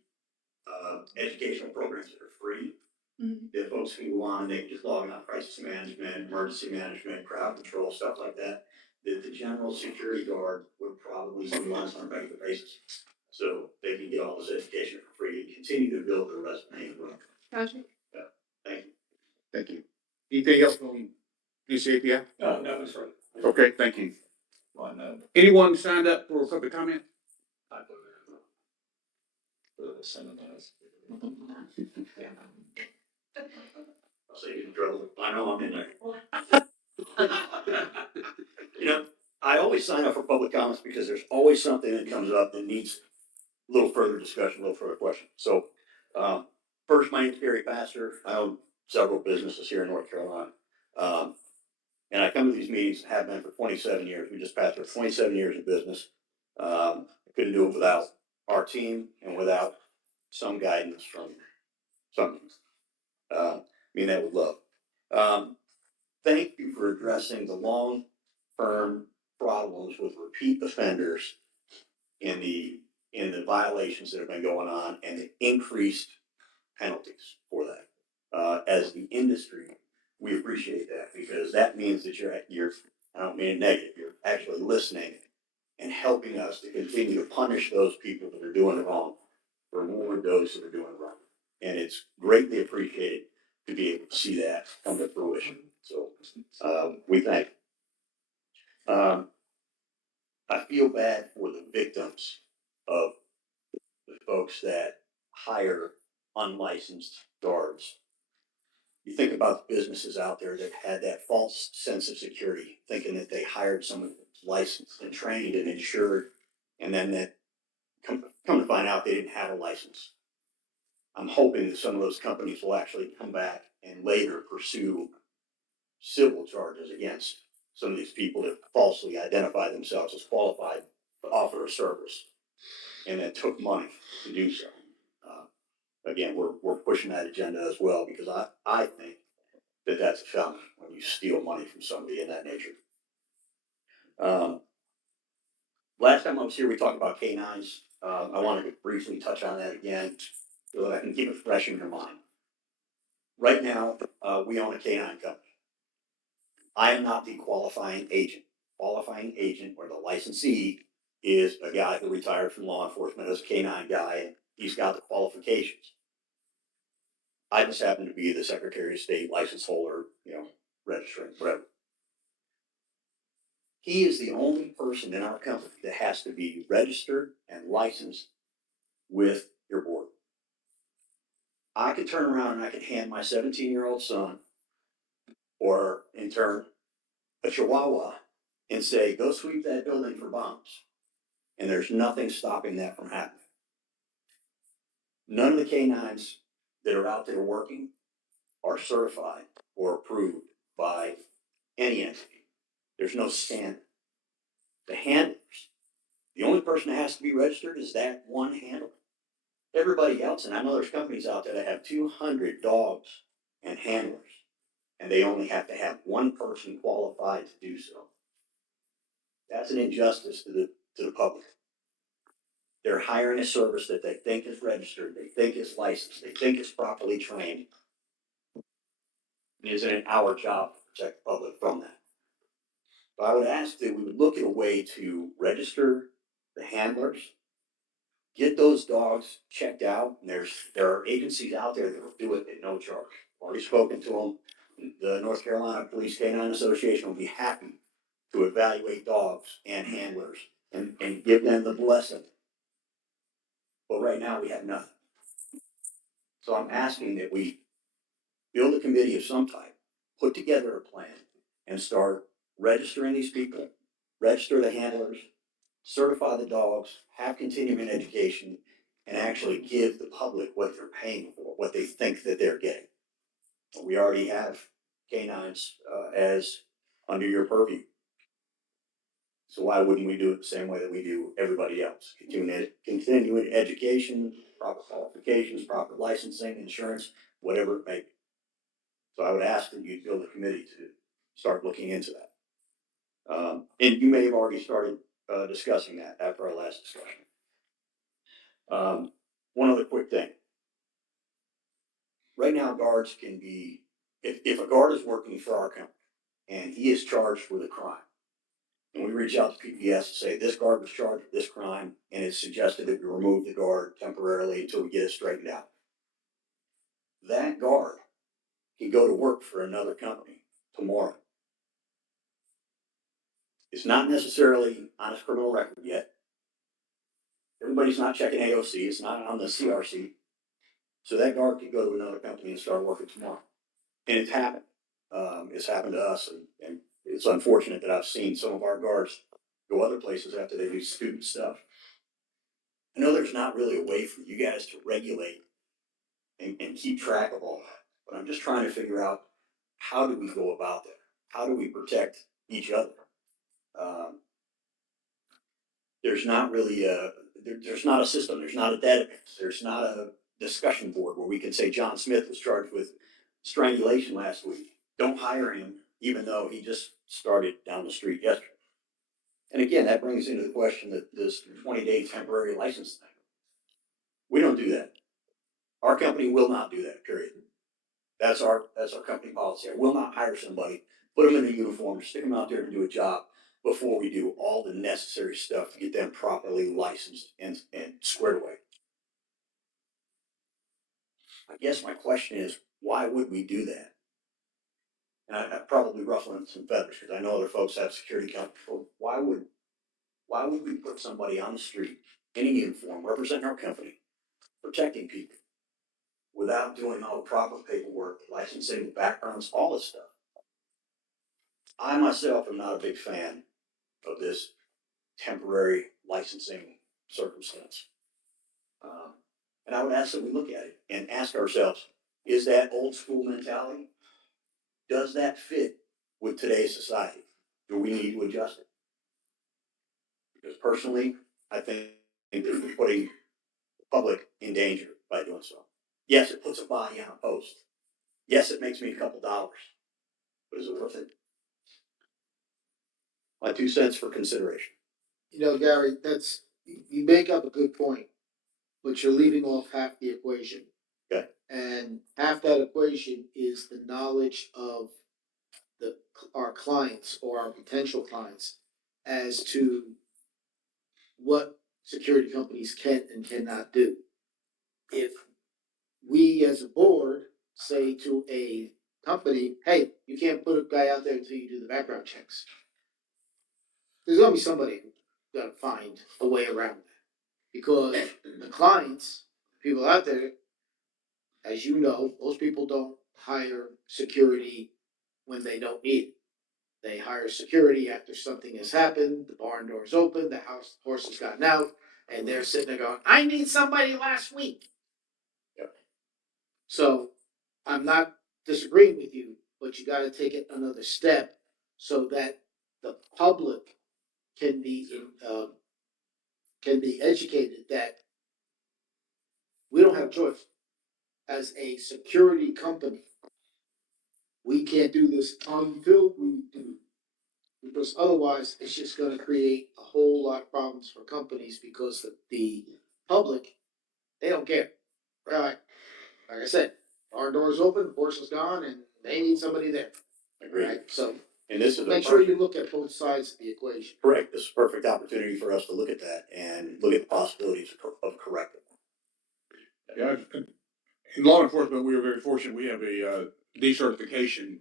educational programs that are free. Mm-hmm. That folks can go on and they can just log on crisis management, emergency management, crowd control, stuff like that. That the general security guard would probably utilize on a regular basis. So they can get all this education for free and continue to build their resume. Gotcha. Yeah, thank you. Thank you. Anything else on NCAPI? No, that's right. Okay, thank you. Well, no. Anyone signed up for public comment? I'll say you in trouble. I know I'm in there. You know, I always sign up for public comments because there's always something that comes up that needs a little further discussion, a little further question. So, first, my name's Gary Pastor. I own several businesses here in North Carolina. And I come to these meetings, have been for 27 years. We just passed our 27 years of business. I couldn't do it without our team and without some guidance from some, mean that with love. Thank you for addressing the long-term problems with repeat offenders in the violations that have been going on and the increased penalties for that. As the industry, we appreciate that because that means that you're, I don't mean it negative, you're actually listening and helping us to continue to punish those people that are doing wrong, reward those that are doing wrong. And it's greatly appreciated to be able to see that come to fruition. So we thank you. I feel bad for the victims of the folks that hire unlicensed guards. You think about the businesses out there that had that false sense of security, thinking that they hired someone who's licensed and trained and insured, and then that come to find out they didn't have a license. I'm hoping that some of those companies will actually come back and later pursue civil charges against some of these people that falsely identify themselves as qualified to offer a service and then took money to do so. Again, we're pushing that agenda as well because I think that that's a felony when you steal money from somebody in that nature. Last time I was here, we talked about K9s. I wanted to briefly touch on that again so that I can keep it fresh in your mind. Right now, we own a K9 company. I am not the qualifying agent. Qualifying agent or the licensee is a guy who retired from law enforcement as a K9 guy, and he's got the qualifications. I just happen to be the Secretary of State license holder, registering, whatever. He is the only person in our company that has to be registered and licensed with your board. I could turn around and I could hand my 17-year-old son, or in turn, a Chihuahua, and say, go sweep that building for bombs. And there's nothing stopping that from happening. None of the K9s that are out there working are certified or approved by any entity. There's no standard. The handlers, the only person that has to be registered is that one handler. Everybody else, and I know there's companies out there that have 200 dogs and handlers, and they only have to have one person qualified to do so. That's an injustice to the public. They're hiring a service that they think is registered, they think is licensed, they think is properly trained. And isn't it our job to protect the public from that? So I would ask that we would look at a way to register the handlers, get those dogs checked out. And there are agencies out there that will do it at no charge. I've already spoken to them. The North Carolina Police Canine Association will be happy to evaluate dogs and handlers and give them the blessing. But right now we have nothing. So I'm asking that we build a committee of some type, put together a plan, and start registering these people, register the handlers, certify the dogs, have continuing education, and actually give the public what they're paying for, what they think that they're getting. We already have canines as under your purview. So why wouldn't we do it the same way that we do everybody else? Continuing education, proper qualifications, proper licensing, insurance, whatever it may be. So I would ask that you build a committee to start looking into that. And you may have already started discussing that after our last discussion. One other quick thing. Right now, guards can be, if a guard is working for our company and he is charged with a crime, and we reach out to PPS to say this guard was charged with this crime, and it's suggested that we remove the guard temporarily until we get it straightened out. That guard can go to work for another company tomorrow. It's not necessarily on his criminal record yet. Everybody's not checking AOC. It's not on the CRC. So that guard could go to another company and start working tomorrow. And it's happened. It's happened to us. And it's unfortunate that I've seen some of our guards go other places after they do student stuff. I know there's not really a way for you guys to regulate and keep track of all that. But I'm just trying to figure out, how do we go about that? How do we protect each other? There's not really there's not a system. There's not a database. There's not a discussion board where we can say John Smythe was charged with strangulation last week. Don't hire him, even though he just started down the street yesterday. And again, that brings into the question that this 20-day temporary license thing. We don't do that. Our company will not do that, period. That's our company policy. I will not hire somebody, put them in a uniform, stick them out there to do a job before we do all the necessary stuff to get them properly licensed and squared away. I guess my question is, why would we do that? And I'm probably ruffling some feathers because I know other folks have security companies. But why would we put somebody on the street in a uniform representing our company, protecting people, without doing all the proper paperwork, licensing, backgrounds, all this stuff? I myself am not a big fan of this temporary licensing circumstance. And I would ask that we look at it and ask ourselves, is that old school mentality? Does that fit with today's society? Do we need to adjust it? Because personally, I think that we're putting the public in danger by doing so. Yes, it puts a body on a post. Yes, it makes me a couple dollars. But is it worth it? My 2 cents for consideration. You know, Gary, you make up a good point, but you're leaving off half the equation. Okay. And half that equation is the knowledge of our clients or our potential clients as to what security companies can and cannot do. If we as a board say to a company, hey, you can't put a guy out there until you do the background checks, there's gonna be somebody who's gonna find a way around that. Because the clients, people out there, as you know, most people don't hire security when they don't need it. They hire security after something has happened, the barn door's open, the horse has gotten out, and they're sitting there going, I need somebody last week. Yep. So I'm not disagreeing with you, but you gotta take it another step so that the public can be educated that we don't have a choice. As a security company, we can't do this until we do. Because otherwise, it's just gonna create a whole lot of problems for companies because the public, they don't care. Right? Like I said, our door's open, the horse is gone, and they need somebody there. Agreed. Right? So And this is make sure you look at both sides of the equation. correct. This is a perfect opportunity for us to look at that and look at the possibilities of correcting. Yeah, in law enforcement, we are very fortunate. We have a decertification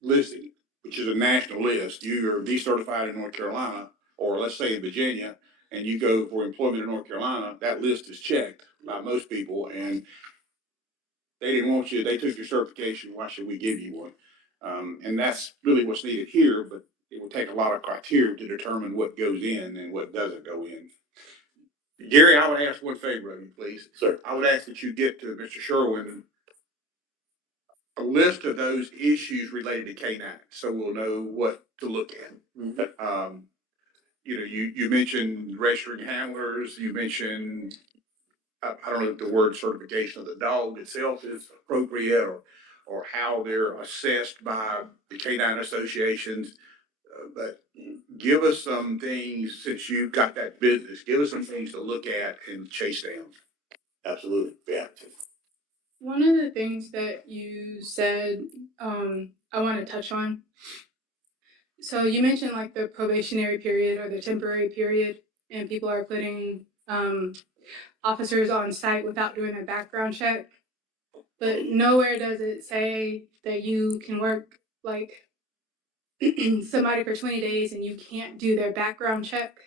listing, which is a national list. You are decertified in North Carolina, or let's say in Virginia, and you go for employment in North Carolina, that list is checked by most people, and they didn't want you, they took your certification, why should we give you one? And that's really what's needed here, but it will take a lot of criteria to determine what goes in and what doesn't go in. Gary, I would ask one favor of you, please. Sir. I would ask that you get to Mr. Sherwin a list of those issues related to K-9, so we'll know what to look at. You know, you mentioned registering handlers, you mentioned, I don't know if the word certification of the dog itself is appropriate, or how they're assessed by the K-9 associations. But give us some things, since you've got that business, give us some things to look at and chase down. Absolutely, yeah. One of the things that you said, I want to touch on. So you mentioned like the probationary period or the temporary period, and people are putting officers on site without doing a background check. But nowhere does it say that you can work like somebody for 20 days and you can't do their background check.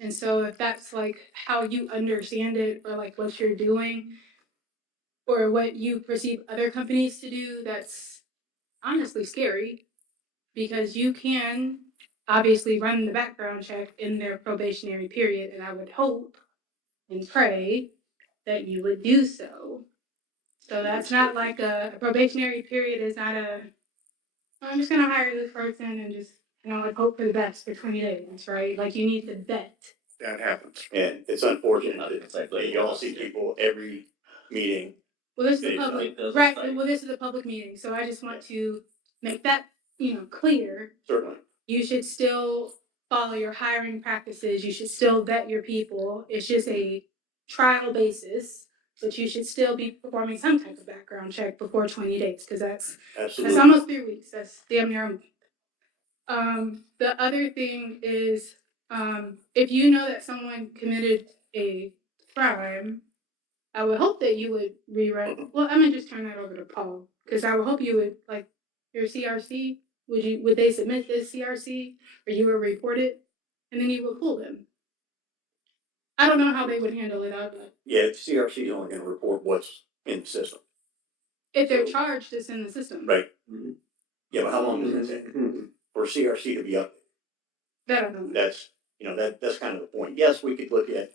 And so if that's like how you understand it, or like what you're doing, or what you perceive other companies to do, that's honestly scary, because you can obviously run the background check in their probationary period, and I would hope and pray that you would do so. So that's not like a probationary period is not a, I'm just gonna hire this person and just, like hope for the best for 20 days, right? Like you need to vet. That happens. And it's unfortunate that y'all see people every meeting. Well, this is a public, right, well, this is a public meeting, so I just want to make that, clear. Certainly. You should still follow your hiring practices, you should still vet your people, it's just a trial basis, but you should still be performing some type of background check before 20 days, because that's almost 3 weeks, that's damn near a month. The other thing is, if you know that someone committed a crime, I would hope that you would rewrite. Well, I'm gonna just turn that over to Paul, because I would hope you would, like, your CRC. Would they submit this CRC, or you would report it, and then you would pull them? I don't know how they would handle it. Yeah, CRC is only going to report what's in the system. If they're charged, it's in the system. Right. Mm-hmm. Yeah, but how long does it take for CRC to be up? That I don't know. That's kind of the point. Yes, we could look at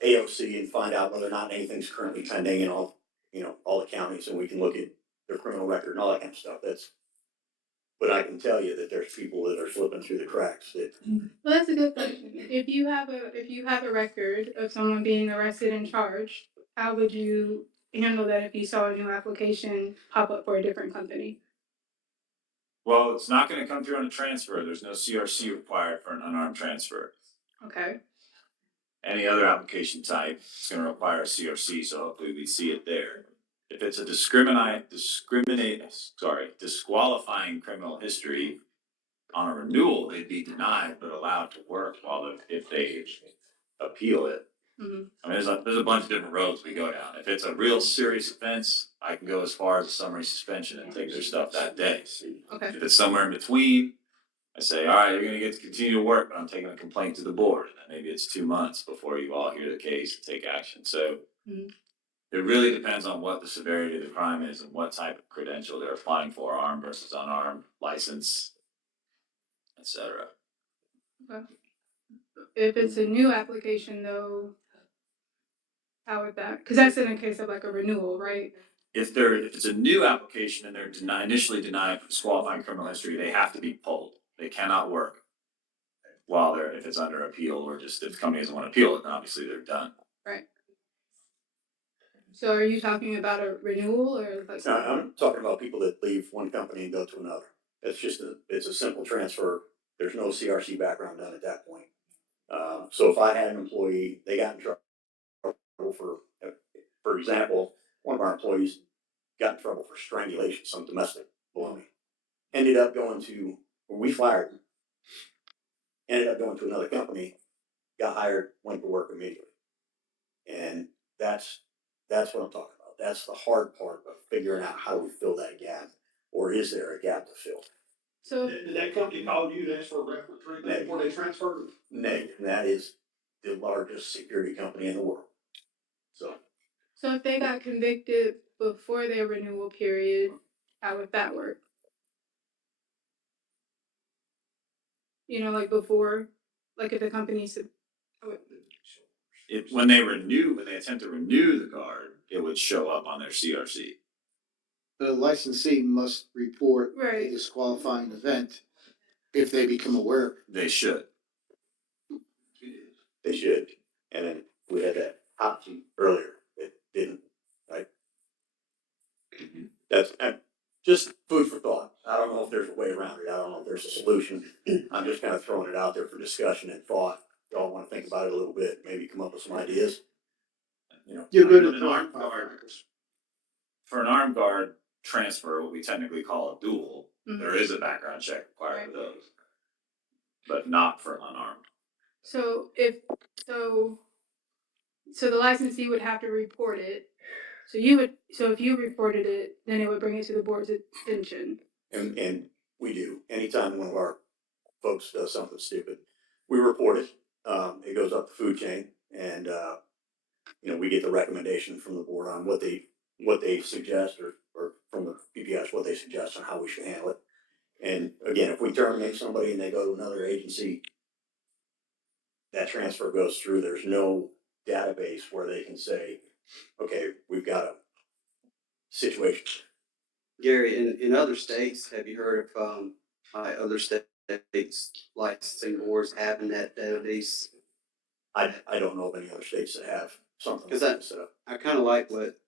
AOC and find out whether or not anything's currently pending in all the counties, and we can look at their criminal record and all that kind of stuff. But I can tell you that there's people that are slipping through the cracks. Well, that's a good question. If you have a record of someone being arrested and charged, how would you handle that if you saw a new application pop up for a different company? Well, it's not gonna come through on a transfer. There's no CRC required for an unarmed transfer. Okay. Any other application type is gonna require a CRC, so hopefully we see it there. If it's a disqualifying criminal history on a renewal, they'd be denied but allowed to work if they appeal it. Mm-hmm. I mean, there's a bunch of different roads we go down. If it's a real serious offense, I can go as far as a summary suspension and take their stuff that day. Okay. If it's somewhere in between, I say, all right, you're going to get to continue to work, but I'm taking a complaint to the board. And then maybe it's 2 months before you all hear the case and take action. So it really depends on what the severity of the crime is and what type of credential they're applying for, armed versus unarmed, license, etc. Okay. If it's a new application, though, how would that? Because that's in a case of like a renewal, right? If it's a new application and they're initially denied for disqualifying criminal history, they have to be pulled. They cannot work if it's under appeal, or just if the company doesn't want to appeal it, then obviously they're done. Right. So are you talking about a renewal or like? I'm talking about people that leave one company and go to another. It's a simple transfer. There's no CRC background done at that point. So if I had an employee, they got in trouble for example, one of our employees got in trouble for strangulation, some domestic baloney. Ended up going to, we fired him. Ended up going to another company, got hired, went to work immediately. And that's what I'm talking about. That's the hard part of figuring out how we fill that gap, or is there a gap to fill? So Did that company call you to ask for a reference before they transferred? Negative. That is the largest security company in the world. So if they got convicted before their renewal period, how would that work? You know, like before, like if the company said, When they attempt to renew the card, it would show up on their CRC. The licensee must report a right, disqualifying event if they become aware. They should. they should. And then we had that hot seat earlier. It didn't, right? That's just food for thought. I don't know if there's a way around it. I don't know if there's a solution. I'm just kind of throwing it out there for discussion and thought. Y'all want to think about it a little bit, maybe come up with some ideas. You know, You're good with at an armed guard. For an armed guard transfer, what we technically call a duel, there is a background check required for those, but not for unarmed. so the licensee would have to report it. So if you reported it, then it would bring it to the board's attention. And we do. Anytime one of our folks does something stupid, we report it. It goes up the food chain, and we get the recommendation from the board on what they suggest, or from the PPS what they suggest on how we should handle it. And again, if we terminate somebody and they go to another agency, that transfer goes through. There's no database where they can say, okay, we've got a situation. Gary, in other states, have you heard of other states licensing boards having that database? I don't know of any other states that have something like Because that set up. I kind of like what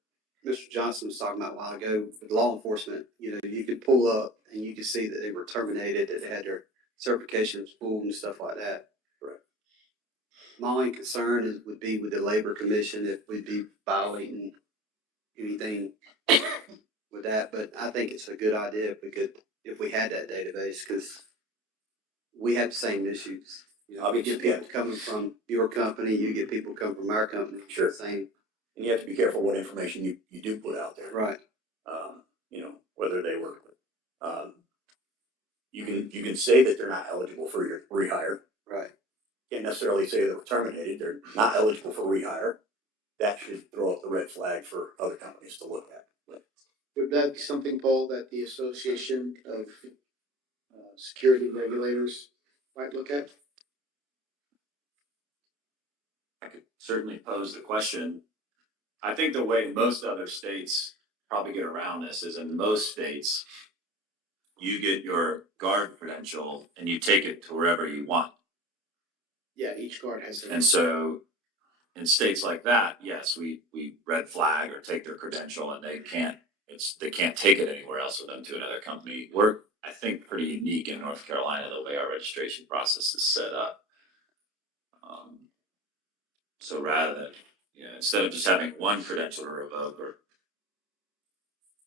Mr. Johnson was talking about a while ago with law enforcement. You know, you could pull up and you could see that they were terminated, that they had their certifications pulled and stuff like that. Correct. My only concern would be with the Labor Commission if we'd be violating anything with that. But I think it's a good idea if we had that database, because we have the same issues. You know, we get people coming from your company, you get people coming from our company. Sure. Same. And you have to be careful what information you do put out there. Right. Whether they were, you can say that they're not eligible for your rehire. Right. Can't necessarily say they were terminated. They're not eligible for rehire. That should throw up the red flag for other companies to look at. Would that be something, Paul, that the Association of Security Regulators might look at? I could certainly pose the question. I think the way most other states probably get around this is in most states, you get your guard credential and you take it to wherever you want. Yeah, each guard has their. And so in states like that, yes, we red flag or take their credential and they can't take it anywhere else with them to another company. We're, I think, pretty unique in North Carolina the way our registration process is set up. So rather than, instead of just having one credential to revoke or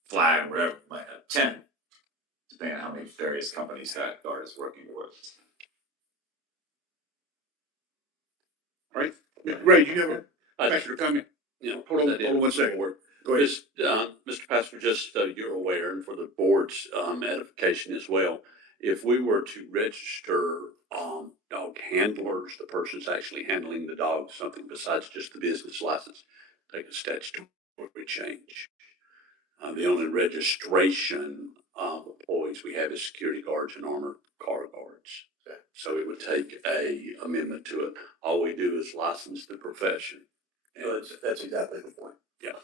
flag, whatever, we might have 10, depending on how many various companies that guard is working with. Right. Ray, you have a question or comment? Hold on 1 second. Go ahead. Mr. Pastor, just so you're aware, and for the board's edification as well, if we were to register dog handlers, the person's actually handling the dog, something besides just the business license, take a statutory change. The only registration employees we have is security guards and armored car guards. So it would take a amendment to it. All we do is license the profession. So that's exactly the point. Yeah.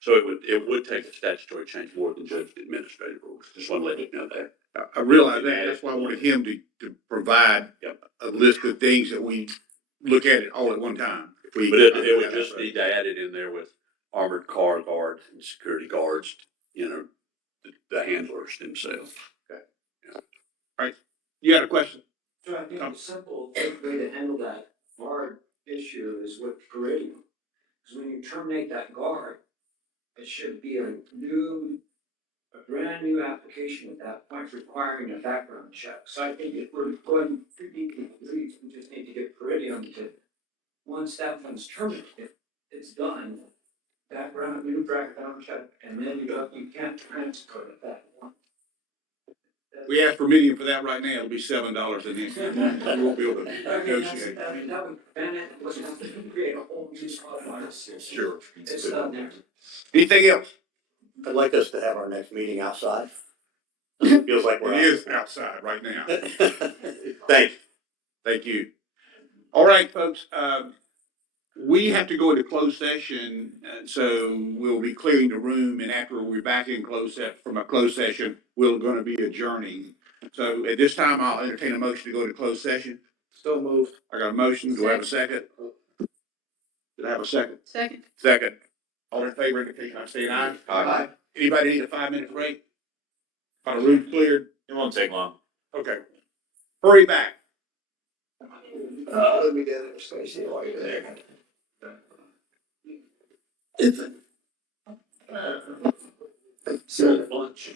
So it would take a statutory change more than just administrative rules. Just want to let you know that. I realize that. That's why I wanted him to provide a list of things that we look at it all at one time. But it would just need to add it in there with armored car guards and security guards, the handlers themselves. You had a question? So I think a simple way to handle that guard issue is with parading. Because when you terminate that guard, it should be a brand new application at that point requiring a background check. So I think if we're going to DPP, we just need to get Peridium to, once that one's terminated, it's done. New background check, and then you can't transfer it at that point. We asked for medium for that right now. It'll be $7 an inch. We won't be able to negotiate. That would prevent it, it wasn't have to create a whole new spot. Sure. It's done there. Anything else? I'd like us to have our next meeting outside. It feels like we're It is outside right now. Thank you. Thank you. All right, folks, we have to go into closed session, so we'll be clearing the room, and after we're back in from a closed session, we're gonna be adjourning. So at this time, I'll entertain a motion to go into closed session. So moved. I got a motion. Do I have a second? Did I have a second? Second. Second. All in favor, indicate by saying aye. Aye. Anybody need a 5-minute break? Got a room cleared? It won't take long. Okay. Hurry back. Let me get it, Stacy, while you're there. It's lunch.